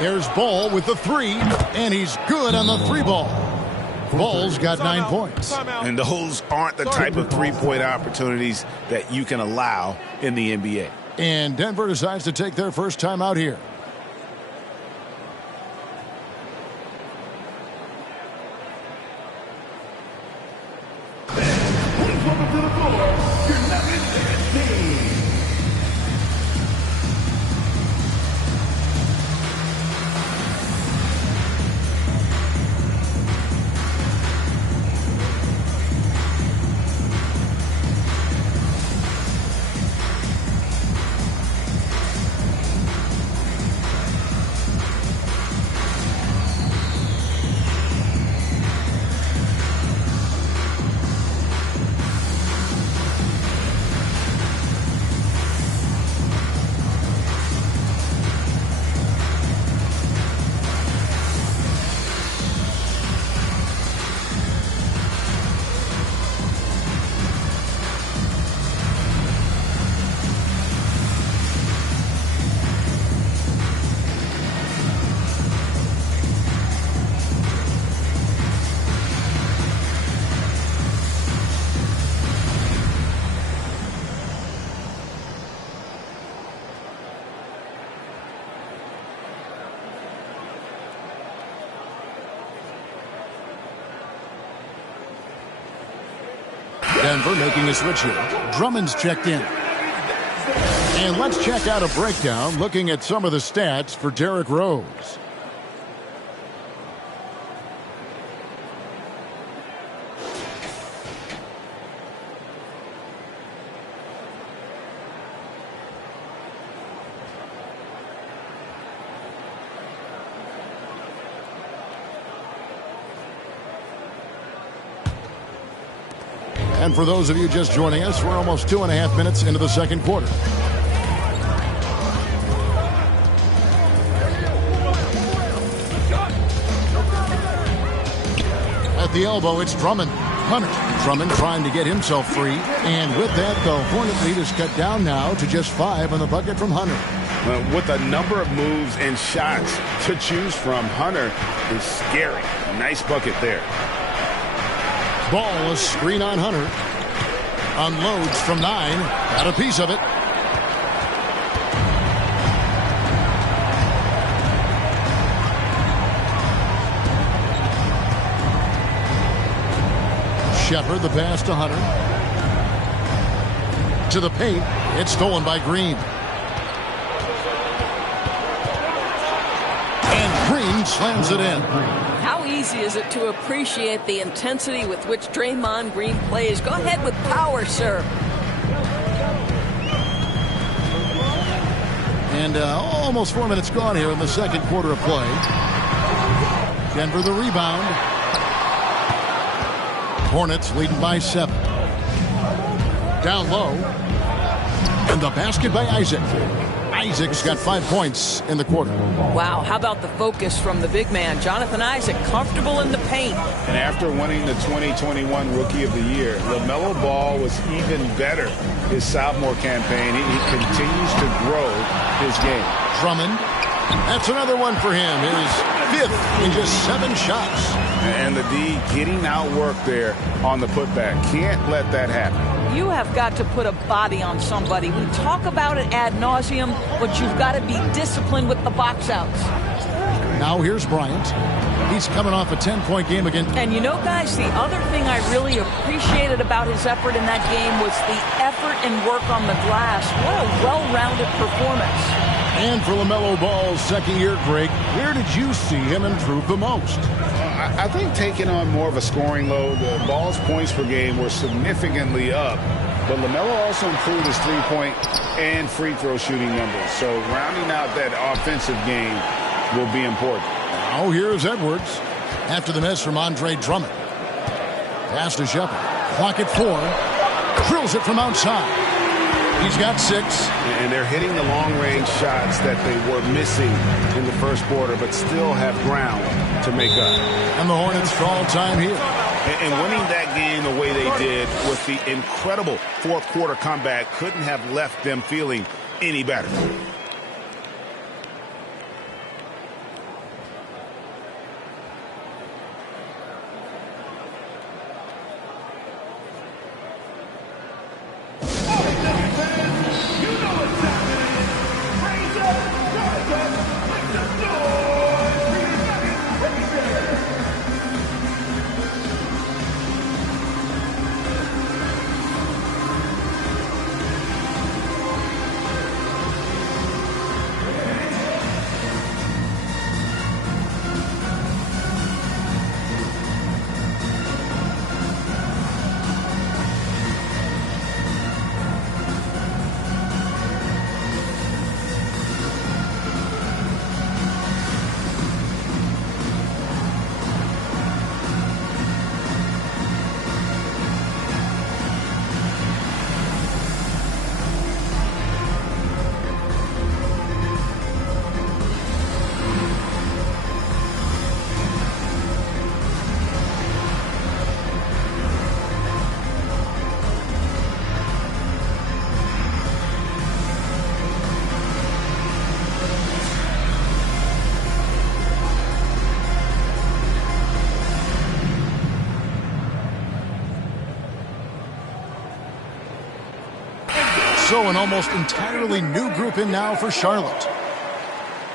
There's Ball with the three, and he's good on the three ball. Ball's got 9 points. And those aren't the type of three-point opportunities that you can allow in the NBA. And Denver decides to take their first time out here. Denver making a switch here. Drummond's checked in. And let's check out a breakdown looking at some of the stats for Derrick Rose. And for those of you just joining us, we're almost 2.5 minutes into the second quarter. At the elbow, it's Drummond. Hunter. Drummond trying to get himself free. And with that, the Hornet lead is cut down now to just 5 on the bucket from Hunter. With a number of moves and shots to choose from, Hunter is scary. Nice bucket there. Ball, a screen on Hunter. Unloads from 9. Got a piece of it. Shepard, the pass to Hunter. To the paint. It's stolen by Green. And Green slams it in. How easy is it to appreciate the intensity with which Draymond Green plays? Go ahead with power, sir. And almost 4 minutes gone here in the second quarter of play. Denver the rebound. Hornets leading by 7. Down low. And the basket by Isaac. Isaac's got 5 points in the quarter. Wow, how about the focus from the big man, Jonathan Isaac, comfortable in the paint. And after winning the 2021 Rookie of the Year, LaMelo Ball was even better his sophomore campaign. He continues to grow his game. Drummond, that's another one for him. His 5th in just 7 shots. And the D getting outworked there on the putback. Can't let that happen. You have got to put a body on somebody. We talk about it ad nauseum, but you've got to be disciplined with the box outs. Now here's Bryant. He's coming off a 10-point game again. And you know, guys, the other thing I really appreciated about his effort in that game was the effort and work on the glass. What a well-rounded performance. And for LaMelo Ball's second year, Greg, where did you see him improve the most? I think taking on more of a scoring load, the Ball's points per game were significantly up. But LaMelo also improved his three-point and free throw shooting numbers. So rounding out that offensive game will be important. Now here's Edwards. After the miss from Andre Drummond. Pass to Shepard. Clock at 4. Drills it from outside. He's got 6. And they're hitting the long-range shots that they were missing in the first quarter, but still have ground to make up. And the Hornets call time here. And winning that game the way they did with the incredible fourth quarter comeback couldn't have left them feeling any better. So an almost entirely new group in now for Charlotte.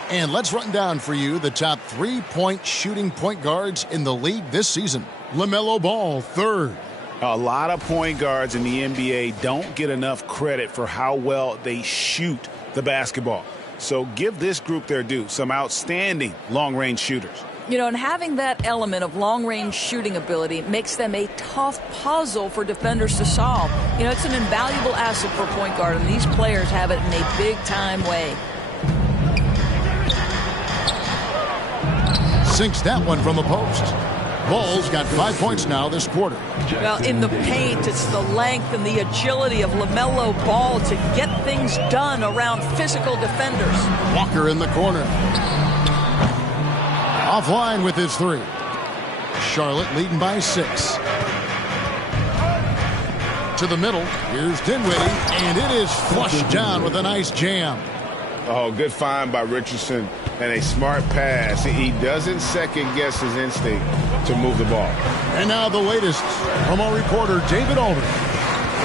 And let's run down for you the top 3-point shooting point guards in the league this season. LaMelo Ball, 3rd. A lot of point guards in the NBA don't get enough credit for how well they shoot the basketball. So give this group their due. Some outstanding long-range shooters. You know, and having that element of long-range shooting ability makes them a tough puzzle for defenders to solve. You know, it's an invaluable asset for a point guard, and these players have it in a big-time way. Sinks that one from the post. Ball's got 5 points now this quarter. Well, in the paint, it's the length and the agility of LaMelo Ball to get things done around physical defenders. Walker in the corner. Offline with his 3. Charlotte leading by 6. To the middle. Here's Dinwiddie, and it is flushed down with a nice jam. Oh, good find by Richardson and a smart pass. He doesn't second-guess his instinct to move the ball. And now the latest from our reporter, David Aldridge.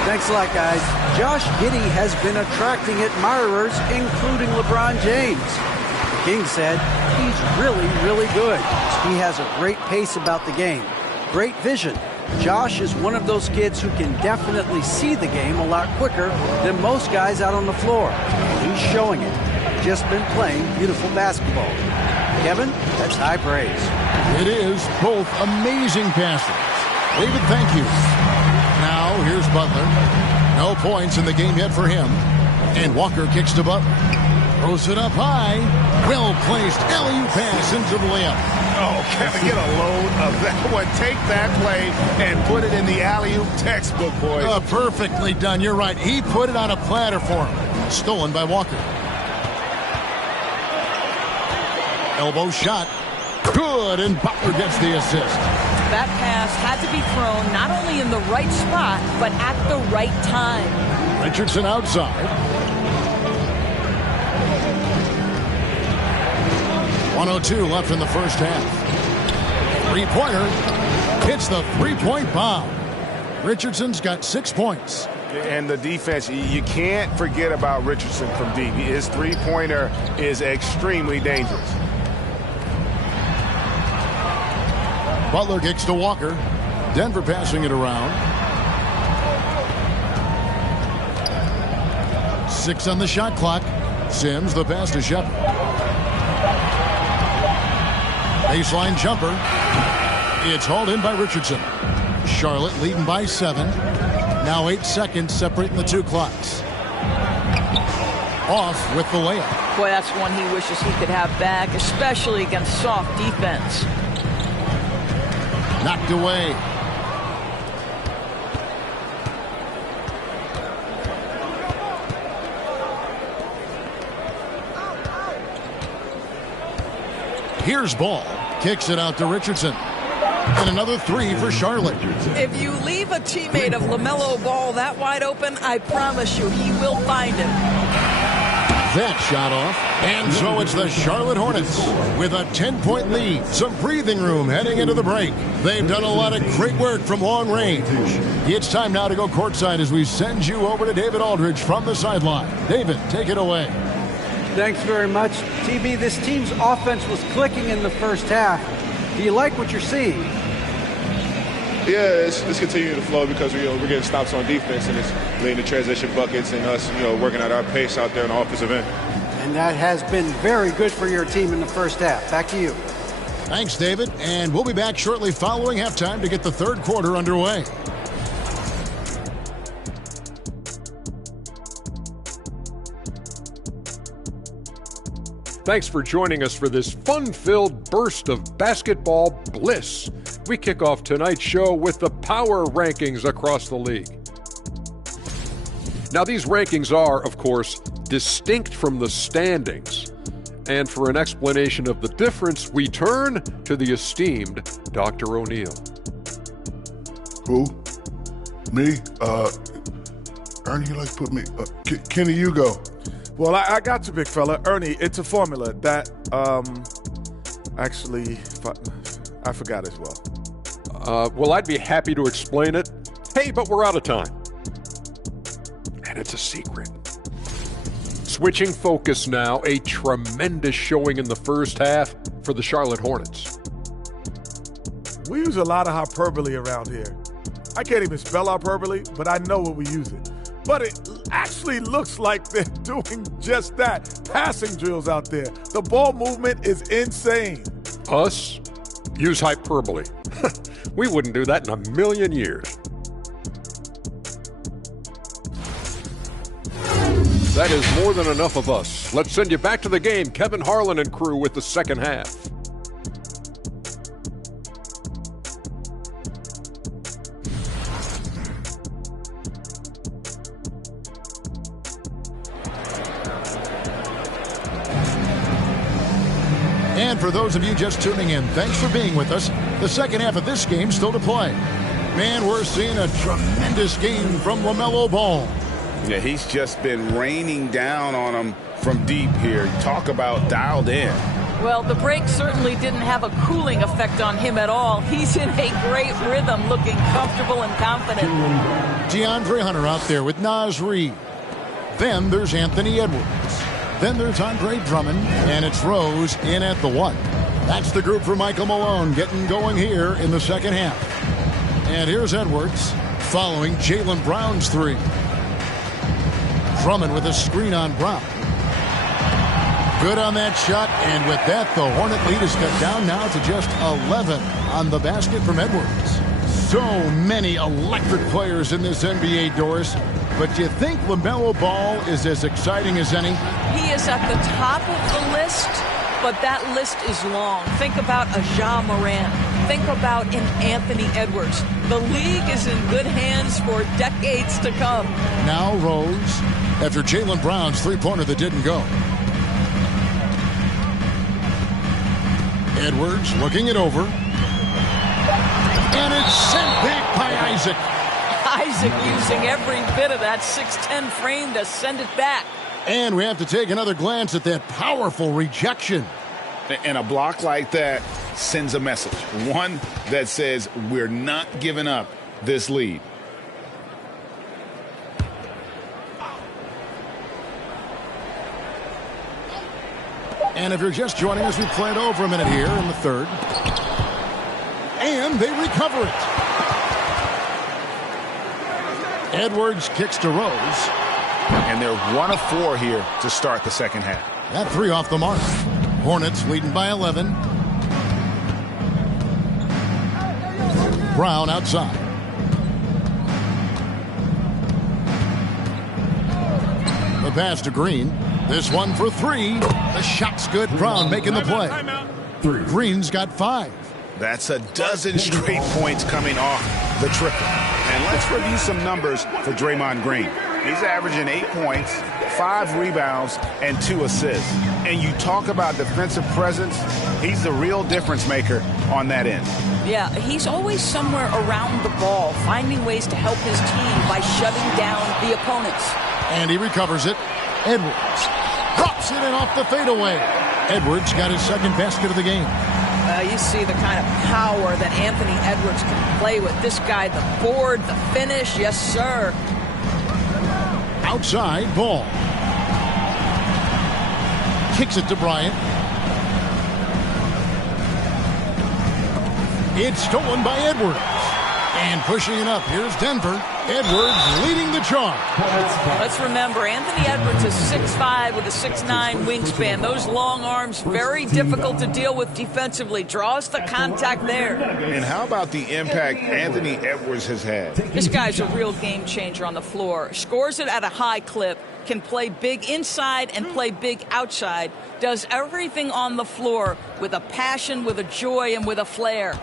Thanks a lot, guys. Josh Giddey has been attracting admirers, including LeBron James. King said he's really, really good. He has a great pace about the game, great vision, Josh is one of those kids who can definitely see the game a lot quicker than most guys out on the floor. He's showing it. Just been playing beautiful basketball. Kevin, that's high praise. It is. Both amazing passes. David, thank you. Now, here's Butler. No points in the game yet for him. And Walker kicks to Butler. Throws it up high. Well-placed alley-oop pass into the layup. Oh, Kevin, get a load of that one. Take that play and put it in the alley-oop textbook, boys. Perfectly done. You're right. He put it on a platter for him. Stolen by Walker. Elbow shot. Good, and Butler gets the assist. That pass had to be thrown not only in the right spot, but at the right time. Richardson outside. 1:02 left in the first half. Three-pointer hits the three-point bomb. Richardson's got 6 points. And the defense, you can't forget about Richardson from deep. His three-pointer is extremely dangerous. Butler kicks to Walker. Denver passing it around. 6 on the shot clock. Sims, the pass to Shepard. Baseline jumper. It's hauled in by Richardson. Charlotte leading by 7. Now 8 seconds separating the two clocks. Off with the layup. Boy, that's one he wishes he could have back, especially against soft defense. Knocked away. Here's Ball. Kicks it out to Richardson. And another 3 for Charlotte. If you leave a teammate of LaMelo Ball that wide open, I promise you he will find him. That shot off. And so it's the Charlotte Hornets with a 10-point lead. Some breathing room heading into the break. They've done a lot of great work from long range. It's time now to go courtside as we send you over to David Aldridge from the sideline. David, take it away. Thanks very much. TB, this team's offense was clicking in the first half. Do you like what you're seeing? Yeah, it's continuing to flow because we're getting stops on defense and it's leading to transition buckets and us, working at our pace out there on the offensive end. And that has been very good for your team in the first half. Back to you. Thanks, David. And we'll be back shortly following halftime to get the third quarter underway. Thanks for joining us for this fun-filled burst of basketball bliss. We kick off tonight's show with the power rankings across the league. Now, these rankings are, of course, distinct from the standings. And for an explanation of the difference, we turn to the esteemed Dr. O'Neill. Who? Me? Ernie, you like to put me... Kenny, you go. Well, I got you, big fella. Ernie, it's a formula that actually I forgot as well. Well, I'd be happy to explain it. Hey, but we're out of time. And it's a secret. Switching focus now, a tremendous showing in the first half for the Charlotte Hornets. We use a lot of hyperbole around here. I can't even spell hyperbole, but I know what we use it. But it actually looks like they're doing just that. Passing drills out there. The ball movement is insane. Us? Use hyperbole. We wouldn't do that in a million years. That is more than enough of us. Let's send you back to the game. Kevin Harlan and crew with the second half. And for those of you just tuning in, thanks for being with us. The second half of this game still to play. Man, we're seeing a tremendous game from LaMelo Ball. Yeah, he's just been raining down on him from deep here. Talk about dialed in. Well, the break certainly didn't have a cooling effect on him at all. He's in a great rhythm, looking comfortable and confident. DeAndre Hunter out there with Naz Reid. Then there's Anthony Edwards. Then there's Andre Drummond, and it's Rose in at the 1. That's the group for Michael Malone getting going here in the second half. And here's Edwards following Jaylen Brown's three. Drummond with a screen on Brown. Good on that shot, and with that, the Hornet lead is cut down now to just 11 on the basket from Edwards. So many electric players in this NBA, Doris. But do you think LaMelo Ball is as exciting as any? He is at the top of the list, but that list is long. Think about a Ja Morant. Think about an Anthony Edwards. The league is in good hands for decades to come. Now Rose, after Jaylen Brown's three-pointer that didn't go. Edwards looking it over. And it's sent back by Isaac. Isaac using every bit of that 6'10 frame to send it back. And we have to take another glance at that powerful rejection. And a block like that sends a message. One that says we're not giving up this lead. And if you're just joining us, we played over a minute here in the third. And they recover it. Edwards kicks to Rose. And they're 1 of 4 here to start the second half. That three off the mark. Hornets leading by 11. Brown outside. The pass to Green. This one for three. The shot's good. Brown making the play. Green's got 5. That's a dozen straight points coming off the triple. And let's review some numbers for Draymond Green. He's averaging 8 points, 5 rebounds, and 2 assists. And you talk about defensive presence, he's the real difference maker on that end. Yeah, he's always somewhere around the ball, finding ways to help his team by shutting down the opponents. And he recovers it. Edwards drops it in off the fadeaway. Edwards got his second basket of the game. You see the kind of power that Anthony Edwards can play with. This guy, the board, the finish, yes, sir. Outside, Ball. Kicks it to Bryant. It's stolen by Edwards. And pushing it up, here's Denver. Edwards leading the charge. Let's remember, Anthony Edwards is 6'5" with a 6'9" wingspan. Those long arms, very difficult to deal with defensively. Draws the contact there. And how about the impact Anthony Edwards has had? This guy's a real game changer on the floor. Scores it at a high clip. Can play big inside and play big outside. Does everything on the floor with a passion, with a joy, and with a flair.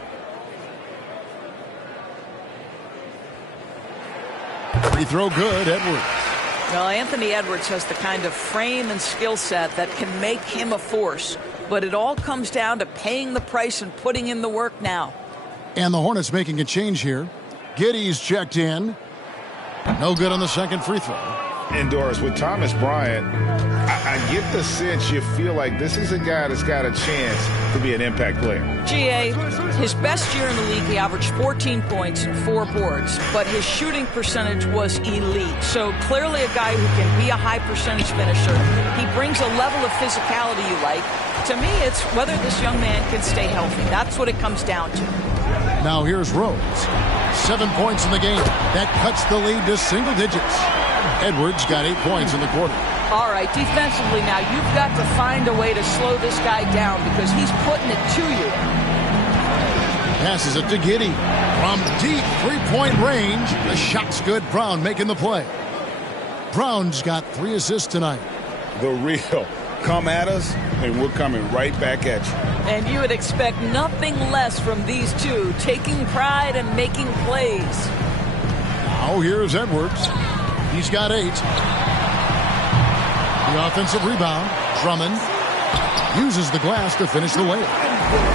Free throw good, Edwards. Well, Anthony Edwards has the kind of frame and skill set that can make him a force. But it all comes down to paying the price and putting in the work now. And the Hornets making a change here. Giddey's checked in. No good on the second free throw. And Doris, with Thomas Bryant, I get the sense you feel like this is a guy that's got a chance to be an impact player. GA, his best year in the league, he averaged 14 points and 4 boards, but his shooting percentage was elite. So clearly a guy who can be a high percentage finisher. He brings a level of physicality you like. To me, it's whether this young man can stay healthy. That's what it comes down to. Now here's Rose. 7 points in the game. That cuts the lead to single digits. Edwards got 8 points in the quarter. All right, defensively now, you've got to find a way to slow this guy down because he's putting it to you. Passes it to Giddey. From deep three-point range, the shot's good. Brown making the play. Brown's got 3 assists tonight. The real. Come at us, and we're coming right back at you. And you would expect nothing less from these two, taking pride and making plays. Now here's Edwards. He's got 8. The offensive rebound. Drummond uses the glass to finish the layup.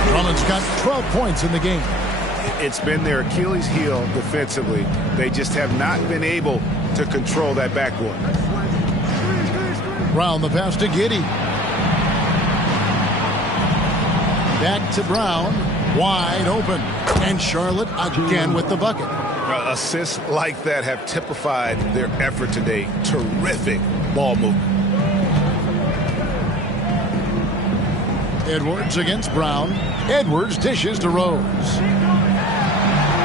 Drummond's got 12 points in the game. It's been their Achilles heel defensively. They just have not been able to control that backcourt. Brown the pass to Giddey. Back to Brown. Wide open. And Charlotte again with the bucket. Assists like that have typified their effort today. Terrific ball movement. Edwards against Brown. Edwards dishes to Rose.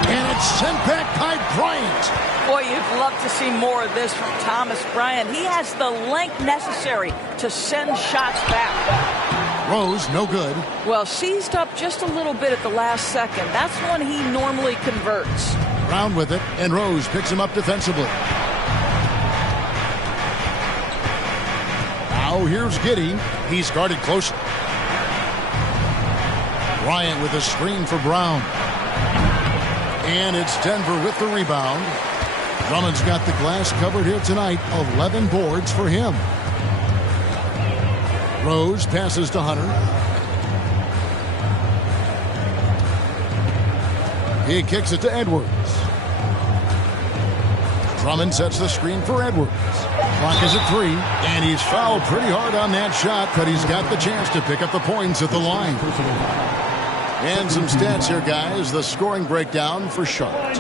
And it's sent back by Bryant. Boy, you'd love to see more of this from Thomas Bryant. He has the length necessary to send shots back. Rose, no good. Well, seized up just a little bit at the last second. That's when he normally converts. Brown with it, and Rose picks him up defensively. Now here's Giddey. He's guarded closely. Bryant with a screen for Brown. And it's Denver with the rebound. Drummond's got the glass covered here tonight. 11 boards for him. Rose passes to Hunter. He kicks it to Edwards. Drummond sets the screen for Edwards. Clock is at 3, and he's fouled pretty hard on that shot, but he's got the chance to pick up the points at the line. And some stats here, guys. The scoring breakdown for Charlotte.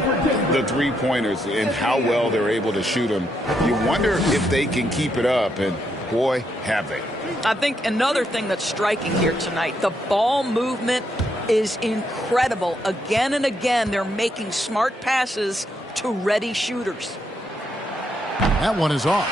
The three-pointers and how well they're able to shoot them. You wonder if they can keep it up, and boy, have they. I think another thing that's striking here tonight, the ball movement is incredible. Again and again, they're making smart passes to ready shooters. That one is off.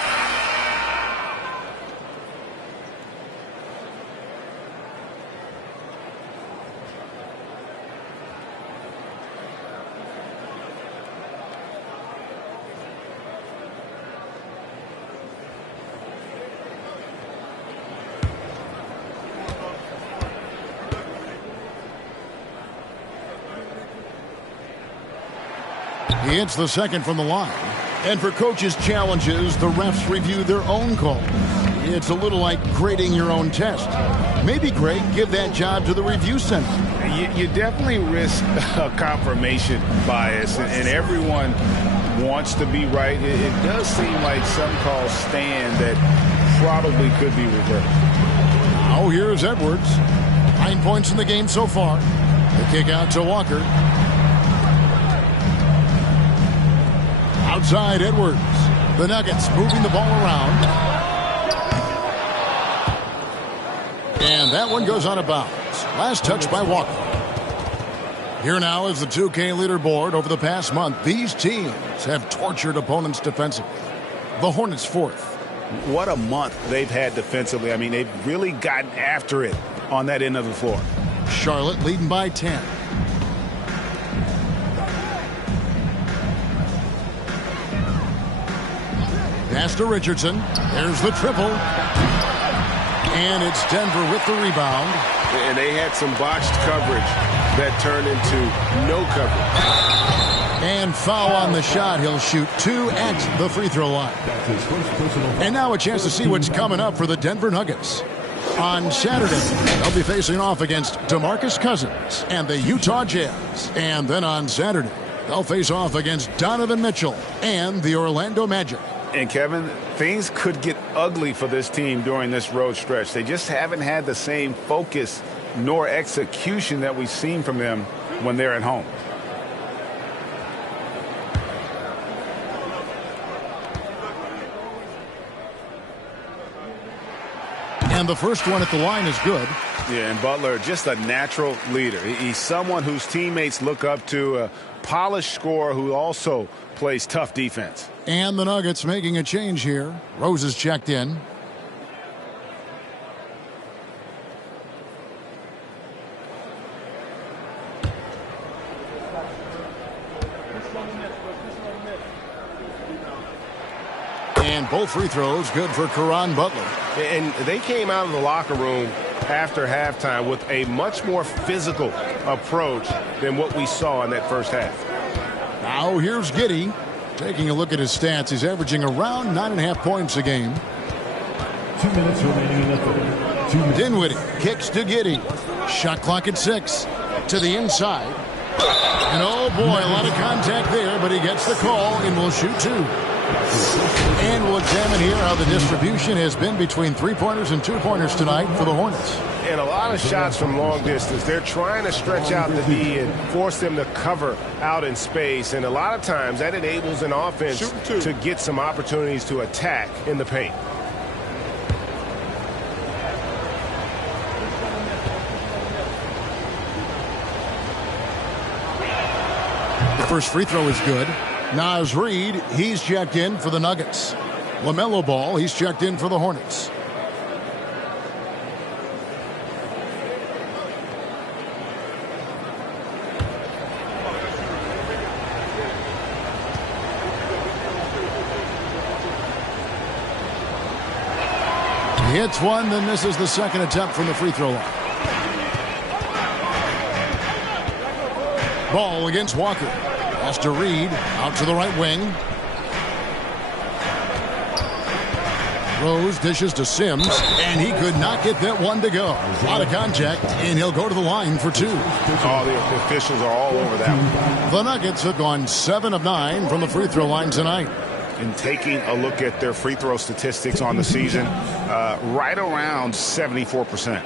He hits the second from the line. And for coaches' challenges, the refs review their own calls. It's a little like grading your own test. Maybe, Greg, give that job to the review center. You definitely risk a confirmation bias, and everyone wants to be right. It does seem like some calls stand that probably could be reversed. Now here's Edwards. 9 points in the game so far. The kick out to Walker. Outside Edwards. The Nuggets moving the ball around. And that one goes out of bounds. Last touch by Walker. Here now is the 2K leaderboard. Over the past month, these teams have tortured opponents defensively. The Hornets fourth. What a month they've had defensively. I mean, they've really gotten after it on that end of the floor. Charlotte leading by 10. Pass to Richardson. There's the triple. And it's Denver with the rebound. And they had some botched coverage that turned into no coverage. And foul on the shot. He'll shoot 2 at the free throw line. And now a chance to see what's coming up for the Denver Nuggets. On Saturday, they'll be facing off against DeMarcus Cousins and the Utah Jazz. And then on Saturday, they'll face off against Donovan Mitchell and the Orlando Magic. And, Kevin, things could get ugly for this team during this road stretch. They just haven't had the same focus nor execution that we've seen from them when they're at home. And the first one at the line is good. Yeah, and Butler, just a natural leader. He's someone whose teammates look up to, a polished scorer who also plays tough defense. And the Nuggets making a change here. Rose is checked in. And both free throws good for Caron Butler. And they came out of the locker room after halftime with a much more physical approach than what we saw in that first half. Now here's Giddey. Taking a look at his stats, he's averaging around 9.5 points a game. 2 minutes remaining in the third. Dinwiddie kicks to Giddey. Shot clock at 6. To the inside. And oh boy, a lot of contact there, but he gets the call and will shoot 2. And we'll examine here how the distribution has been between 3-pointers and 2-pointers tonight for the Hornets. And a lot of shots from long distance. They're trying to stretch out the D and force them to cover out in space. And a lot of times that enables an offense to get some opportunities to attack in the paint. First free throw is good. Naz Reid, he's checked in for the Nuggets. LaMelo Ball, he's checked in for the Hornets. He hits one, then this is the second attempt from the free throw line. Ball against Walker. Pass to Reid, out to the right wing. Rose dishes to Sims, and he could not get that one to go. A lot of contact, and he'll go to the line for two. Oh, the officials are all over that one. The Nuggets have gone 7 of 9 from the free throw line tonight. And taking a look at their free throw statistics on the season, right around 74%.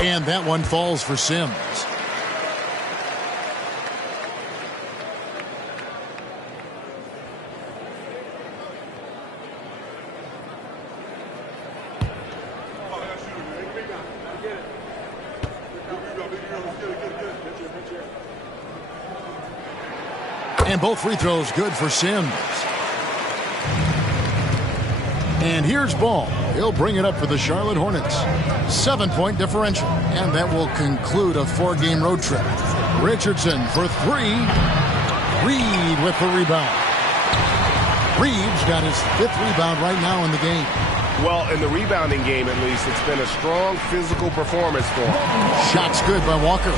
And that one falls for Sims. And both free throws good for Sims. And here's Ball. He'll bring it up for the Charlotte Hornets. 7-point differential. And that will conclude a 4-game road trip. Richardson for 3. Reid with the rebound. Reid's got his 5th rebound right now in the game. Well, in the rebounding game, at least, it's been a strong physical performance for him. Shot's good by Walker.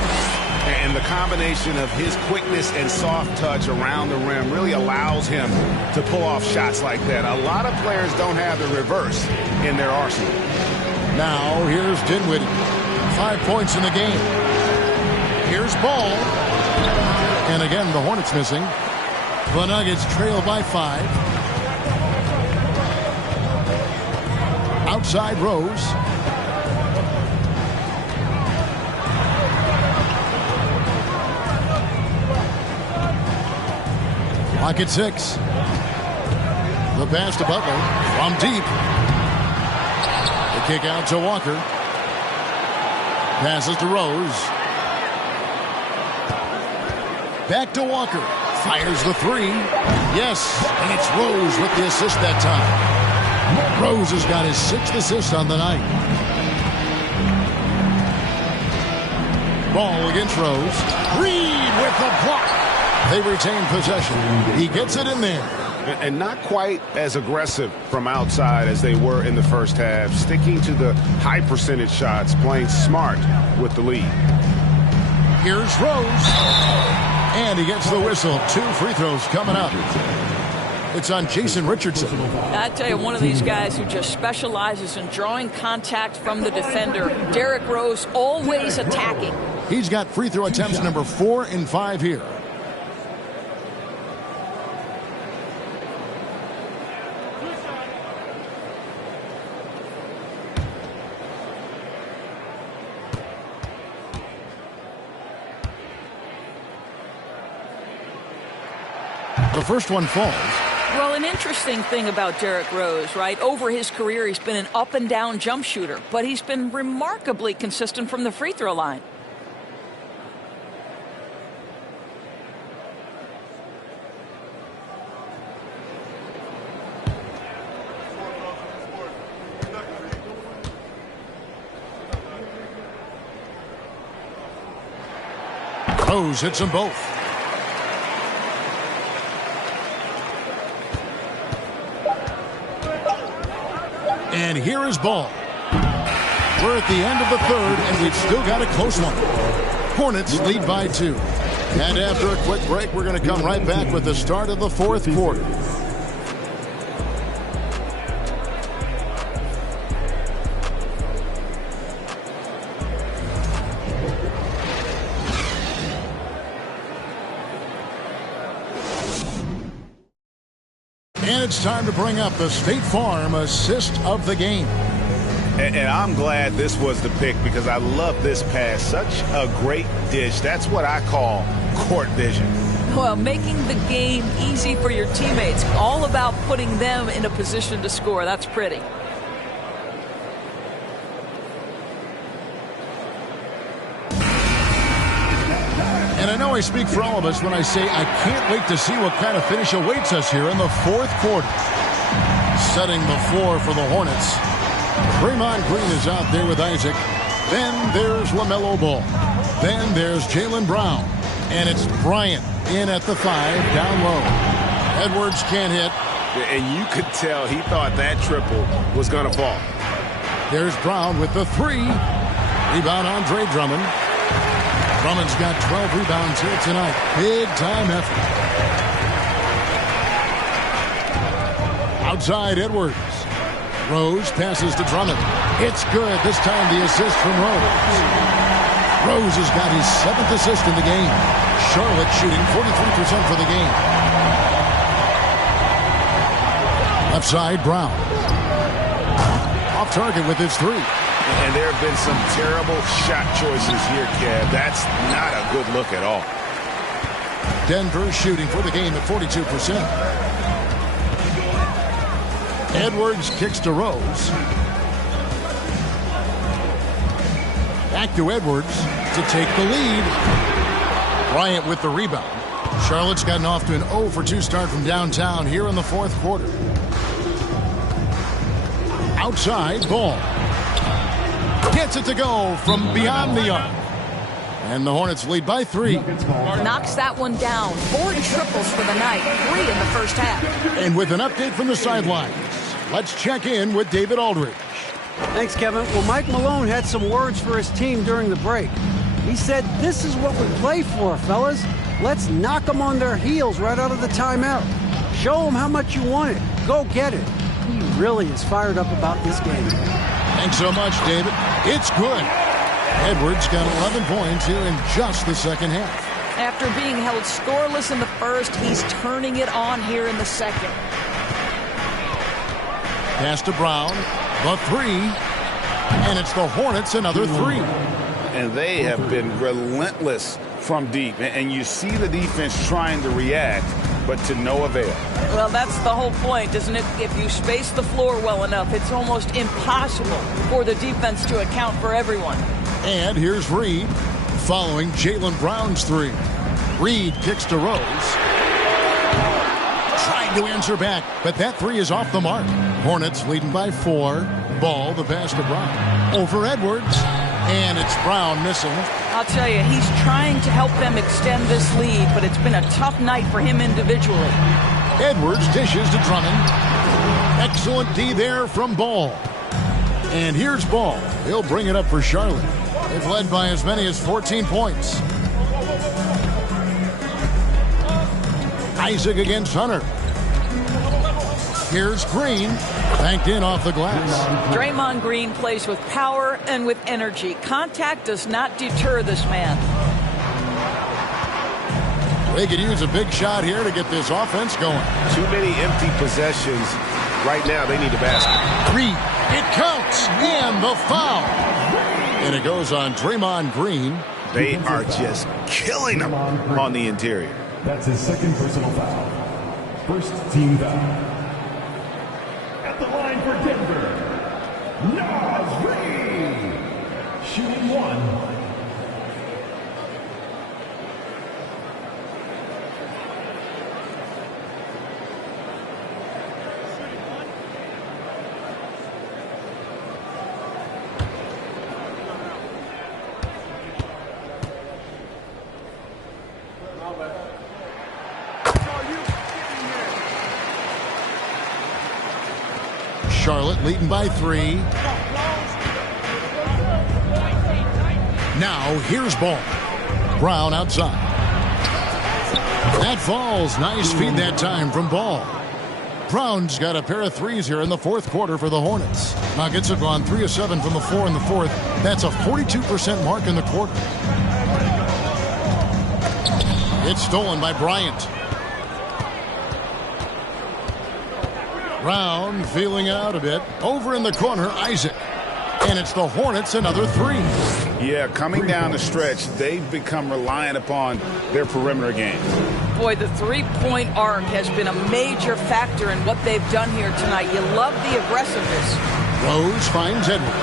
And the combination of his quickness and soft touch around the rim really allows him to pull off shots like that. A lot of players don't have the reverse in their arsenal. Now, here's Dinwiddie. 5 points in the game. Here's Ball. And again, the Hornets missing. The Nuggets trail by 5. Outside Rose. Clock at 6. The pass to Butler from deep. The kick out to Walker. Passes to Rose. Back to Walker. Fires the 3. Yes, and it's Rose with the assist that time. Rose has got his 6th assist on the night. Ball against Rose. Reid with the block. They retain possession. He gets it in there. And not quite as aggressive from outside as they were in the first half. Sticking to the high percentage shots, playing smart with the lead. Here's Rose. And he gets the whistle. 2 free throws coming up. It's on Jason Richardson. I tell you, one of these guys who just specializes in drawing contact from the defender. Derrick Rose always attacking. He's got free throw attempts number 4 and 5 here. The first one falls. Well, an interesting thing about Derrick Rose, right? Over his career, he's been an up-and-down jump shooter, but he's been remarkably consistent from the free throw line. Rose hits them both. And here is Ball. We're at the end of the 3rd, and we've still got a close one. Hornets lead by 2. And after a quick break, we're going to come right back with the start of the 4th quarter. And it's time to bring up the State Farm assist of the game. And I'm glad this was the pick because I love this pass. Such a great dish. That's what I call court vision. Well, making the game easy for your teammates. All about putting them in a position to score. That's pretty. I speak for all of us when I say I can't wait to see what kind of finish awaits us here in the fourth quarter. Setting the floor for the Hornets. Draymond Green is out there with Isaac. Then there's LaMelo Ball. Then there's Jaylen Brown. And it's Bryant in at the 5, down low. Edwards can't hit. And you could tell he thought that triple was going to fall. There's Brown with the 3. Rebound Andre Drummond. Drummond's got 12 rebounds here tonight. Big time effort. Outside Edwards. Rose passes to Drummond. It's good. This time the assist from Rose. Rose has got his 7th assist in the game. Charlotte shooting 43% for the game. Left side, Brown. Off target with his 3. And there have been some terrible shot choices here, Kev. That's not a good look at all. Denver shooting for the game at 42%. Edwards kicks to Rose. Back to Edwards to take the lead. Bryant with the rebound. Charlotte's gotten off to an 0 for 2 start from downtown here in the fourth quarter. Outside, Ball. Gets it to go from beyond the arc. And the Hornets lead by 3. Knocks that one down. 4 triples for the night. 3 in the first half. And with an update from the sidelines, let's check in with David Aldridge. Thanks, Kevin. Well, Mike Malone had some words for his team during the break. He said, "This is what we play for, fellas. Let's knock them on their heels right out of the timeout. Show them how much you want it. Go get it." He really is fired up about this game. Thanks so much, David. It's good. Edwards got 11 points here in just the second half. After being held scoreless in the first, he's turning it on here in the second. Pass to Brown. The 3. And it's the Hornets another 3. And they have been relentless from deep. And you see the defense trying to react, but to no avail. Well, that's the whole point, isn't it? If you space the floor well enough, it's almost impossible for the defense to account for everyone. And here's Reed following Jaylen Brown's 3. Reed kicks to Rose. Trying to answer back, but that 3 is off the mark. Hornets leading by 4. Ball, the pass to Brown. Over Edwards. And it's Brown missing. I'll tell you, he's trying to help them extend this lead, but it's been a tough night for him individually. Edwards dishes to Drummond. Excellent D there from Ball. And here's Ball. He'll bring it up for Charlotte. They've led by as many as 14 points. Isaac against Hunter. Here's Green. Banked in off the glass. Draymond Green plays with power and with energy. Contact does not deter this man. They could use a big shot here to get this offense going. Too many empty possessions. Right now, they need a basket. Reed. It counts. And the foul. And it goes on Draymond Green. They are just killing him on the interior. That's his second personal foul. First team foul. At the line for Denver, Nas Reed. Shooting 1. Charlotte leading by 3. Now here's Ball. Brown outside. That falls. Nice feed that time from Ball. Brown's got a pair of 3s here in the fourth quarter for the Hornets. Nuggets have gone 3 of 7 from the floor in the fourth. That's a 42% mark in the quarter. It's stolen by Bryant. Brown feeling out a bit. Over in the corner, Isaac. And it's the Hornets another 3. Yeah, coming down the stretch, they've become reliant upon their perimeter game. Boy, the three-point arc has been a major factor in what they've done here tonight. You love the aggressiveness. Rose finds Edwards.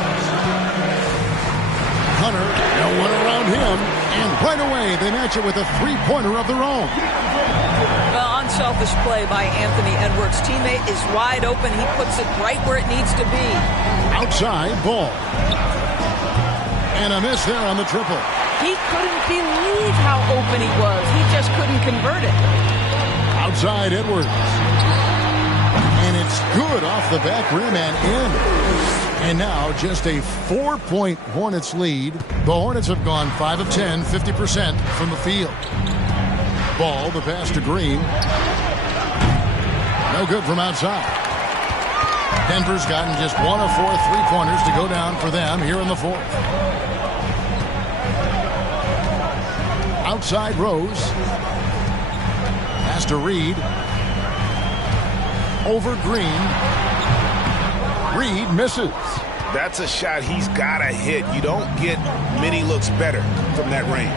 Hunter, no one around him. And right away, they match it with a three-pointer of their own. Well, unselfish play by Anthony Edwards. Teammate is wide open. He puts it right where it needs to be. Outside, Ball. And a miss there on the triple. He couldn't believe how open he was. He just couldn't convert it. Outside, Edwards. And it's good off the back rim and in. And now just a 4-point Hornets lead. The Hornets have gone 5 of 10, 50% from the field. Ball, the pass to Green. No good from outside. Denver's gotten just 1 of 4 three-pointers to go down for them here in the fourth. Outside Rose. Pass to Reed. Over Green. Reed misses. That's a shot he's got to hit. You don't get many looks better from that range.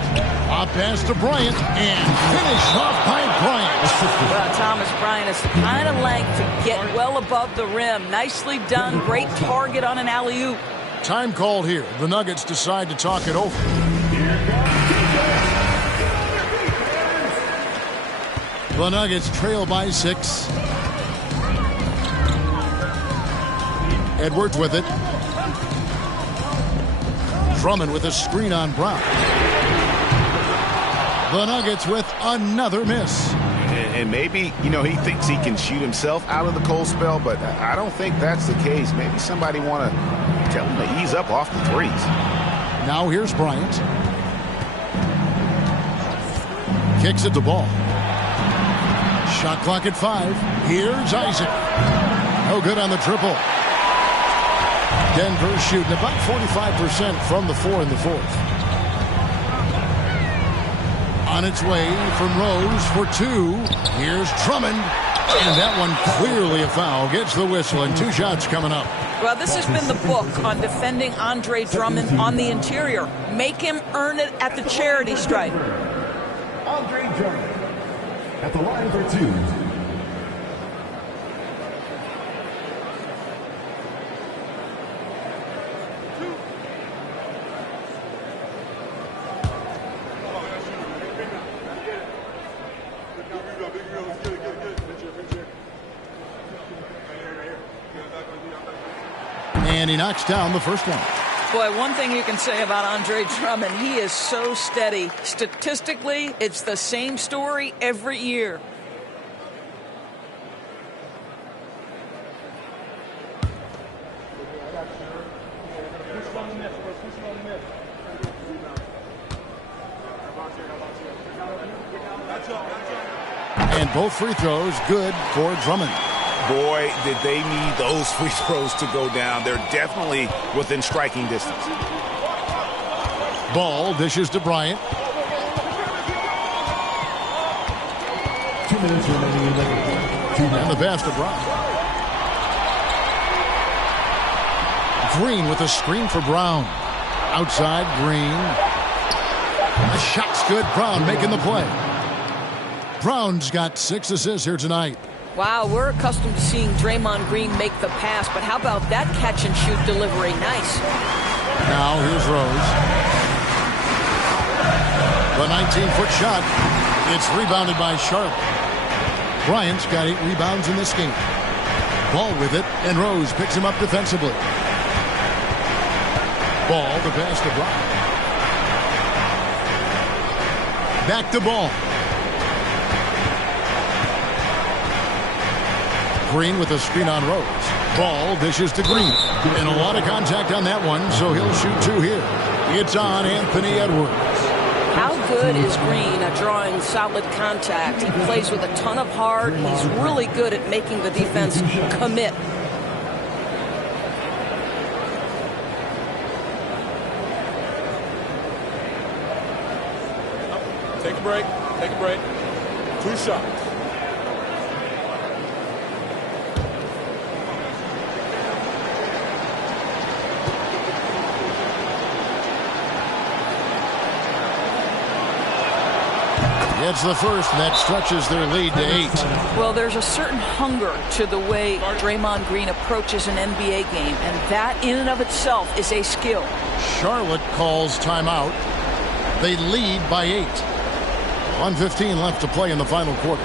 A pass to Bryant and finished off by Bryant. Well, Thomas Bryant is the kind of length to get well above the rim. Nicely done. Great target on an alley-oop. Time called here. The Nuggets decide to talk it over. The Nuggets trail by 6. Edwards with it. Drummond with a screen on Brown. The Nuggets with another miss. And maybe, he thinks he can shoot himself out of the cold spell, but I don't think that's the case. Maybe somebody want to tell him to ease up off the threes. Now here's Bryant. Kicks it to Ball. Shot clock at 5. Here's Isaac. No good on the triple. Denver shooting about 45% from the 4 in the fourth. On its way from Rose for 2. Here's Drummond. And that one clearly a foul. Gets the whistle and 2 shots coming up. Well, this has been the book on defending Andre Drummond on the interior. Make him earn it at the charity stripe. Andre Drummond at the line for 2. And he knocks down the first one. Boy, one thing you can say about Andre Drummond, he is so steady. Statistically, it's the same story every year. And both free throws good for Drummond. Boy, did they need those free throws to go down. They're definitely within striking distance. Ball dishes to Bryant. 2 minutes remaining in the game. And the pass to Bryant. Green with a screen for Brown. Outside, Green. The shot's good. Brown making the play. Brown's got 6 assists here tonight. Wow, we're accustomed to seeing Draymond Green make the pass, but how about that catch-and-shoot delivery? Nice. Now here's Rose. The 19-foot shot. It's rebounded by Charlotte. Bryant's got 8 rebounds in this game. Ball with it, and Rose picks him up defensively. Ball, the pass to Bryant. Back to Ball. Green with a screen on Rose. Ball dishes to Green. And a lot of contact on that one, so he'll shoot 2 here. It's on Anthony Edwards. How good is Green at drawing solid contact? He plays with a ton of heart. He's really good at making the defense commit. Take a break. Take a break. 2 shots. It's the first, and that stretches their lead to 8. Well, there's a certain hunger to the way Draymond Green approaches an NBA game, and that in and of itself is a skill. Charlotte calls timeout. They lead by 8. 1:15 left to play in the final quarter.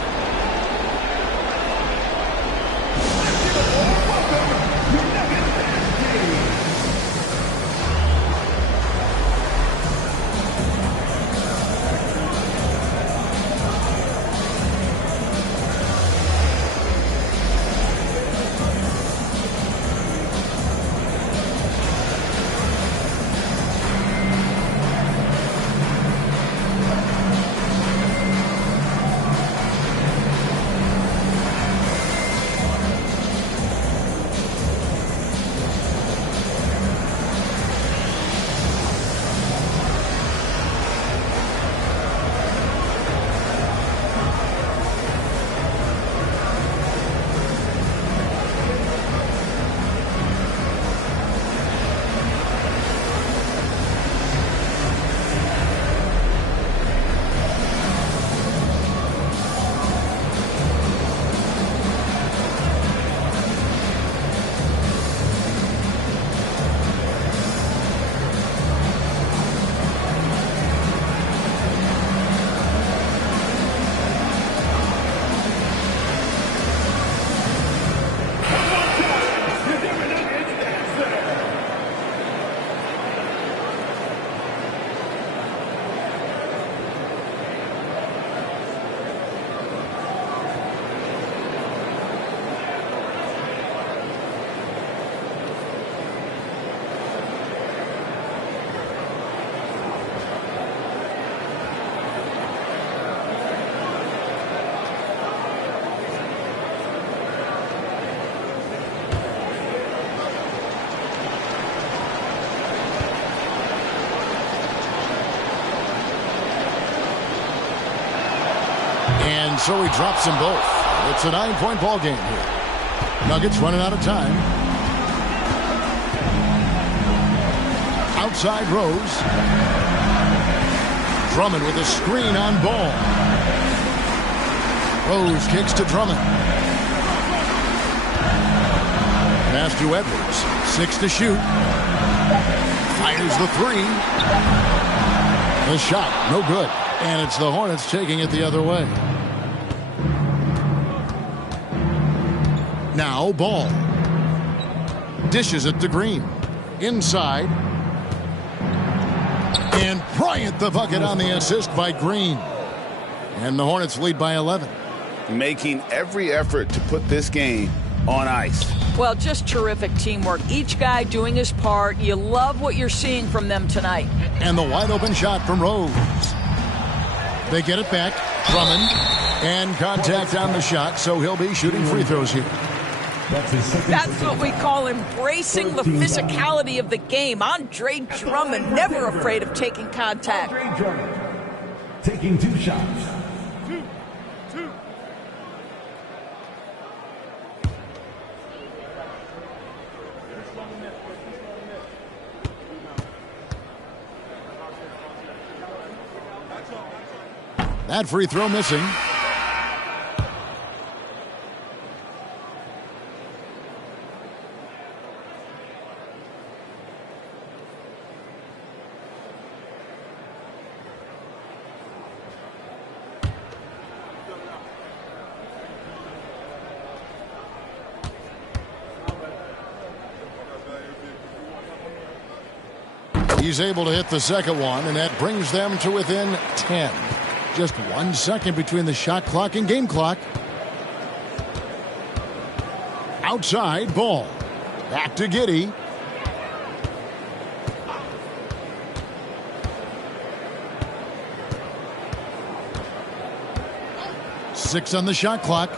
And so he drops them both. It's a 9-point ball game here. Nuggets running out of time. Outside Rose. Drummond with a screen on Ball. Rose kicks to Drummond. Pass to Edwards. 6 to shoot. Fires the 3. The shot, no good. And it's the Hornets taking it the other way. Now Ball. Dishes it to Green. Inside. And Bryant the bucket on the assist by Green. And the Hornets lead by 11. Making every effort to put this game on ice. Well, just terrific teamwork. Each guy doing his part. You love what you're seeing from them tonight. And the wide open shot from Rose. They get it back. Drummond. And contact on the shot, so he'll be shooting free throws here. That's what we call embracing the physicality of the game. Andre Drummond, never afraid of taking contact. Andre Drummond taking 2 shots. That free throw missing. He's able to hit the second one, and that brings them to within 10. Just 1 second between the shot clock and game clock. Outside Ball. Back to Giddey. Six on the shot clock.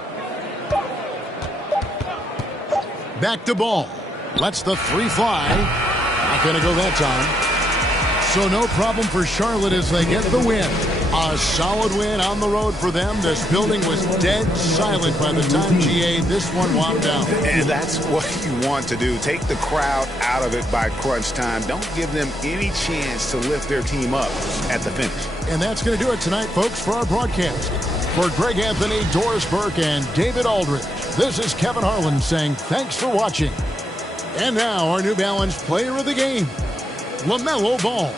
Back to Ball. Lets the 3 fly. Not going to go that time. So no problem for Charlotte as they get the win A solid win on the road for them. This building was dead silent by the time GA this one wound down. And that's what you want to do. Take the crowd out of it by crunch time. Don't give them any chance to lift their team up at the finish. And that's going to do it tonight, folks, for our broadcast. For Greg Anthony, Doris Burke, and David Aldridge, this is Kevin Harlan saying thanks for watching. And now our New Balance player of the game, LaMelo Ball.